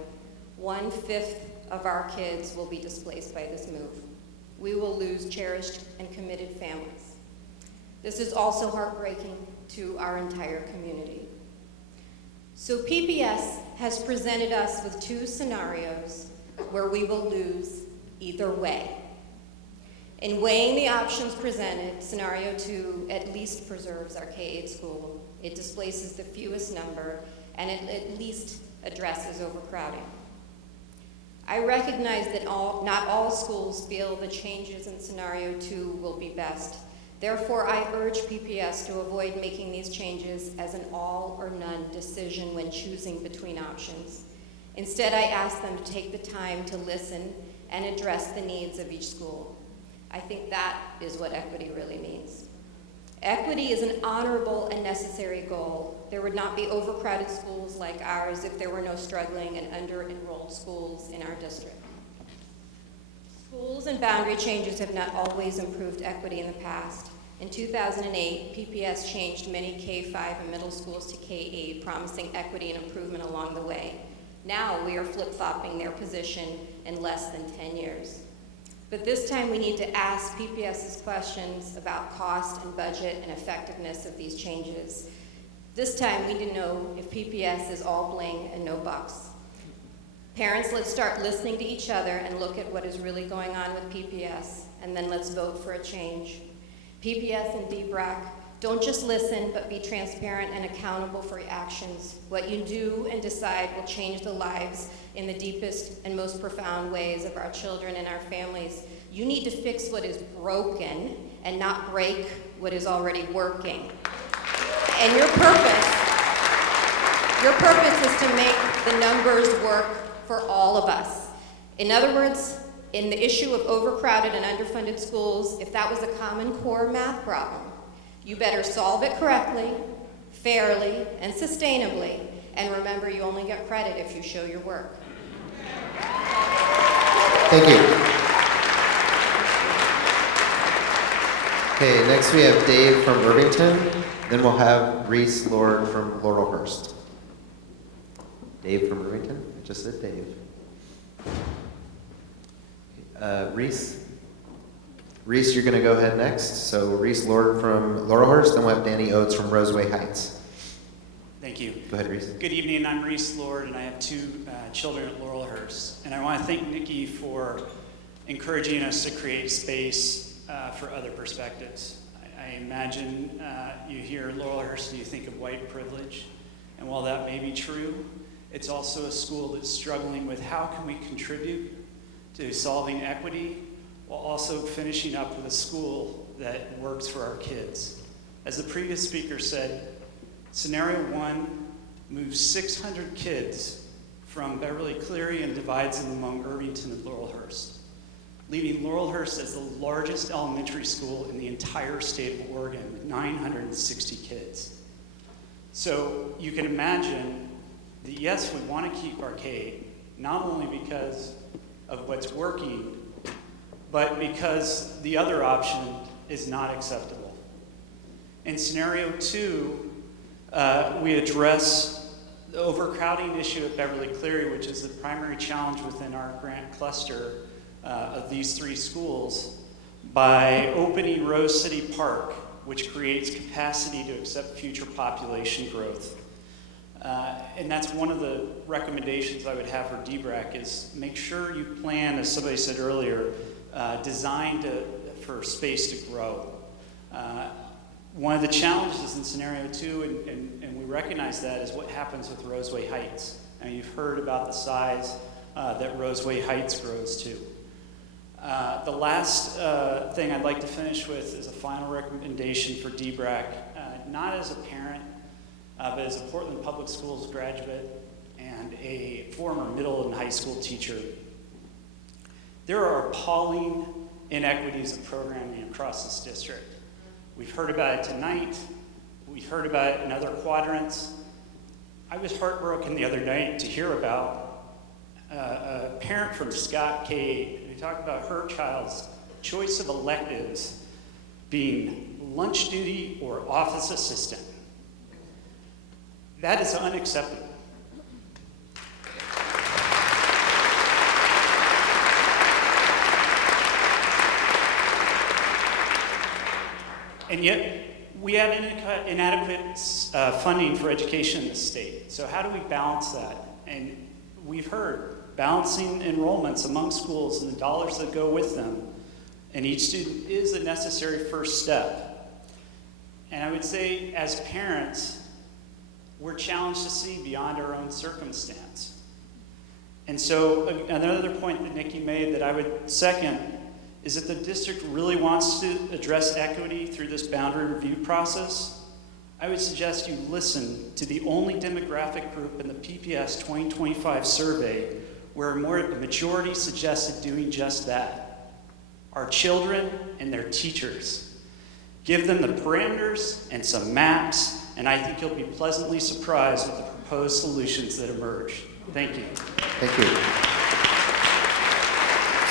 1/5 of our kids will be displaced by this move. We will lose cherished and committed families. This is also heartbreaking to our entire community. So PPS has presented us with 2 scenarios where we will lose either way. In weighing the options presented, scenario 2 at least preserves our K-8 school. It displaces the fewest number, and it at least addresses overcrowding. I recognize that not all schools feel the changes in scenario 2 will be best, Therefore, I urge PPS to avoid making these changes as an all or none decision when choosing between options. Instead, I ask them to take the time to listen and address the needs of each school. I think that is what equity really means. Equity is an honorable and necessary goal. There would not be overcrowded schools like ours if there were no struggling and under-enrolled schools in our district. Schools and boundary changes have not always improved equity in the past. In 2008, PPS changed many K-5 and middle schools to K-8, promising equity and improvement along the way. Now we are flip-flopping their position in less than 10 years. But this time we need to ask PPS's questions about cost and budget and effectiveness of these changes. This time we need to know if PPS is all bling and no bucks. Parents, let's start listening to each other and look at what is really going on with PPS, and then let's vote for a change. PPS and DBRAC, don't just listen, but be transparent and accountable for your actions. What you do and decide will change the lives in the deepest and most profound ways of our children and our families. You need to fix what is broken and not break what is already working. And your purpose is to make the numbers work for all of us. In other words, in the issue of overcrowded and underfunded schools, if that was a common core math problem, you better solve it correctly, fairly, and sustainably. And remember, you only get credit if you show your work. Thank you. Okay, next we have Dave from Irvington. Then we'll have Reese Lord from Laurelhurst. Dave from Irvington? I just said Dave. Reese? Reese, you're going to go ahead next. So Reese Lord from Laurelhurst, then we'll have Danny Oates from Roseway Heights. Thank you. Go ahead, Reese. Good evening. I'm Reese Lord, and I have two children at Laurelhurst. And I want to thank Nikki for encouraging us to create space for other perspectives. I imagine you hear Laurelhurst and you think of white privilege. And while that may be true, it's also a school that's struggling with how can we contribute to solving equity while also finishing up with a school that works for our kids. As the previous speaker said, Scenario 1 moves 600 kids from Beverly Cleary and divides them among Irvington and Laurelhurst, leaving Laurelhurst as the largest elementary school in the entire state of Oregon with 960 kids. So you can imagine that yes, we want to keep our K, not only because of what's working, but because the other option is not acceptable. In Scenario 2, we address the overcrowding issue at Beverly Cleary, which is the primary challenge within our grant cluster of these three schools, by opening Rose City Park, which creates capacity to accept future population growth. And that's one of the recommendations I would have for DBRAC is make sure you plan, as somebody said earlier, designed for space to grow. One of the challenges in Scenario 2, and we recognize that, is what happens with Roseway Heights. Now you've heard about the size that Roseway Heights grows to. The last thing I'd like to finish with is a final recommendation for DBRAC, not as a parent, but as a Portland Public Schools graduate and a former middle and high school teacher. There are appalling inequities of programming across this district. We've heard about it tonight. We've heard about it in other quadrants. I was heartbroken the other night to hear about a parent from Scott K. who talked about her child's choice of electives being lunch duty or office assistant. That is unacceptable. And yet, we have inadequate funding for education in the state. So how do we balance that? And we've heard balancing enrollments among schools and the dollars that go with them and each student is a necessary first step. And I would say, as parents, we're challenged to see beyond our own circumstance. And so another point that Nikki made that I would second is if the district really wants to address equity through this boundary review process, I would suggest you listen to the only demographic group in the PPS 2025 survey where a majority suggested doing just that: our children and their teachers. Give them the parameters and some maps, and I think you'll be pleasantly surprised with the proposed solutions that emerge. Thank you. Thank you.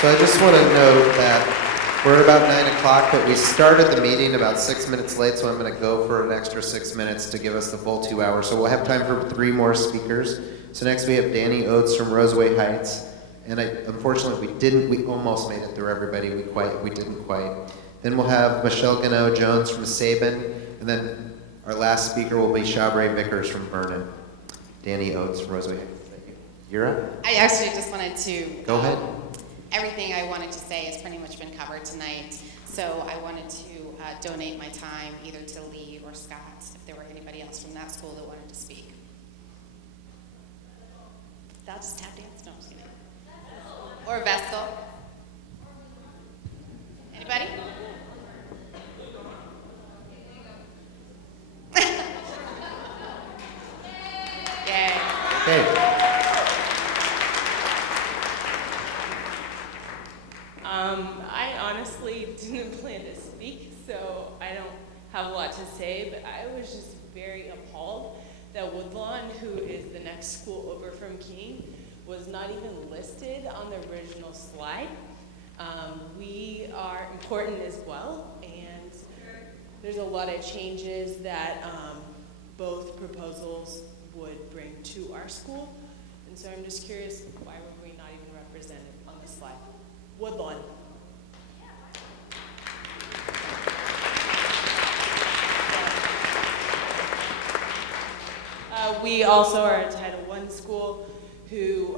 So I just want to note that we're at about 9 o'clock, but we started the meeting about 6 minutes late, so I'm going to go for an extra 6 minutes to give us the full 2 hours. So we'll have time for 3 more speakers. So next we have Danny Oates from Roseway Heights. And unfortunately, we almost made it through everybody. We didn't quite. Then we'll have Michelle Gano-Jones from Sabin. And then our last speaker will be Shabre Vickers from Vernon. Danny Oates from Roseway Heights. You're up. I actually just wanted to... Go ahead. Everything I wanted to say has pretty much been covered tonight. So I wanted to donate my time either to Lee or Scott, if there were anybody else from that school that wanted to speak. They'll just tap dance? No, I'm just kidding. Or Vestal. Anybody? Yay. Okay. I honestly didn't plan to speak, so I don't have a lot to say, but I was just very appalled that Woodlawn, who is the next school over from King, was not even listed on the original slide. We are important as well, and there's a lot of changes that both proposals would bring to our school, and so I'm just curious, why were we not even represented on the slide? Woodlawn. We also are a Title I school who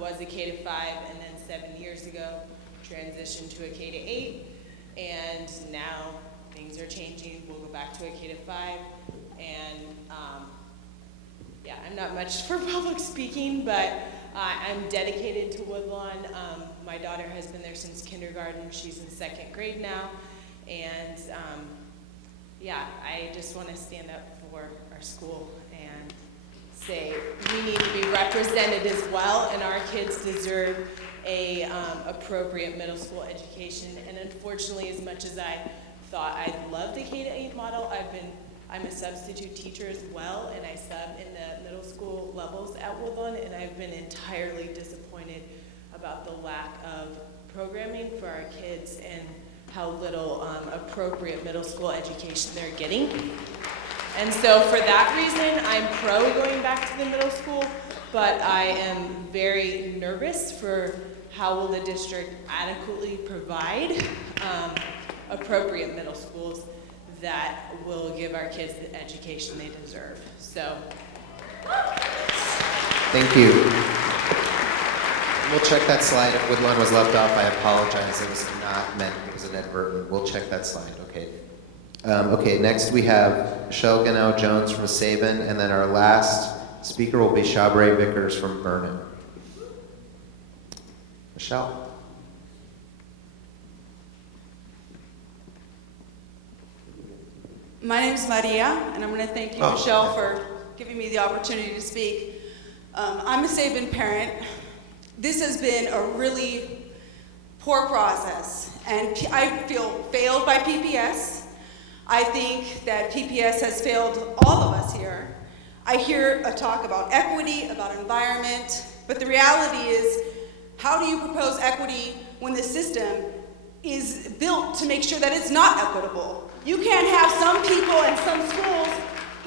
was a K-5 and then 7 years ago transitioned to a K-8, and now things are changing. We'll go back to a K-5, and yeah, I'm not much for public speaking, but I'm dedicated to Woodlawn. My daughter has been there since kindergarten. She's in 2nd grade now, and yeah, I just want to stand up for our school and say we need to be represented as well, and our kids deserve a appropriate middle school education. And unfortunately, as much as I thought I'd love the K-8 model, I'm a substitute teacher as well, and I sub in the middle school levels at Woodlawn, and I've been entirely disappointed about the lack of programming for our kids and how little appropriate middle school education they're getting. And so for that reason, I'm pro going back to the middle school, but I am very nervous for how will the district adequately provide appropriate middle schools that will give our kids the education they deserve. So. Thank you. We'll check that slide. If Woodlawn was left off, I apologize. It was not meant as an advertent. We'll check that slide, okay? Okay, next we have Michelle Gano-Jones from Sabin, and then our last speaker will be Shabre Vickers from Vernon. Michelle. My name is Maria, and I'm going to thank you, Michelle, for giving me the opportunity to speak. I'm a Sabin parent. This has been a really poor process, and I feel failed by PPS. I think that PPS has failed all of us here. I hear a talk about equity, about environment, but the reality is, how do you propose equity when the system is built to make sure that it's not equitable? You can't have some people and some schools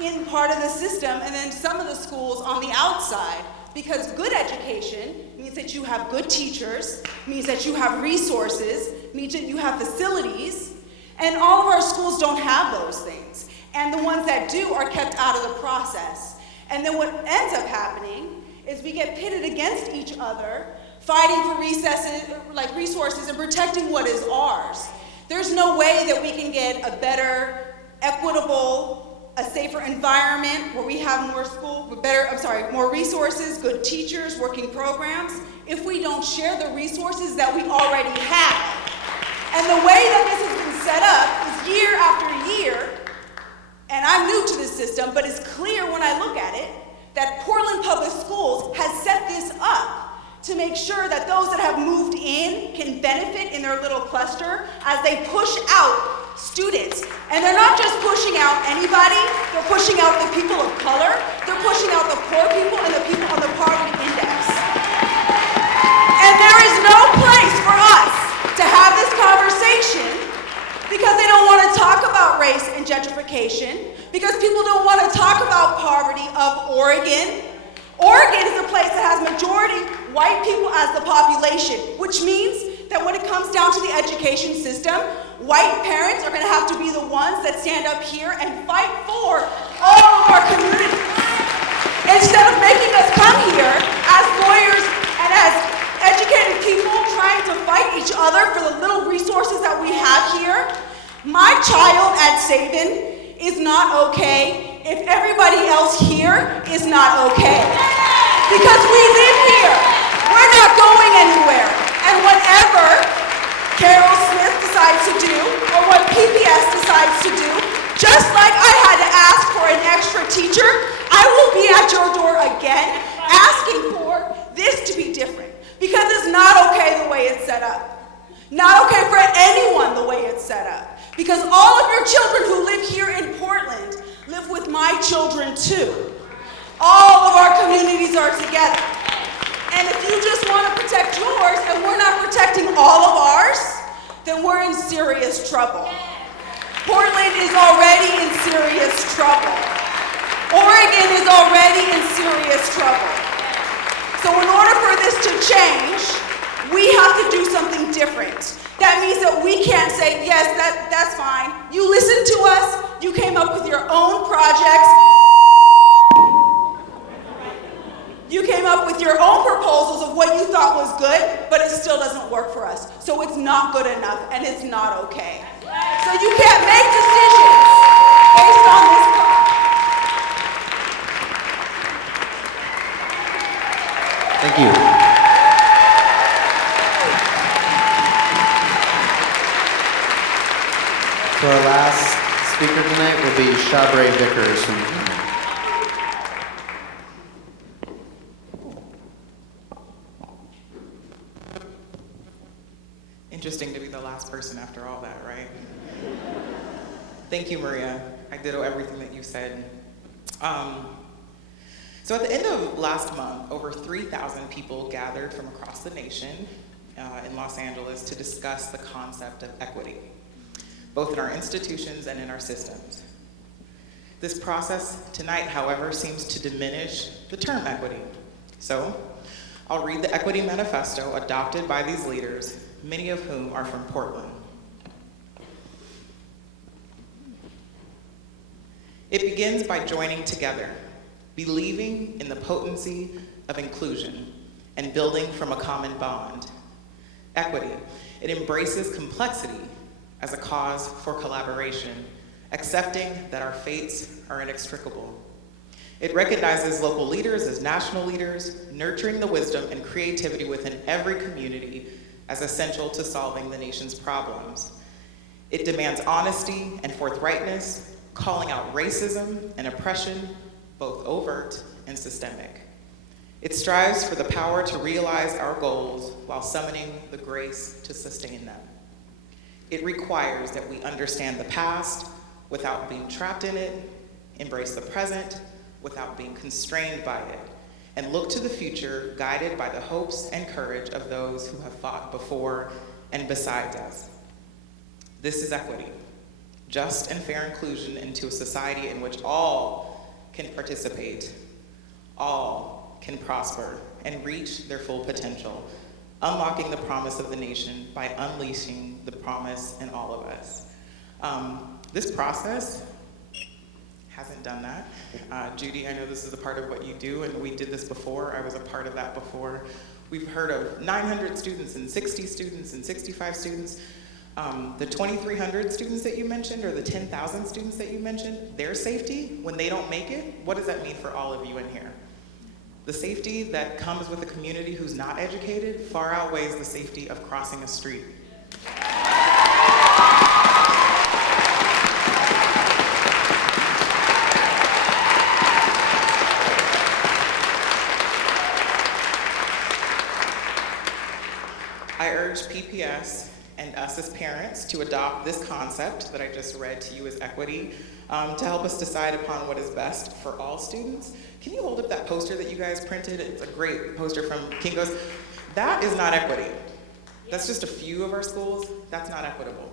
in part of the system and then some of the schools on the outside, because good education means that you have good teachers, means that you have resources, means that you have facilities, and all of our schools don't have those things. And the ones that do are kept out of the process. And then what ends up happening is we get pitted against each other, fighting for resources and protecting what is ours. There's no way that we can get a better, equitable, a safer environment where we have more resources, good teachers, working programs, if we don't share the resources that we already have. And the way that this has been set up is year after year, and I'm new to this system, but it's clear when I look at it that Portland Public Schools has set this up to make sure that those that have moved in can benefit in their little cluster as they push out students. And they're not just pushing out anybody, they're pushing out the people of color, they're pushing out the poor people and the people on the poverty index. And there is no place for us to have this conversation because they don't want to talk about race and gentrification, because people don't want to talk about poverty of Oregon. Oregon is a place that has majority white people as the population, which means that when it comes down to the education system, white parents are going to have to be the ones that stand up here and fight for all of our communities. Instead of making us come here as lawyers and as educated people trying to fight each other for the little resources that we have here, my child at Sabin is not okay if everybody else here is not okay. Because we live here. We're not going anywhere. And whatever Carol Smith decides to do, or what PPS decides to do, just like I had to ask for an extra teacher, I will be at your door again asking for this to be different. Because it's not okay the way it's set up. Not okay for anyone the way it's set up. Because all of your children who live here in Portland live with my children too. All of our communities are together. And if you just want to protect yours and we're not protecting all of ours, then we're in serious trouble. Portland is already in serious trouble. Oregon is already in serious trouble. So in order for this to change, we have to do something different. That means that we can't say, yes, that's fine. You listened to us, you came up with your own projects, you came up with your own proposals of what you thought was good, but it still doesn't work for us. So it's not good enough, and it's not okay. So you can't make decisions based on this. Thank you. So our last speaker tonight will be Shabre Vickers from King. Interesting to be the last person after all that, right? Thank you, Maria. I ditto everything that you said. So at the end of last month, over 3,000 people gathered from across the nation in Los Angeles to discuss the concept of equity, both in our institutions and in our systems. This process tonight, however, seems to diminish the term equity. So I'll read the Equity Manifesto adopted by these leaders, many of whom are from Portland. It begins by joining together, believing in the potency of inclusion, and building from a common bond. Equity, it embraces complexity as a cause for collaboration, accepting that our fates are inextricable. It recognizes local leaders as national leaders, nurturing the wisdom and creativity within every community as essential to solving the nation's problems. It demands honesty and forthrightness, calling out racism and oppression, both overt and systemic. It strives for the power to realize our goals while summoning the grace to sustain them. It requires that we understand the past without being trapped in it, embrace the present without being constrained by it, and look to the future guided by the hopes and courage of those who have fought before and besides us. This is equity, just and fair inclusion into a society in which all can participate, all can prosper and reach their full potential, unlocking the promise of the nation by unleashing the promise in all of us. This process hasn't done that. Judy, I know this is a part of what you do, and we did this before. I was a part of that before. We've heard of 900 students and 60 students and 65 students. The 2,300 students that you mentioned, or the 10,000 students that you mentioned, their safety when they don't make it, what does that mean for all of you in here? The safety that comes with a community who's not educated far outweighs the safety of crossing a street. urge PPS and us as parents to adopt this concept that I just read to you as equity to help us decide upon what is best for all students. Can you hold up that poster that you guys printed? It's a great poster from Kinko's. That is not equity. That's just a few of our schools. That's not equitable.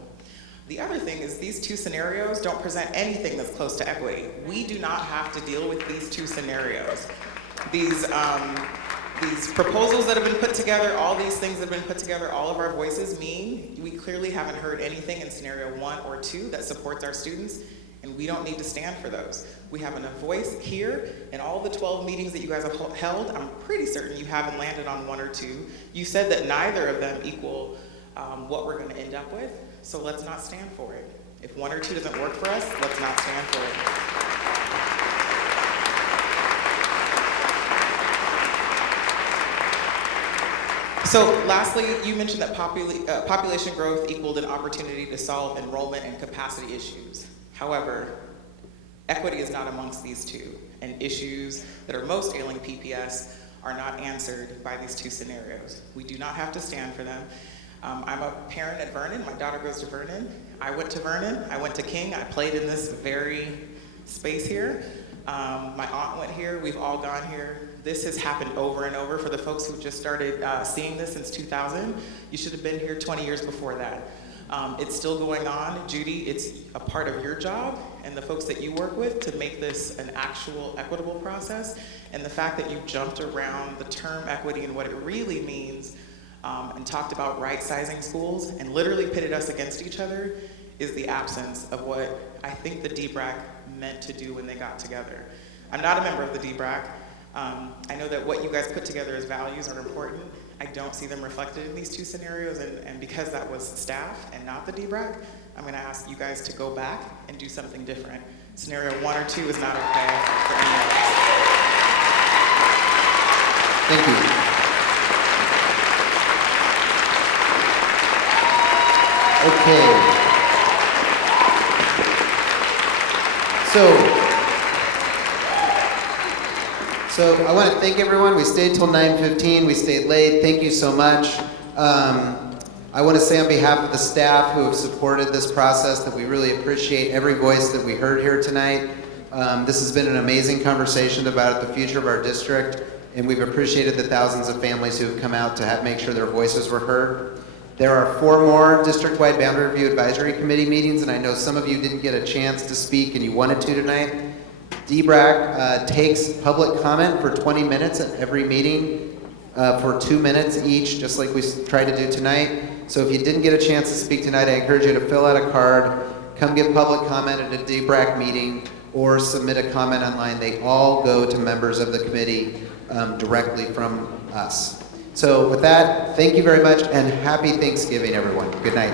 The other thing is these two scenarios don't present anything that's close to equity. We do not have to deal with these two scenarios. These proposals that have been put together, all these things that have been put together, all of our voices mean we clearly haven't heard anything in scenario 1 or 2 that supports our students, and we don't need to stand for those. We have enough voice here, and all the 12 meetings that you guys have held, I'm pretty certain you haven't landed on 1 or 2. You said that neither of them equal what we're gonna end up with, so let's not stand for it. If 1 or 2 doesn't work for us, let's not stand for it. So lastly, you mentioned that population growth equaled an opportunity to solve enrollment and capacity issues. However, equity is not amongst these two, and issues that are most ailing PPS are not answered by these two scenarios. We do not have to stand for them. I'm a parent at Vernon. My daughter goes to Vernon. I went to Vernon. I went to King. I played in this very space here. My aunt went here. We've all gone here. This has happened over and over. For the folks who just started seeing this since 2000, you should have been here 20 years before that. It's still going on. Judy, it's a part of your job and the folks that you work with to make this an actual equitable process. And the fact that you jumped around the term equity and what it really means and talked about right-sizing schools and literally pitted us against each other is the absence of what I think the DBRAC meant to do when they got together. I'm not a member of the DBRAC. I know that what you guys put together as values are important. I don't see them reflected in these two scenarios, and because that was staff and not the DBRAC, I'm gonna ask you guys to go back and do something different. Scenario 1 or 2 is not okay for any of us. Thank you. Okay. So I want to thank everyone. We stayed till 9:15. We stayed late. Thank you so much. I want to say on behalf of the staff who have supported this process that we really appreciate every voice that we heard here tonight. This has been an amazing conversation about the future of our district, and we've appreciated the thousands of families who have come out to make sure their voices were heard. There are 4 more district-wide boundary review advisory committee meetings, and I know some of you didn't get a chance to speak and you wanted to tonight. DBRAC takes public comment for 20 minutes at every meeting for 2 minutes each, just like we tried to do tonight. So if you didn't get a chance to speak tonight, I encourage you to fill out a card, come give public comment at a DBRAC meeting, or submit a comment online. They all go to members of the committee directly from us. So with that, thank you very much, and happy Thanksgiving, everyone. Good night.